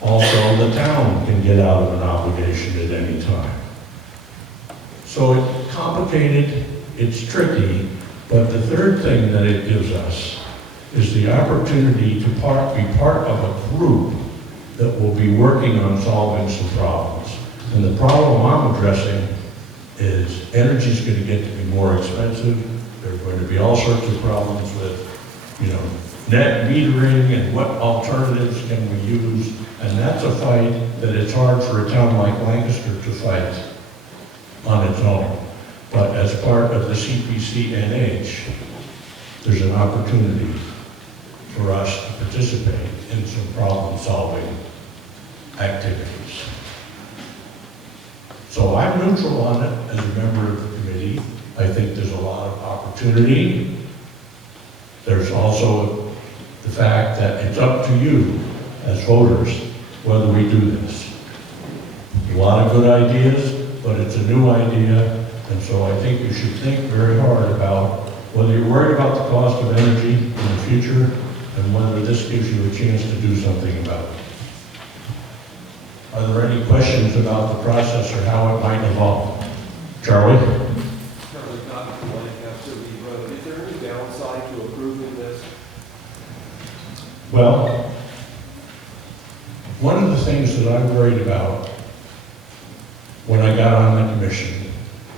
Also, the town can get out of an obligation at any time. So it's complicated, it's tricky, but the third thing that it gives us is the opportunity to be part of a group that will be working on solving some problems. And the problem I'm addressing is energy is going to get to be more expensive. There are going to be all sorts of problems with, net metering and what alternatives can we use. And that's a fight that it's hard for a town like Lancaster to fight on its own. But as part of the CPCNH, there's an opportunity for us to participate in some problem-solving activities. So I'm neutral on it as a member of the committee. I think there's a lot of opportunity. There's also the fact that it's up to you as voters whether we do this. A lot of good ideas, but it's a new idea, and so I think you should think very hard about whether you're worried about the cost of energy in the future and whether this gives you a chance to do something about it. Are there any questions about the process or how it might evolve? Charlie? Charlie Cotton from Lancaster, is there any downside to approving this? Well, one of the things that I worried about when I got on the commission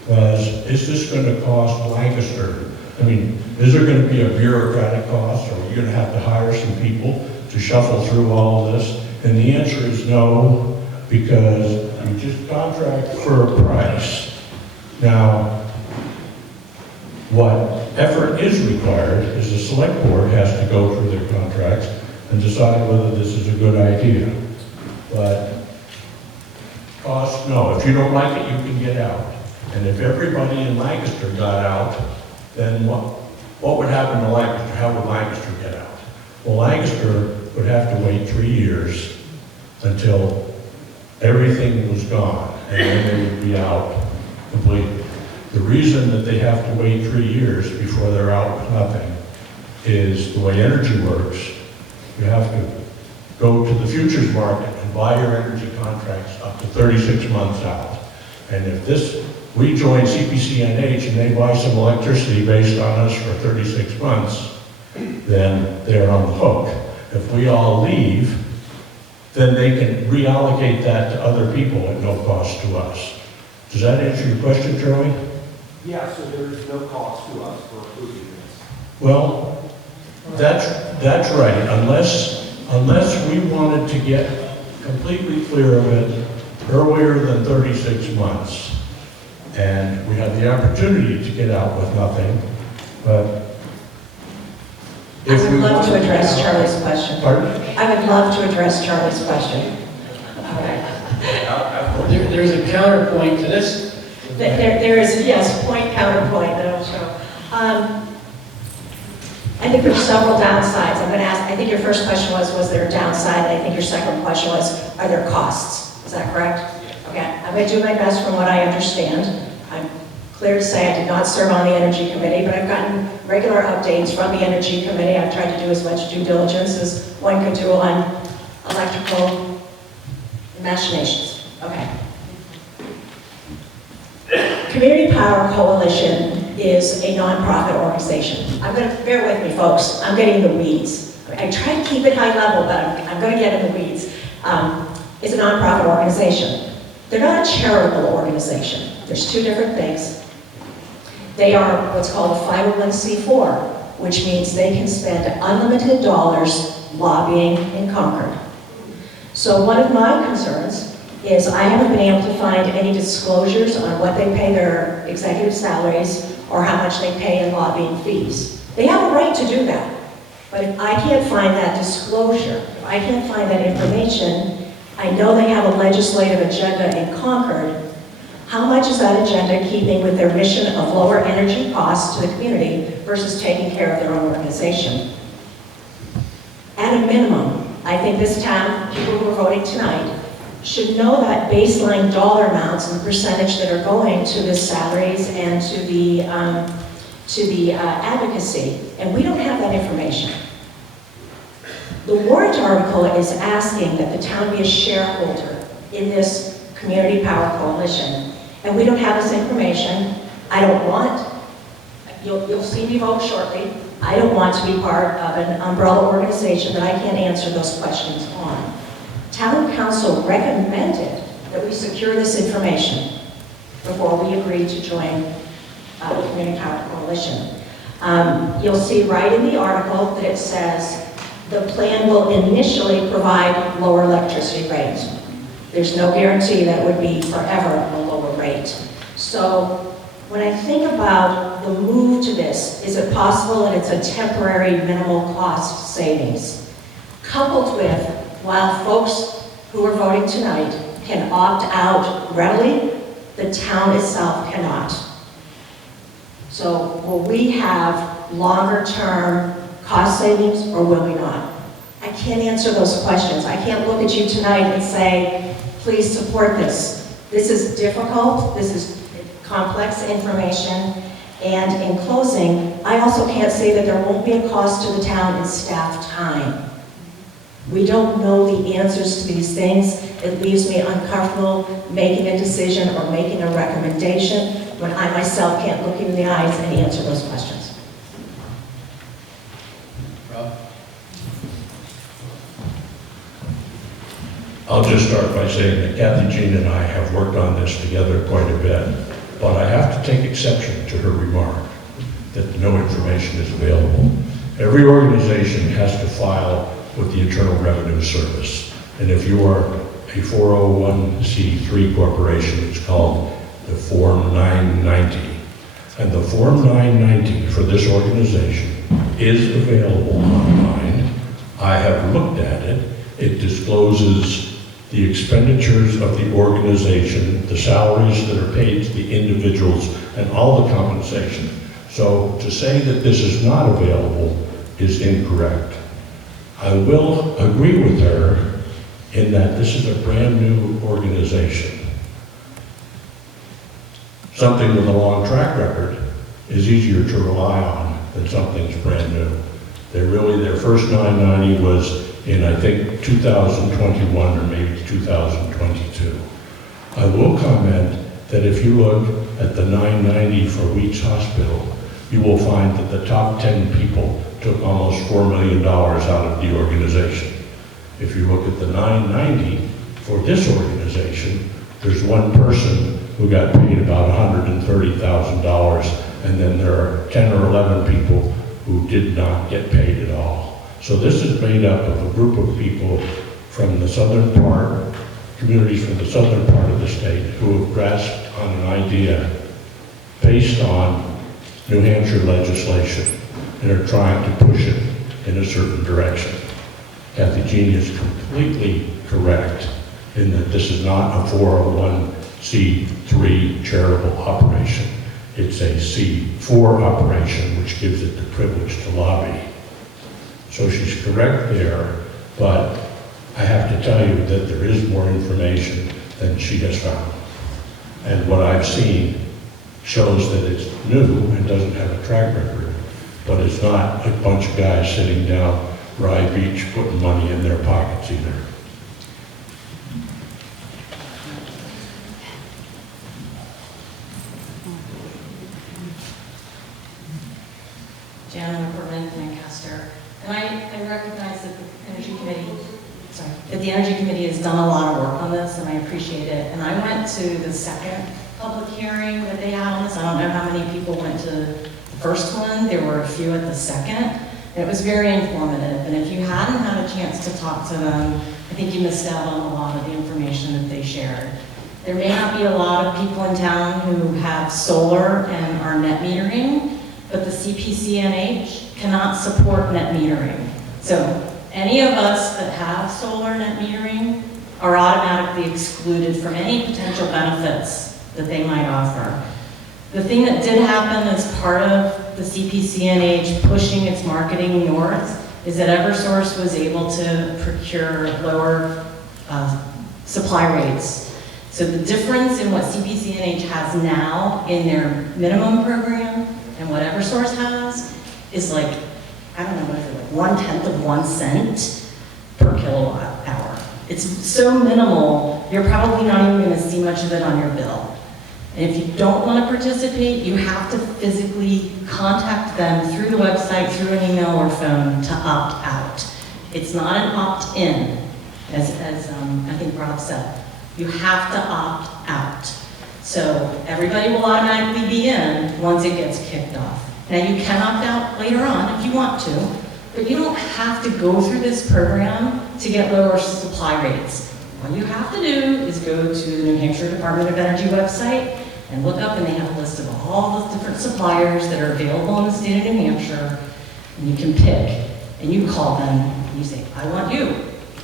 was, is this going to cost Lancaster? I mean, is there going to be a bureaucratic cost, or are you going to have to hire some people to shuffle through all of this? And the answer is no, because you just contract for a price. Now, what effort is required is the select board has to go through their contracts and decide whether this is a good idea. But cost, no. If you don't like it, you can get out. And if everybody in Lancaster got out, then what would happen to Lancaster? How would Lancaster get out? Well, Lancaster would have to wait 3 years until everything was gone, and then they would be out completely. The reason that they have to wait 3 years before they're out with nothing is the way energy works. You have to go to the futures market and buy your energy contracts up to 36 months out. And if we join CPCNH and they buy some electricity based on us for 36 months, then they're on the hook. If we all leave, then they can reallocate that to other people at no cost to us. Does that answer your question, Charlie? Yeah, so there's no cost to us for approving this. Well, that's right, unless we wanted to get completely clear of it earlier than 36 months. And we have the opportunity to get out with nothing, but I would love to address Charlie's question. Pardon? I would love to address Charlie's question. There's a counterpoint to this. There is, yes, point, counterpoint that I'll show. I think there's several downsides. I'm going to ask, I think your first question was there a downside? And I think your second question was, are there costs? Is that correct? Okay, I'm going to do my best from what I understand. I'm clear to say I did not serve on the Energy Committee, but I've gotten regular updates from the Energy Committee. I've tried to do as much due diligence as one could do on electrical machinations. Okay. Community Power Coalition is a nonprofit organization. I'm going to, bear with me folks, I'm getting in the weeds. I try to keep it high level, but I'm going to get in the weeds. It's a nonprofit organization. They're not a charitable organization. There's two different things. They are what's called a 501c4, which means they can spend unlimited dollars lobbying in Concord. So one of my concerns is I haven't been able to find any disclosures on what they pay their executive salaries or how much they pay in lobbying fees. They have a right to do that. But if I can't find that disclosure, if I can't find that information, I know they have a legislative agenda in Concord. How much is that agenda keeping with their mission of lower energy costs to the community versus taking care of their own organization? At a minimum, I think this town, people who are voting tonight, should know that baseline dollar amounts and the percentage that are going to the salaries and to the advocacy, and we don't have that information. The warrant article is asking that the town be a shareholder in this community power coalition, and we don't have this information. I don't want, you'll see me vote shortly, I don't want to be part of an umbrella organization that I can't answer those questions on. Town council recommended that we secure this information before we agreed to join the Community Power Coalition. You'll see right in the article that it says the plan will initially provide lower electricity rates. There's no guarantee that would be forever a lower rate. So when I think about the move to this, is it possible that it's a temporary minimal cost savings? Coupled with, while folks who are voting tonight can opt out readily, the town itself cannot. So will we have longer term cost savings or will we not? I can't answer those questions. I can't look at you tonight and say, please support this. This is difficult, this is complex information, and in closing, I also can't say that there won't be a cost to the town in staff time. We don't know the answers to these things. It leaves me uncomfortable making a decision or making a recommendation when I myself can't look you in the eyes and answer those questions. Rob? I'll just start by saying that Kathy Jean and I have worked on this together quite a bit, but I have to take exception to her remark that no information is available. Every organization has to file with the Internal Revenue Service, and if you are a 401c3 corporation, it's called the Form 990. And the Form 990 for this organization is available online. I have looked at it. It discloses the expenditures of the organization, the salaries that are paid to the individuals, and all the compensation. So to say that this is not available is incorrect. I will agree with her in that this is a brand new organization. Something with a long track record is easier to rely on than something that's brand new. Their first 990 was in, I think, 2021 or maybe 2022. I will comment that if you look at the 990 for Weeks Hospital, you will find that the top 10 people took almost $4 million out of the organization. If you look at the 990 for this organization, there's one person who got paid about $130,000, and then there are 10 or 11 people who did not get paid at all. So this is made up of a group of people from the southern part, communities from the southern part of the state who have grasped on an idea based on New Hampshire legislation and are trying to push it in a certain direction. Kathy Jean is completely correct in that this is not a 401c3 charitable operation. It's a C4 operation, which gives it the privilege to lobby. So she's correct there, but I have to tell you that there is more information than she has found. And what I've seen shows that it's new and doesn't have a track record, but it's not a bunch of guys sitting down Rye Beach putting money in their pockets either. Jana Berlin, Lancaster. And I recognize that the Energy Committee has done a lot of work on this, and I appreciate it. And I went to the second public hearing that they had on this. I don't know how many people went to the first one. There were a few at the second. And it was very informative. And if you hadn't had a chance to talk to them, I think you missed out on a lot of the information that they shared. There may not be a lot of people in town who have solar and are net metering, but the CPCNH cannot support net metering. So any of us that have solar net metering are automatically excluded from any potential benefits that they might offer. The thing that did happen as part of the CPCNH pushing its marketing north is that Eversource was able to procure lower supply rates. So the difference in what CPCNH has now in their minimum program and what Eversource has is like, I don't know, what is it, like 1/10 of 1 cent per kilowatt hour. It's so minimal, you're probably not even gonna see much of it on your bill. And if you don't want to participate, you have to physically contact them through the website, through an email or phone to opt out. It's not an opt-in, as I think Rob said. You have to opt out. So everybody will automatically be in once it gets kicked off. Now you can opt out later on if you want to, but you don't have to go through this program to get lower supply rates. What you have to do is go to the New Hampshire Department of Energy website and look up, and they have a list of all the different suppliers that are available in the state of New Hampshire, and you can pick, and you call them, and you say, I want you,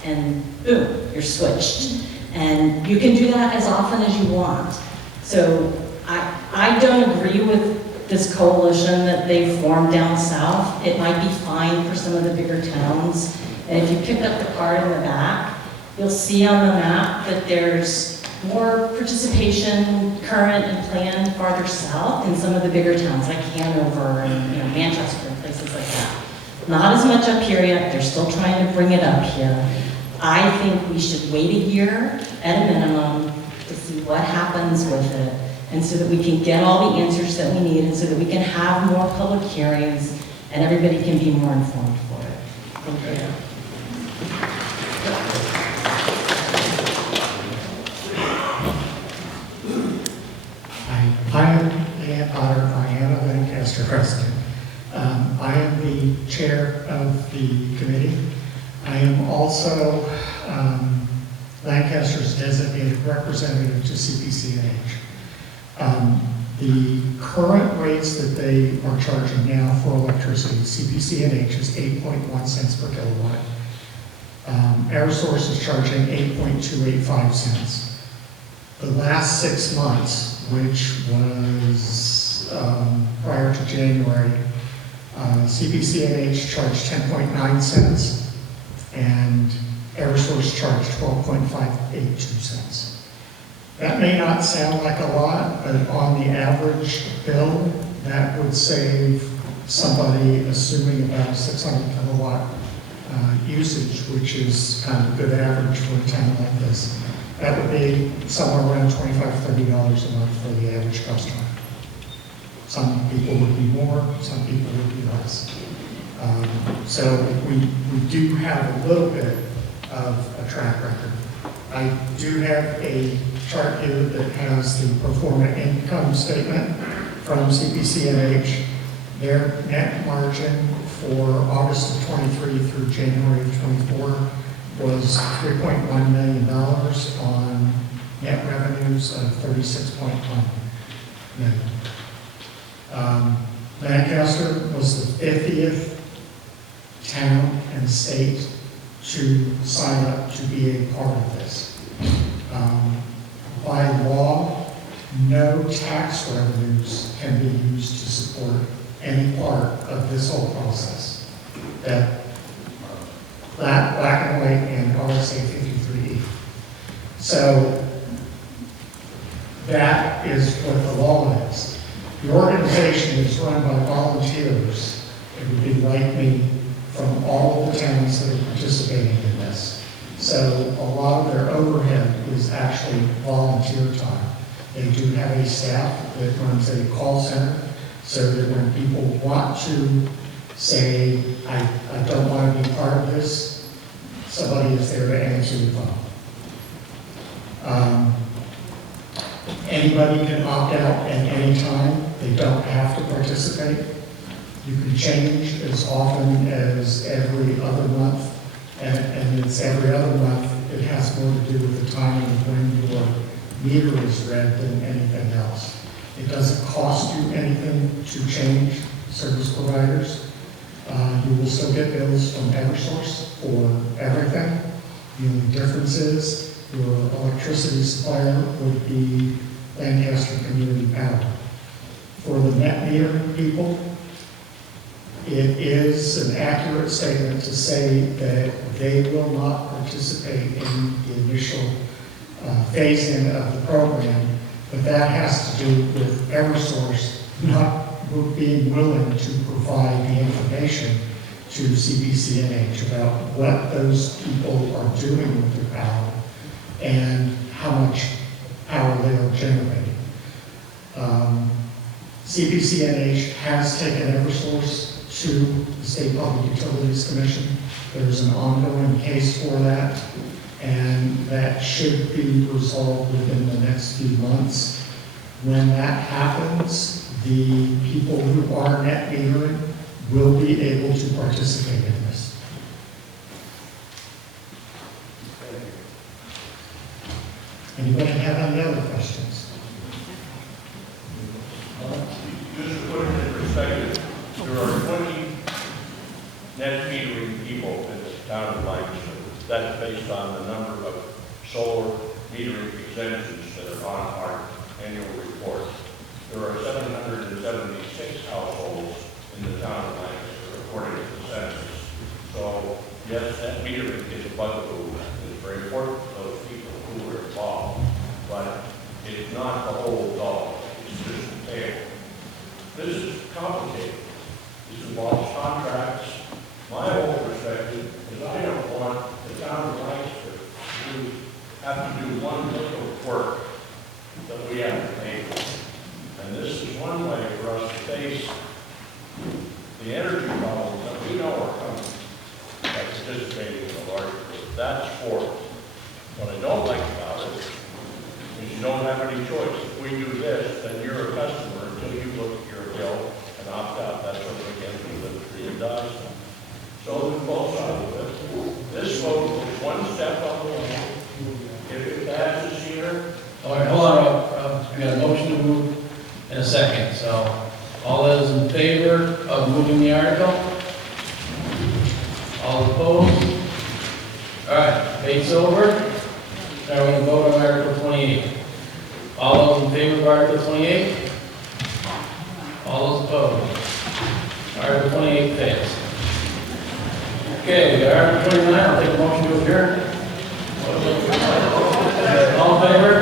and boom, you're switched. And you can do that as often as you want. So I don't agree with this coalition that they formed down south. It might be fine for some of the bigger towns, and if you pick up the card in the back, you'll see on the map that there's more participation, current and planned farther south in some of the bigger towns like Hanover and Manchester and places like that. Not as much up here yet, they're still trying to bring it up here. I think we should wait a year at a minimum to see what happens with it, and so that we can get all the answers that we need, and so that we can have more public hearings and everybody can be more informed for it. Thank you. I am Dan Potter. I am a Lancaster resident. I am the chair of the committee. I am also Lancaster's designated representative to CPCNH. The current rates that they are charging now for electricity, CPCNH is 8.1 cents per kilowatt. Eversource is charging 8.285 cents. The last 6 months, which was prior to January, CPCNH charged 10.9 cents and Eversource charged 12.582 cents. That may not sound like a lot, but on the average bill, that would save somebody assuming about 600 kilowatt usage, which is kind of a good average for a town like this. That would be somewhere around $25, $30 a month for the average customer. Some people would be more, some people would be less. So we do have a little bit of a track record. I do have a chart here that has the pro forma income statement from CPCNH. Their net margin for August of 23 through January of 24 was $3.1 million on net revenues of $36.1 million. Lancaster was the 50th town and state to sign up to be a part of this. By law, no tax revenues can be used to support any part of this whole process. That black and white and RSA 53E. So that is what the law is. The organization is run by volunteers. It would be like me from all the towns that are participating in this. So a lot of their overhead is actually volunteer time. They do have a staff that runs a call center so that when people want to say, I don't want to be part of this, somebody is there to answer the phone. Anybody can opt out at any time. They don't have to participate. You can change as often as every other month, and it's every other month It has more to do with the timing of when your meter is read than anything else. It doesn't cost you anything to change service providers. You will still get bills from Eversource for everything. The only difference is your electricity supplier would be Lancaster Community Power. For the net metering people, it is an accurate statement to say that they will not participate in the initial phase-in of the program, but that has to do with Eversource not being willing to provide the information to CPCNH about what those people are doing with their power and how much power they are generating. CPCNH has taken Eversource to the State Public Utilities Commission. There's an ongoing case for that, and that should be resolved within the next few months. When that happens, the people who are net metering will be able to participate in this. Anybody have any other questions? Just to put it in perspective, there are 20 net metering people in the town of Lancaster. That's based on the number of solar metering exemptions that are on our annual report. There are 776 households in the town of Lancaster, according to the census. So, yes, that metering is a bugaboo. It's very important to those people who are involved, but it's not the whole dog. It's just the tail. This is complicated. This involves contracts. My whole perspective is I don't want the town of Lancaster to have to do one lick of work that we have to pay for. And this is one way for us to face the energy problems that we know are coming by participating in the larger group. That's for it. What I don't like about it is you don't have any choice. If we do this, then you're a customer until you look at your bill and opt out. That's what we get to live free and die. So there's both sides of it. This vote is one step on the way. If it passes here. All right, hold on, Rob. We got a motion to move in a second. So all those in favor of moving the article? All opposed? All right, debate's over. Now we're going to vote on Article 28. All those in favor of Article 28? All those opposed? Article 28 fails. Okay, we got Article 29. I'll take a motion to adjourn. All in favor?